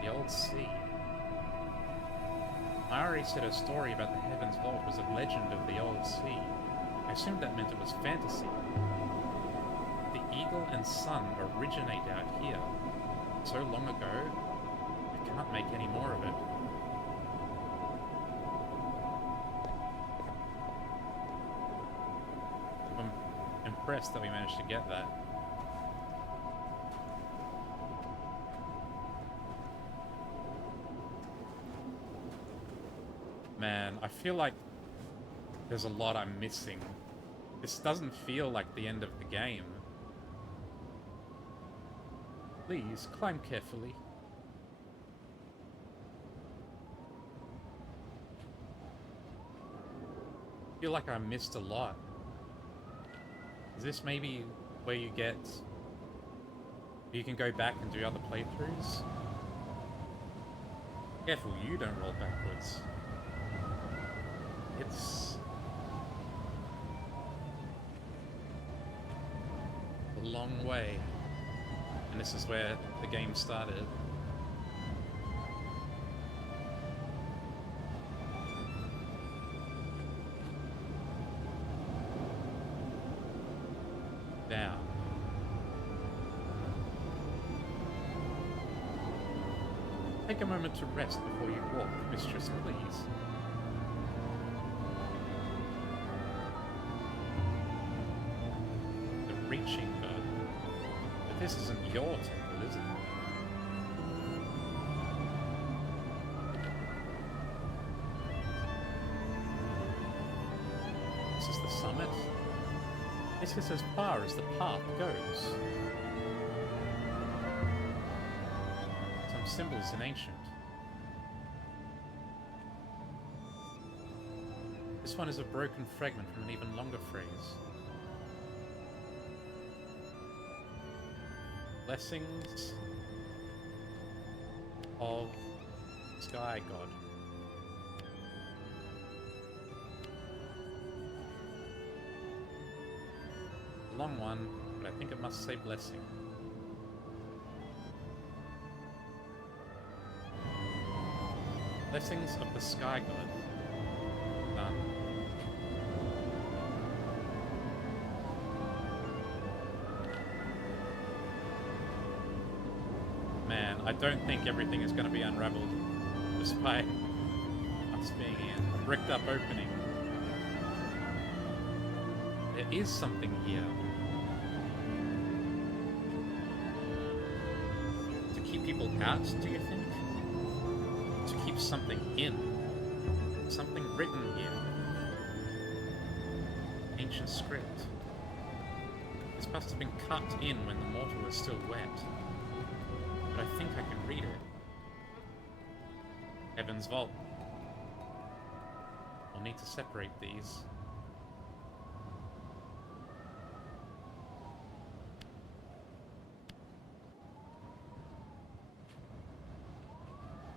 The old sea. I already said a story about the Heaven's Vault was a legend of the old sea. I assumed that meant it was fantasy. The eagle and sun originate out here. So long ago, I can't make any more of it. I'm impressed that we managed to get that. Man, I feel like there's a lot I'm missing. This doesn't feel like the end of the game. Please, climb carefully. I feel like I missed a lot. Is this maybe where you get... You can go back and do other playthroughs? Careful, you don't roll backwards. It's... a long way. And this is where the game started. Down. Take a moment to rest before you walk, mistress, please. The reaching bird. But this isn't your temple, is it? This is the summit. This is as far as the path goes. Some symbols in ancient. This one is a broken fragment from an even longer phrase. Blessings of Sky God. long one, but I think it must say blessing. Blessings of the Sky God. Done. Man, I don't think everything is going to be unraveled, despite us being in a bricked up opening. There is something here. To keep people out, do you think? To keep something in? Something written here. Ancient script. This must have been cut in when the mortar was still wet. But I think I can read it. Heaven's Vault. I'll need to separate these.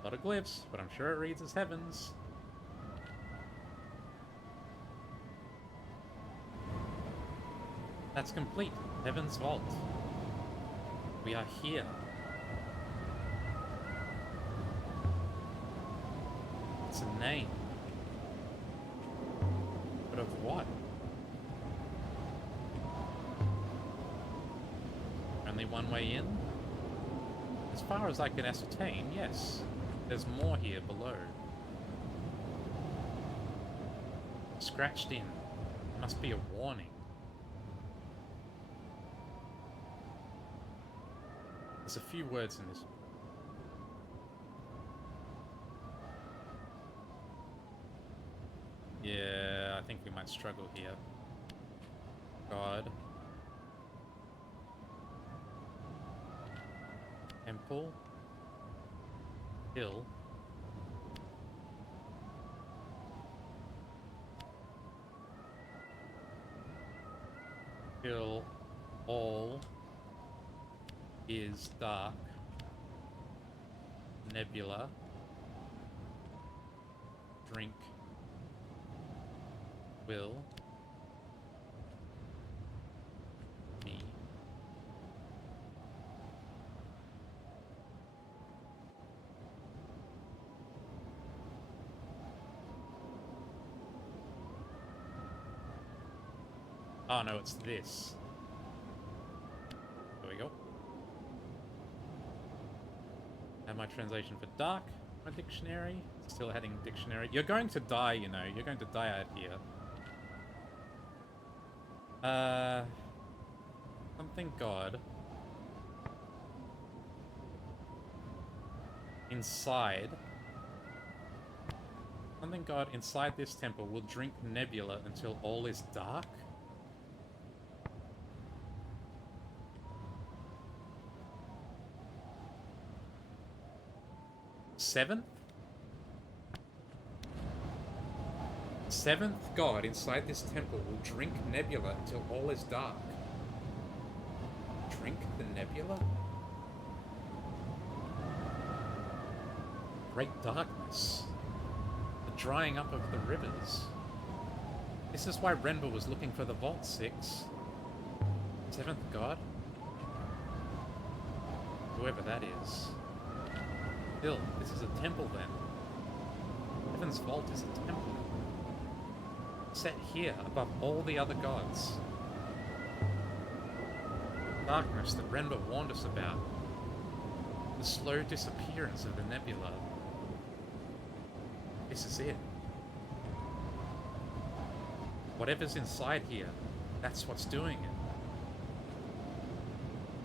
A lot of glyphs, but I'm sure it reads as Heavens. That's complete. Heaven's Vault. We are here. It's a name. But of what? Only one way in? As far as I can ascertain, yes. There's more here below. Scratched in. Must be a warning. There's a few words in this. Yeah, I think we might struggle here. God. Temple. Hill. Hill. All is dark. Nebula. Drink. Will. Me. Oh no, it's this. There we go. And my translation for dark, my dictionary. Still heading dictionary. You're going to die, you know. You're going to die out here. Something God. Inside. Something God inside this temple will drink nebula until all is dark. Seventh? Seventh God inside this temple will drink nebula until all is dark. Drink the nebula? Great darkness. The drying up of the rivers. This is why Renva was looking for the Vault 6. Seventh God? Whoever that is. Still, this is a temple then. Heaven's Vault is a temple. Set here above all the other gods. Darkness that Renva warned us about. The slow disappearance of the nebula. This is it. Whatever's inside here, that's what's doing it.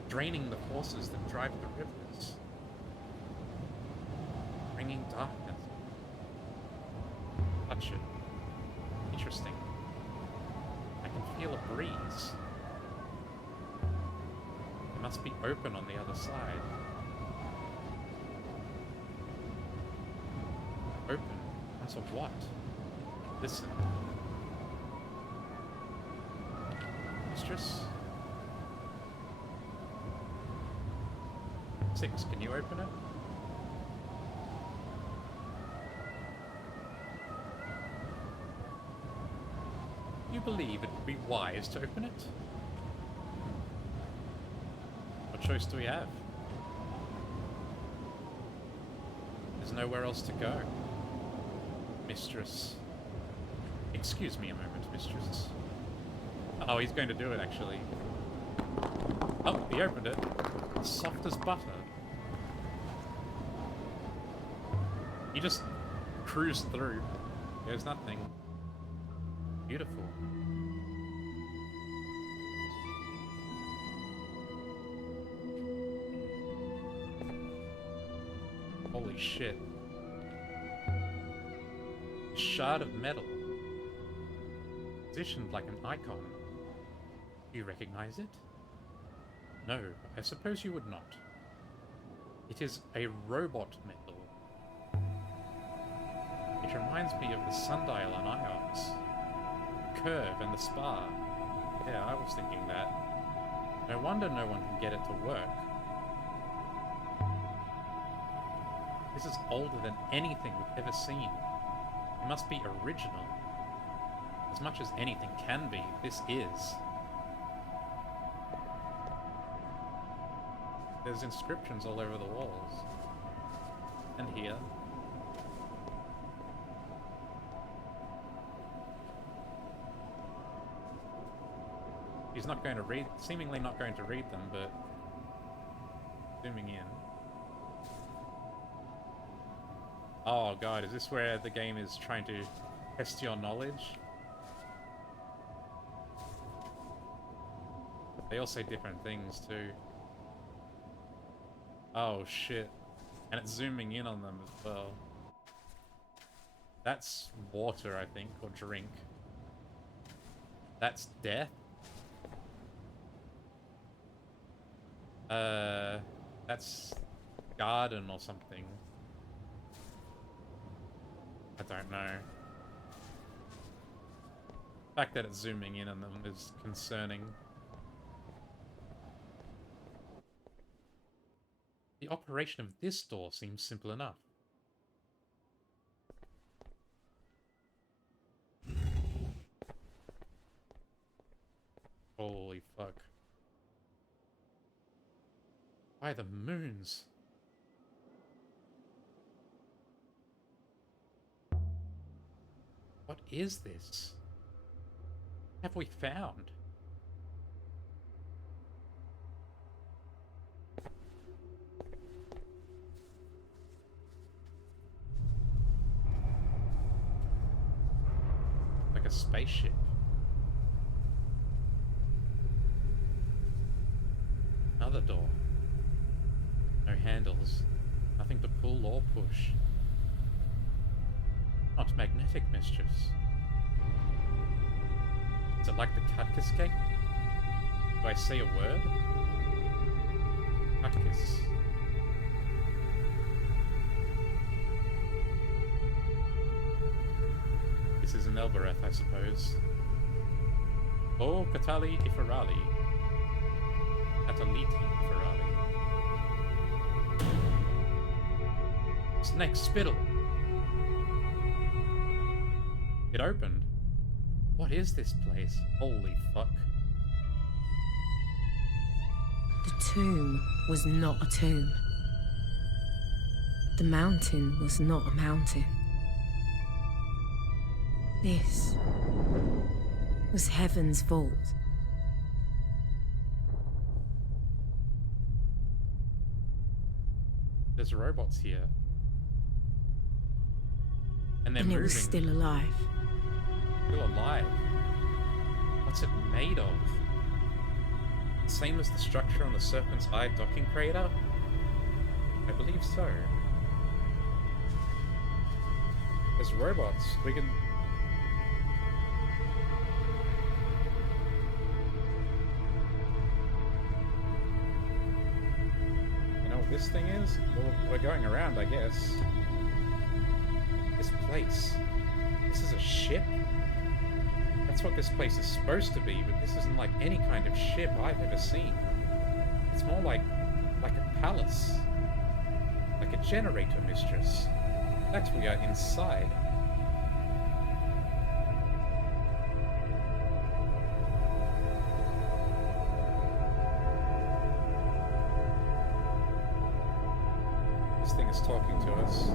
Draining the forces that drive the rivers. Bringing darkness. Touch it. Interesting. I can feel a breeze. It must be open on the other side. Open? Onto what? Listen. Mistress? 6, can you open it? You believe it would be wise to open it? choice do we have? There's nowhere else to go. Mistress. Excuse me a moment, mistress. Oh, he's going to do it, actually. Oh, he opened it. Soft as butter. He just cruised through. There's nothing. Beautiful. Holy shit. A shard of metal. Positioned like an icon. Do you recognize it? No, I suppose you would not. It is a robot metal. It reminds me of the sundial on Iox. Curve and the spar. Yeah, I was thinking that. No wonder no one can get it to work. This is older than anything we've ever seen. It must be original. As much as anything can be, this is. There's inscriptions all over the walls. And here. He's not going to read, seemingly not going to read them, but zooming in. Oh god, is this where the game is trying to test your knowledge? They all say different things too. Oh shit. And it's zooming in on them as well. That's water, I think, or drink. That's death. That's garden or something. I don't know. The fact that it's zooming in on them is concerning. The operation of this door seems simple enough. Holy fuck. By the moons. What is this? What have we found? Like a spaceship. Another door. No handles. Nothing to pull or push. Not magnetic, mistress. Is it like the Cutkiss gate? Do I say a word? Cutkiss. This is an Elbereth, I suppose. Oh, Katali Iferali. Kataliti Iferali. Snake spittle. It opened. What is this place? Holy fuck. The tomb was not a tomb. The mountain was not a mountain. This was heaven's vault. There's robots here. And they're moving. It was still alive. Still alive. What's it made of? Same as the structure on the Serpent's Eye docking crater? I believe so. There's robots. We can... You know what this thing is? Well, we're going around, I guess. This place. This is a ship? That's what this place is supposed to be, but this isn't like any kind of ship I've ever seen. It's more like a palace. Like a generator, mistress. That's we are inside. this thing is talking to us.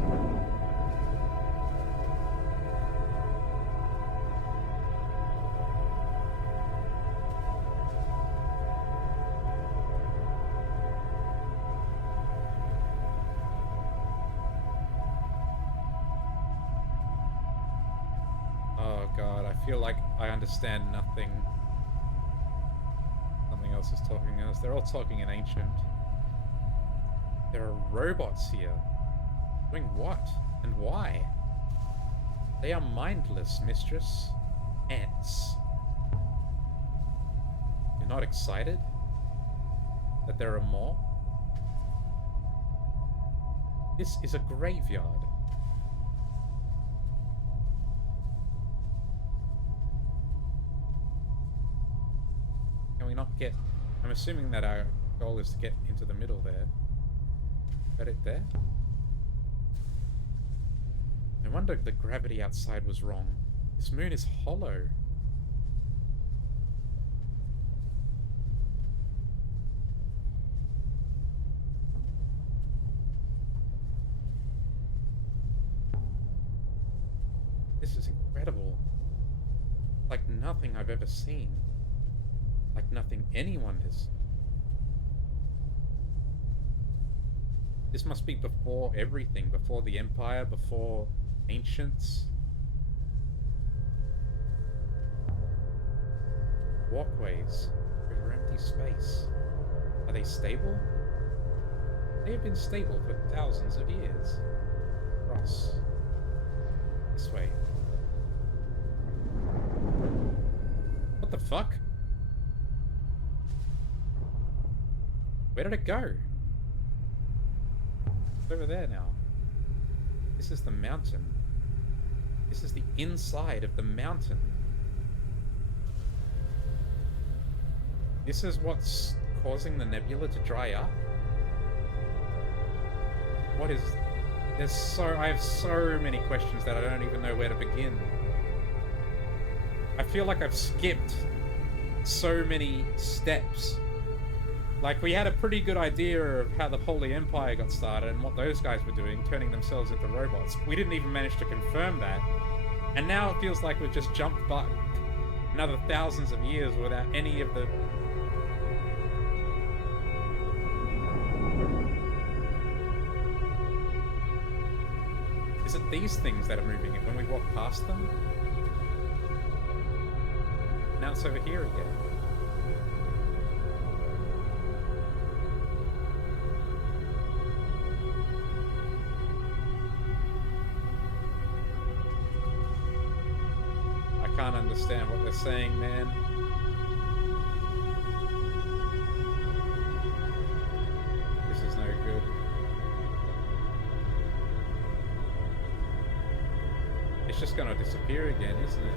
Oh god, I feel like I understand nothing. Something else is talking to us. They're all talking in ancient. There are robots here. Doing what? And why? They are mindless, mistress. Ants. You're not excited? That there are more? This is a graveyard. Can we not get... I'm assuming that our goal is to get into the middle there. Got it there? No wonder the gravity outside was wrong. This moon is hollow. This is incredible. Like nothing I've ever seen. Like nothing anyone has. This must be before everything, before the Empire, before ancients. Walkways over empty space. Are they stable? They have been stable for thousands of years. Cross. This way. What the fuck? Where did it go? It's over there now. This is the mountain. This is the inside of the mountain. This is what's causing the nebula to dry up? What is... I have so many questions that I don't even know where to begin. I feel like I've skipped so many steps. Like, we had a pretty good idea of how the Holy Empire got started and what those guys were doing, turning themselves into robots. We didn't even manage to confirm that. And now it feels like we've just jumped back another thousands of years without any of the... Is it these things that are moving it when we walk past them? Now it's over here again. I can't understand what they're saying, man. This is no good. It's just gonna disappear again, isn't it?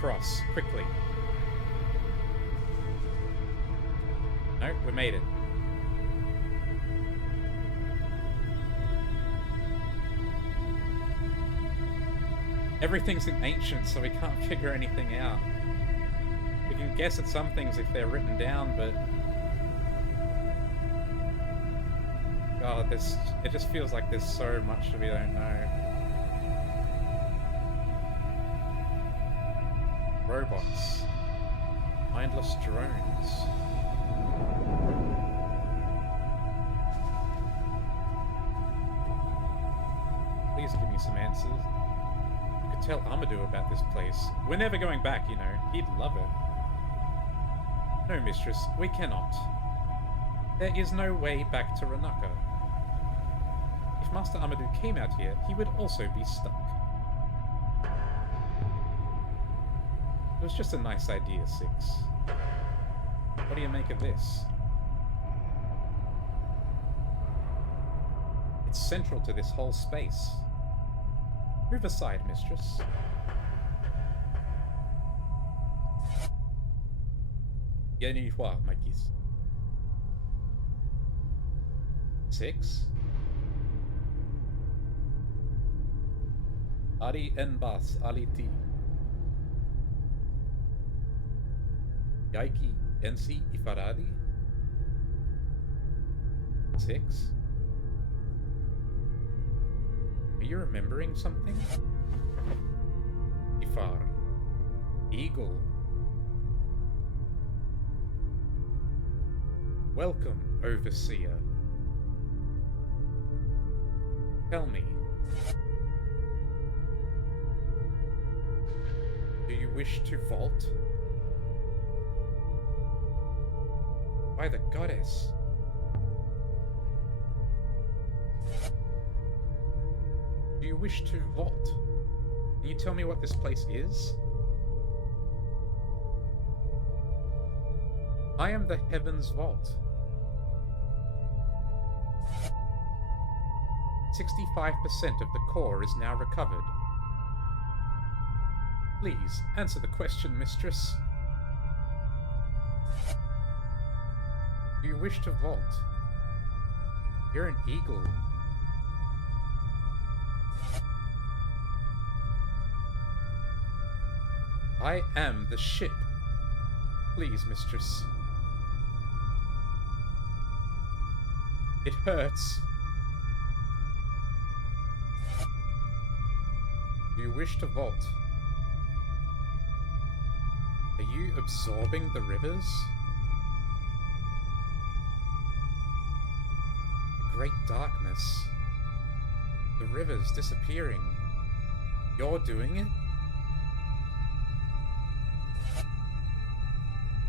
Cross, quickly. No, we made it. Everything's in ancient, so we can't figure anything out. We can guess at some things if they're written down, but... God, it just feels like there's so much we don't know. Robots. Mindless drones. Please give me some answers. You could tell Amadou about this place. We're never going back, you know. He'd love it. No, mistress, we cannot. There is no way back to Ranaka. If Master Amadou came out here, he would also be stuck. It was just a nice idea, Six. What do you make of this? It's central to this whole space. Move aside, mistress. Bien une fois, Magis. Six. Ari en bas aliti. Gaiki Ensi Ifaradi? 6? Are you remembering something? Ifar. Eagle. Welcome, Overseer. Tell me, do you wish to vault? By the goddess. Do you wish to vault? Can you tell me what this place is? I am the Heaven's Vault. 65% of the core is now recovered. Please, answer the question, mistress. Do you wish to vault? You're an eagle. I am the ship. Please, mistress. It hurts. Do you wish to vault? Are you absorbing the rivers? The great darkness. The rivers disappearing. You're doing it?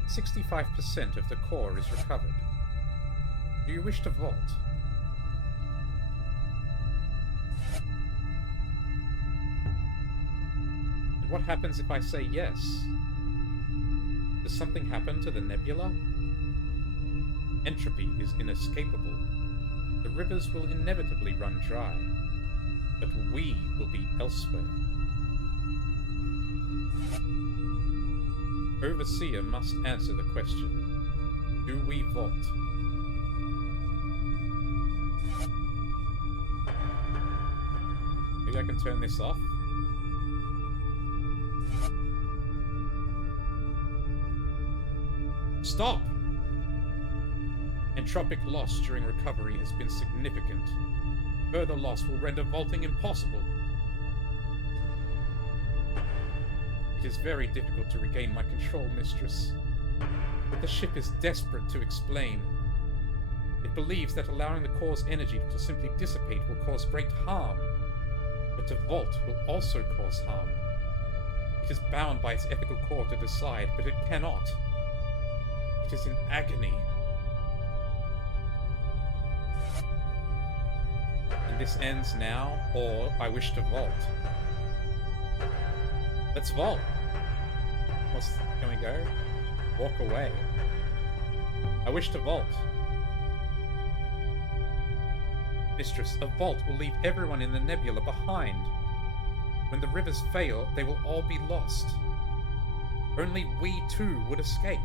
65% of the core is recovered. Do you wish to vault? And what happens if I say yes? Does something happen to the nebula? Entropy is inescapable. The rivers will inevitably run dry, but we will be elsewhere. Overseer must answer the question. Do we vault? Maybe I can turn this off? Stop! Entropic loss during recovery has been significant. Further loss will render vaulting impossible. It is very difficult to regain my control, mistress. But the ship is desperate to explain. It believes that allowing the core's energy to simply dissipate will cause great harm. But to vault will also cause harm. It is bound by its ethical core to decide, but it cannot. It is in agony. And this ends now, or I wish to vault. Let's vault. Can we go? Walk away. I wish to vault. Mistress, a vault will leave everyone in the nebula behind. When the rivers fail, they will all be lost. Only we too would escape.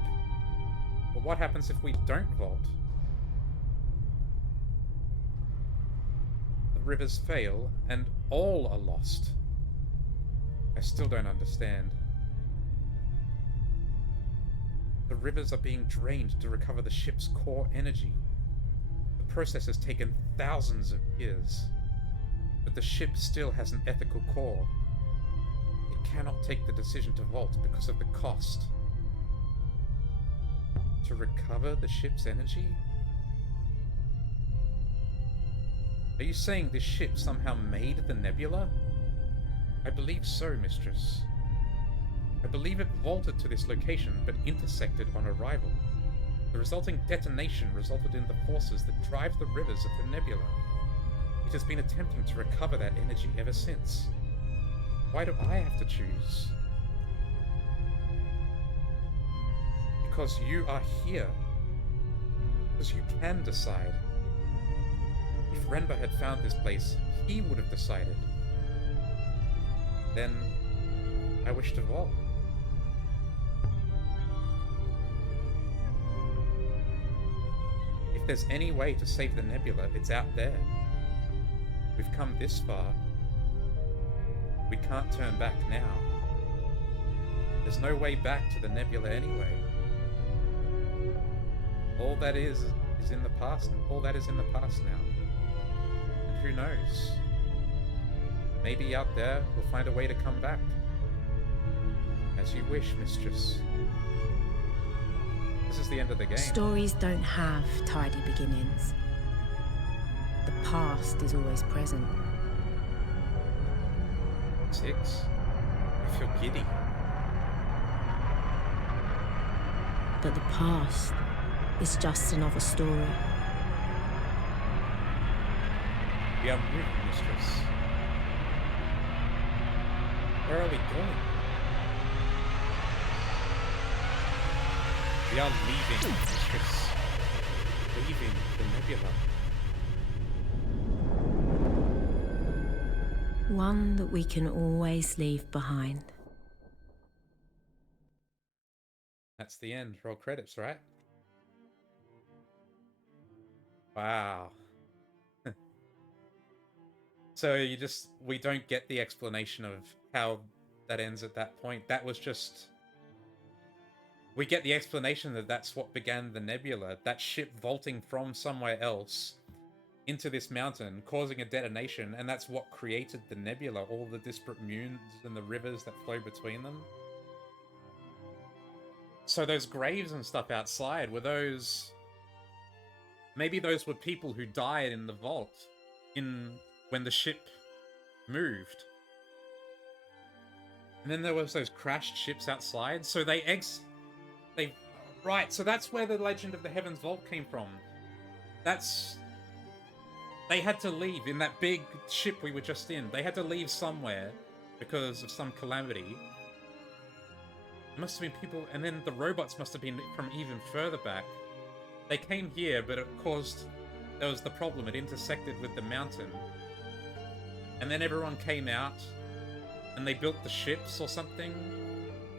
But what happens if we don't vault? The rivers fail, and all are lost. I still don't understand. The rivers are being drained to recover the ship's core energy. The process has taken thousands of years, but the ship still has an ethical core. It cannot take the decision to vault because of the cost. To recover the ship's energy? Are you saying this ship somehow made the nebula? I believe so, mistress. I believe it vaulted to this location, but intersected on arrival. The resulting detonation resulted in the forces that drive the rivers of the nebula. It has been attempting to recover that energy ever since. Why do I have to choose? Because you are here. Because you can decide. If Renba had found this place, he would have decided. Then, I wish to vault. If there's any way to save the nebula, it's out there. We've come this far. We can't turn back now. There's no way back to the nebula anyway. All that is in the past, and all that is in the past now. And who knows? Maybe out there we'll find a way to come back. As you wish, mistress. This is the end of the game. Stories don't have tidy beginnings. The past is always present. 6? I feel giddy. But the past is just another story. We are moving, mistress. Where are we going? We are leaving, mistress. Leaving the nebula. One that we can always leave behind. That's the end. Roll credits, right? Wow. So we don't get the explanation of how that ends at that point. That was just... We get the explanation that that's what began the nebula. That ship vaulting from somewhere else into this mountain, causing a detonation, and that's what created the nebula. All the disparate moons and the rivers that flow between them. So those graves and stuff outside, were those... Maybe those were people who died in the vault when the ship moved. And then there was those crashed ships outside. So right, so that's where the legend of the Heaven's Vault came from. They had to leave in that big ship we were just in. They had to leave somewhere because of some calamity. It must have been people, and then the robots must have been from even further back. They came here, but there was the problem. It intersected with the mountain. And then everyone came out, and they built the ships or something.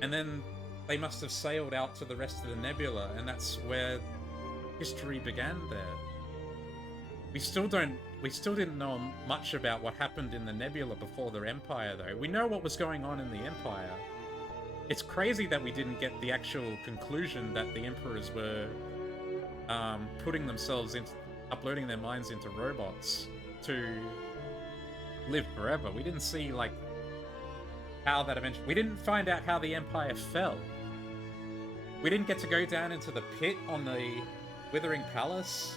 And then they must have sailed out to the rest of the nebula, and that's where history began there. We still didn't know much about what happened in the nebula before their empire, though. We know what was going on in the empire. It's crazy that we didn't get the actual conclusion that the emperors were uploading their minds into robots to live forever. We didn't see, like, how that eventually... We didn't find out how the empire fell. We didn't get to go down into the pit on the Withering Palace.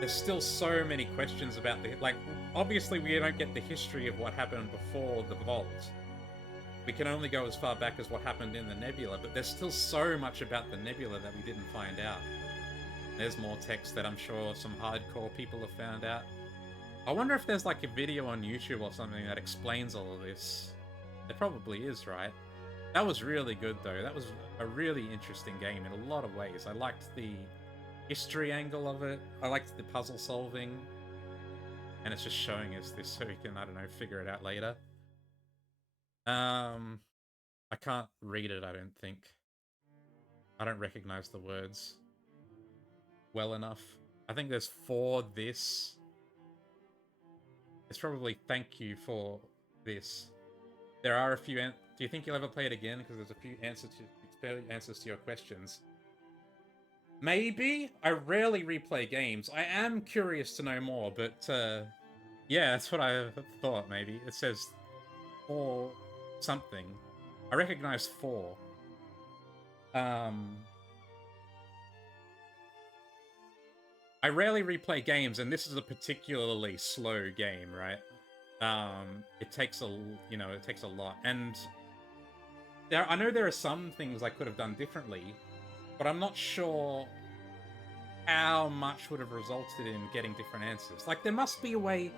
There's still so many questions about the... Like, obviously we don't get the history of what happened before the Vault. We can only go as far back as what happened in the nebula, but there's still so much about the nebula that we didn't find out. There's more text that I'm sure some hardcore people have found out. I wonder if there's like a video on YouTube or something that explains all of this. There probably is, right? That was really good though. That was a really interesting game in a lot of ways. I liked the history angle of it. I liked the puzzle solving. And it's just showing us this so we can, I don't know, figure it out later. I can't read it, I don't think. I don't recognize the words well enough. I think there's for this. It's probably thank you for this. There are a few... Do you think you'll ever play it again? Because there's a few answers to your questions. Maybe? I rarely replay games. I am curious to know more, but yeah, that's what I thought, maybe. It says for something. I recognize for. I rarely replay games, and this is a particularly slow game, right? It takes a lot, and I know there are some things I could have done differently, but I'm not sure how much would have resulted in getting different answers. Like, there must be a way...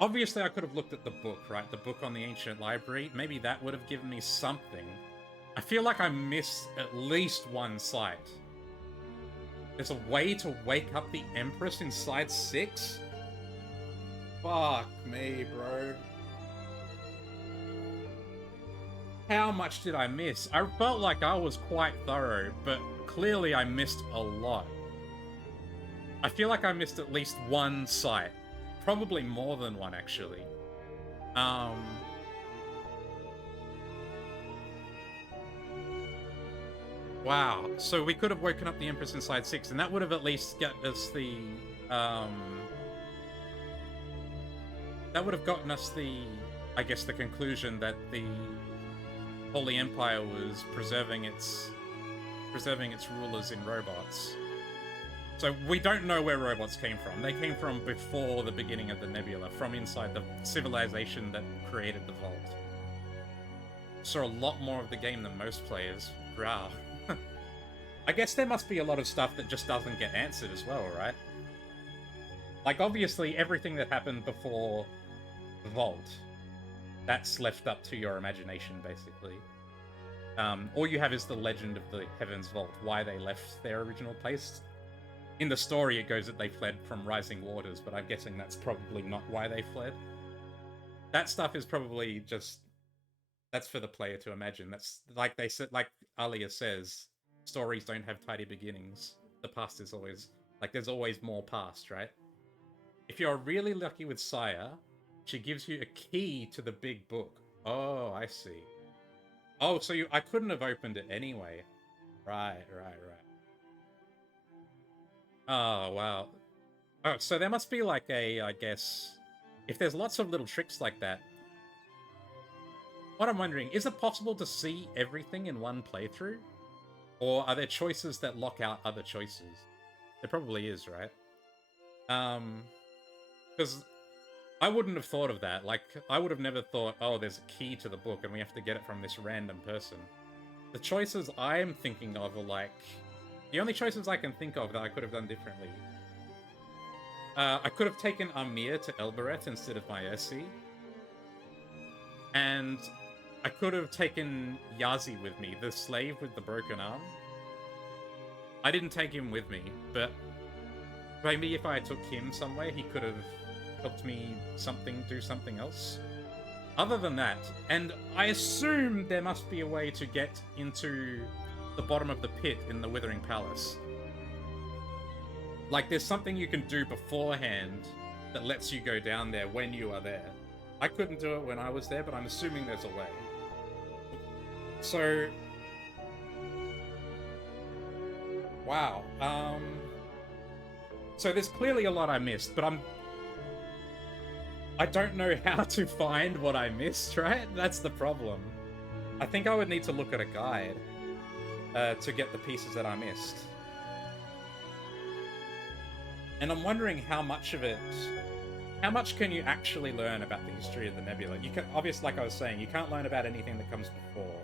Obviously, I could have looked at the book, right? The book on the Ancient Library. Maybe that would have given me something. I feel like I missed at least one site. There's a way to wake up the Empress inside 6? Fuck me, bro. How much did I miss? I felt like I was quite thorough, but clearly I missed a lot. I feel like I missed at least one site. Probably more than one, actually. Wow. So we could have woken up the Empress inside 6, and that would have at least got us the, that would have gotten us the, I guess, the conclusion that the Holy Empire was preserving its rulers in robots. So we don't know where robots came from. They came from before the beginning of the nebula, from inside the civilization that created the vault. So a lot more of the game than most players. Wow. I guess there must be a lot of stuff that just doesn't get answered as well, right? Like, obviously, everything that happened before the vault, that's left up to your imagination, basically. All you have is the legend of the Heaven's Vault, why they left their original place. In the story, it goes that they fled from rising waters, but I'm guessing that's probably not why they fled. That stuff is probably just... that's for the player to imagine. That's, like they said, like Alia says, stories don't have tidy beginnings. The past is always... like, there's always more past, right? If you're really lucky with Saya, she gives you a key to the big book. Oh, I see. Oh, so I couldn't have opened it anyway. Right. Oh, wow. Oh, so there must be like a, I guess... if there's lots of little tricks like that... what I'm wondering, is it possible to see everything in one playthrough? Or are there choices that lock out other choices? There probably is, right? Because I wouldn't have thought of that. Like, I would have never thought, oh, there's a key to the book and we have to get it from this random person. The choices I'm thinking of are like... the only choices I can think of that I could have done differently. I could have taken Amir to Elbereth instead of Maersi. And I could have taken Yazi with me, the slave with the broken arm. I didn't take him with me, but maybe if I took him somewhere, he could have helped me do something else. Other than that, and I assume there must be a way to get into the bottom of the pit in the Withering Palace. Like, there's something you can do beforehand that lets you go down there when you are there. I couldn't do it when I was there, but I'm assuming there's a way. So... wow. So there's clearly a lot I missed, but I don't know how to find what I missed, right? That's the problem. I think I would need to look at a guide to get the pieces that I missed. And I'm wondering how much of it... how much can you actually learn about the history of the nebula? You can, obviously, like I was saying, you can't learn about anything that comes before,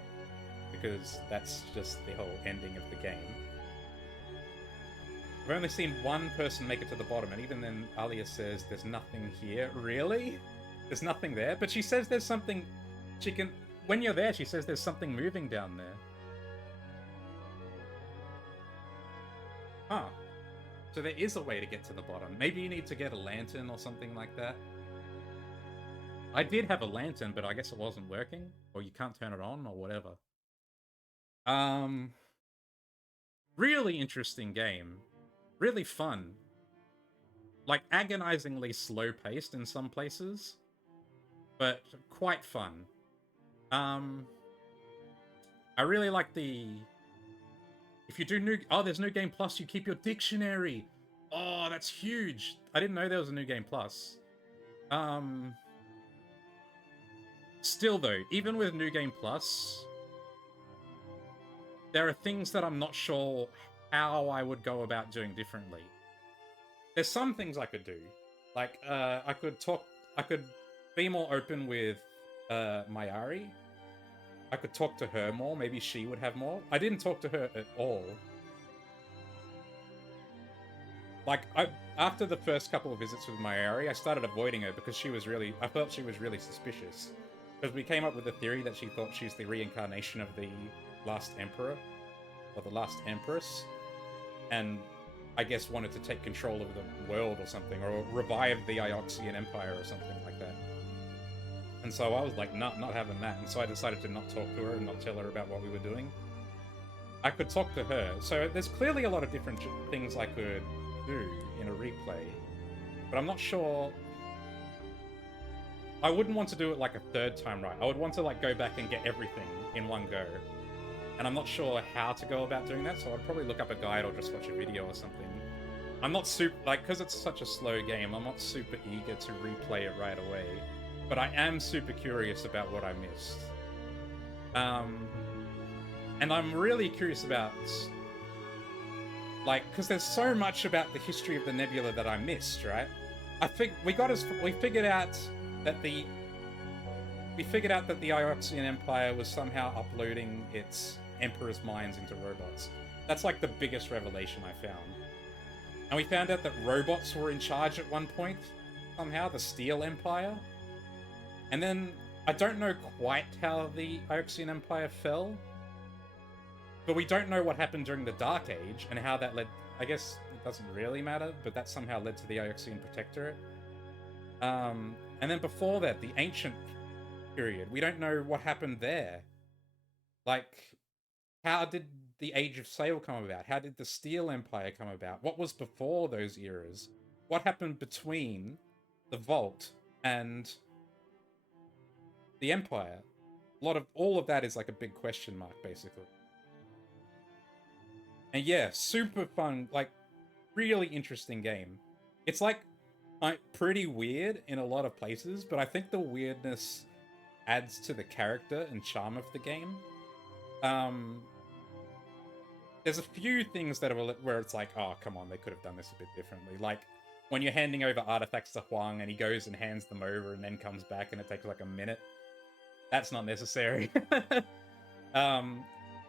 because that's just the whole ending of the game. I've only seen one person make it to the bottom, and even then Alia says there's nothing here. Really? There's nothing there? But she says there's something... she can... when you're there, she says there's something moving down there. Huh. So there is a way to get to the bottom. Maybe you need to get a lantern or something like that. I did have a lantern, but I guess it wasn't working. Or you can't turn it on, or whatever. Really interesting game. Really fun. Like, agonizingly slow-paced in some places. But quite fun. I really like the... if you do there's New Game Plus, you keep your dictionary. Oh, that's huge. I didn't know there was a New Game Plus. Still though, even with New Game Plus, there are things that I'm not sure how I would go about doing differently. There's some things I could do. Like, I could be more open with Mayari. I could talk to her more. Maybe she would have more. I didn't talk to her at all. Like, after the first couple of visits with Mayari, I started avoiding her because I felt she was really suspicious. Because we came up with the theory that she thought she's the reincarnation of the last Emperor, or the last Empress, and I guess wanted to take control of the world or something, or revive the Ioxian Empire or something like that. And so I was like, not having that, and so I decided to not talk to her and not tell her about what we were doing. I could talk to her, so there's clearly a lot of different things I could do in a replay, but I'm not sure... I wouldn't want to do it like a third time right. I would want to like go back and get everything in one go. and I'm not sure how to go about doing that, so I'd probably look up a guide or just watch a video or something. I'm not super, like, because it's such a slow game, I'm not super eager to replay it right away, but I am super curious about what I missed. And I'm really curious about, like, because there's so much about the history of the nebula that I missed, right? We figured out that the Ioxian Empire was somehow uploading its Emperor's minds into robots. That's like the biggest revelation I found. And we found out that robots were in charge at one point, somehow, the Steel Empire. And then, I don't know quite how the Ioxian Empire fell, but we don't know what happened during the Dark Age, and how that led... I guess it doesn't really matter, but that somehow led to the Ioxian Protectorate. And then before that, the Ancient period. We don't know what happened there. Like, how did the Age of Sail come about? How did the Steel Empire come about? What was before those eras? What happened between the Vault and the Empire? All of that is like a big question mark, basically. And yeah, super fun, like, really interesting game. It's like pretty weird in a lot of places, but I think the weirdness adds to the character and charm of the game. There's a few things that are where it's like, oh, come on, they could have done this a bit differently. Like, when you're handing over artifacts to Huang and he goes and hands them over and then comes back and it takes like a minute. That's not necessary.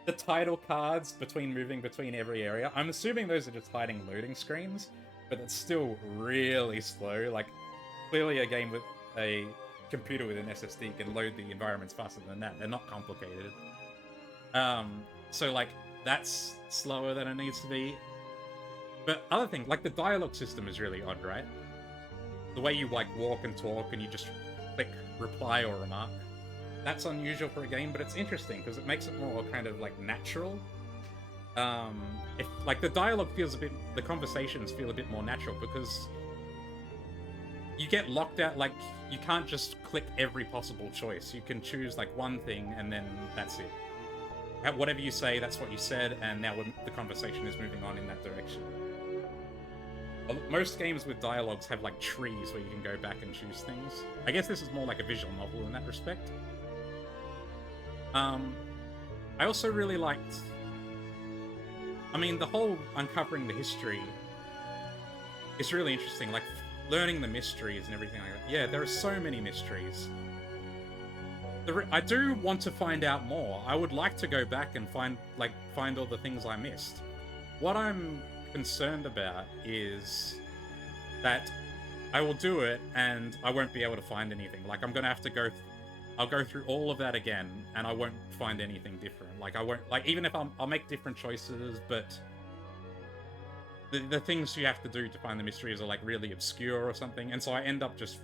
The title cards moving between every area, I'm assuming those are just hiding loading screens, but it's still really slow. Like, clearly a game with a computer with an SSD can load the environments faster than that. They're not complicated. So, like, that's slower than it needs to be. But other things, like the dialogue system is really odd, right? The way you, like, walk and talk and you just click reply or remark. That's unusual for a game, but it's interesting because it makes it more kind of, like, natural. If, like, the dialogue feels the conversations feel a bit more natural because you get locked out, like, you can't just click every possible choice. You can choose, like, one thing and then that's it. Whatever you say, that's what you said, and now the conversation is moving on in that direction. Most games with dialogues have, like, trees where you can go back and choose things. I guess this is more like a visual novel in that respect. I also really liked... I mean, the whole uncovering the history is really interesting. Like, learning the mysteries and everything like that. Yeah, there are so many mysteries. I do want to find out more. I would like to go back and find all the things I missed. What I'm concerned about is that I will do it and I won't be able to find anything. Like, I'm gonna have to I'll go through all of that again and I won't find anything different. Like, I won't, like, even if I'll make different choices, but the things you have to do to find the mysteries are, like, really obscure or something, and so I end up just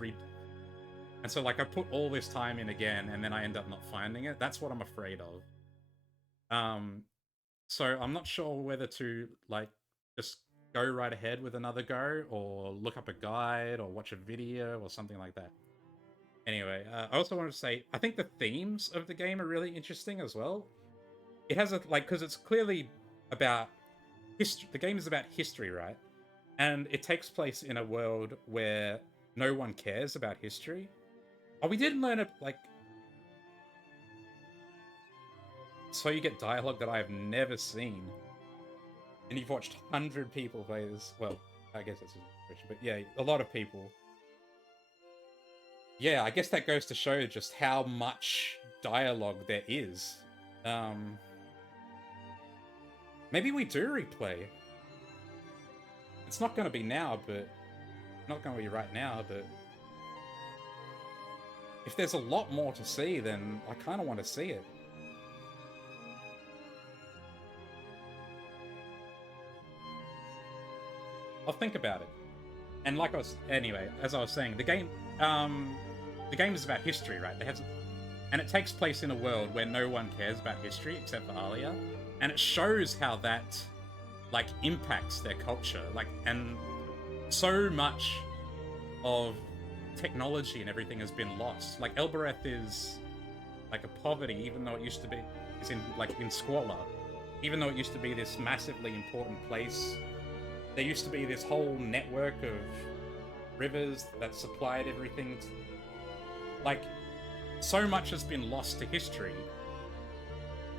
and so, like, I put all this time in again, and then I end up not finding it. That's what I'm afraid of. So I'm not sure whether to, like, just go right ahead with another go, or look up a guide, or watch a video, or something like that. Anyway, I also wanted to say, I think the themes of the game are really interesting as well. It has because it's clearly about history. The game is about history, right? And it takes place in a world where no one cares about history. Oh, we did learn it, like... So you get dialogue that I have never seen. And you've watched 100 people play this. Well, I guess that's a question, but yeah, a lot of people. Yeah, I guess that goes to show just how much dialogue there is. Maybe we do replay. It's not going to be now, but... Not going to be right now, but... If there's a lot more to see, then I kind of want to see it. I'll think about it. And like anyway, as I was saying, the game is about history, right? And it takes place in a world where no one cares about history except for Alia. And it shows how that, like, impacts their culture. Like, and so much of technology and everything has been lost. Like, Elbereth is like a poverty, even though it used to be... is in squalor. Even though it used to be this massively important place, there used to be this whole network of rivers that supplied everything. Like, so much has been lost to history,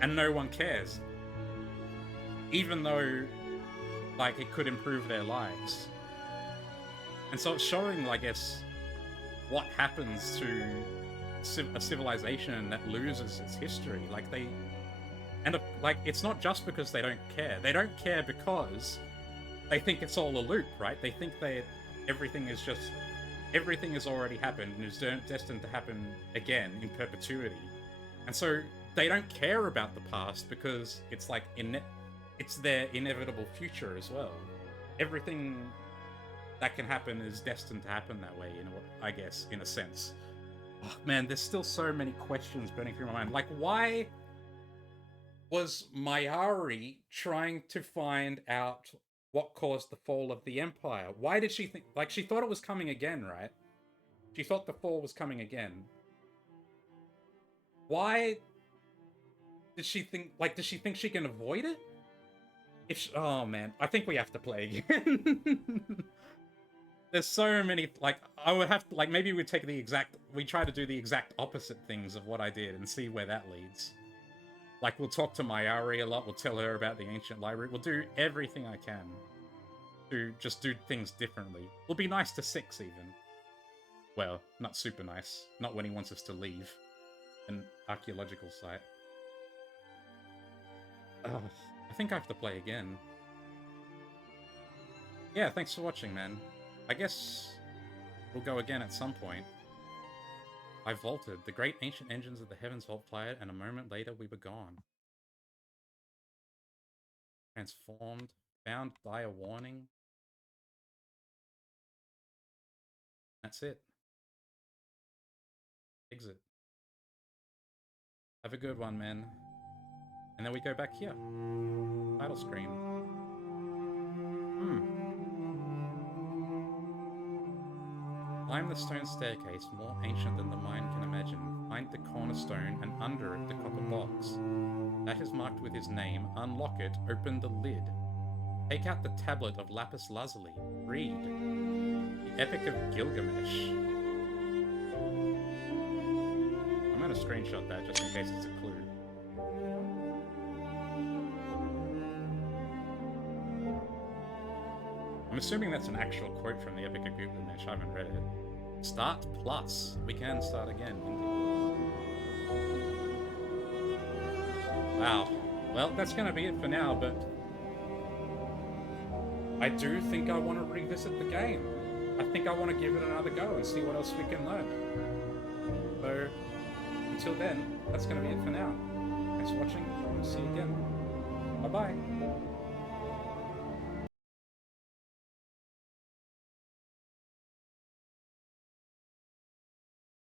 and no one cares. Even though, like, it could improve their lives. And so it's showing, I guess, what happens to a civilization that loses its history. Like, it's not just because they don't care. They don't care because they think it's all a loop, right? They think everything has already happened and is destined to happen again in perpetuity. And so they don't care about the past because it's like it's their inevitable future as well. Everything that can happen is destined to happen that way, I guess, in a sense. Oh, man, there's still so many questions burning through my mind. Like, why was Mayari trying to find out what caused the fall of the Empire? Why did she think... Like, she thought it was coming again, right? She thought the fall was coming again. Why did she think... Like, does she think she can avoid it? Oh, man. I think we have to play again. There's so many... Like, I would have to... Like, maybe we take the exact... We try to do the exact opposite things of what I did and see where that leads. Like, we'll talk to Mayari a lot, we'll tell her about the ancient library, we'll do everything I can to just do things differently. We'll be nice to Six, even. Well, not super nice. Not when he wants us to leave an archaeological site. I think I have to play again. Yeah, thanks for watching, man. I guess we'll go again at some point. I vaulted. The great ancient engines of the heavens vault fired, and a moment later we were gone. Transformed. Found dire warning. That's it. Exit. Have a good one, man. And then we go back here. Title screen. Climb the stone staircase, more ancient than the mind can imagine. Find the cornerstone, and under it the copper box. That is marked with his name. Unlock it, open the lid. Take out the tablet of lapis lazuli. Read. The Epic of Gilgamesh. I'm gonna screenshot that just in case it's a clue. I'm assuming that's an actual quote from the Epic of Gilgamesh. I haven't read it. Start plus. We can start again. Wow. Well, that's going to be it for now, but I do think I want to revisit the game. I think I want to give it another go and see what else we can learn. So, until then, that's going to be it for now. Thanks for watching. I'll see you again. Bye-bye.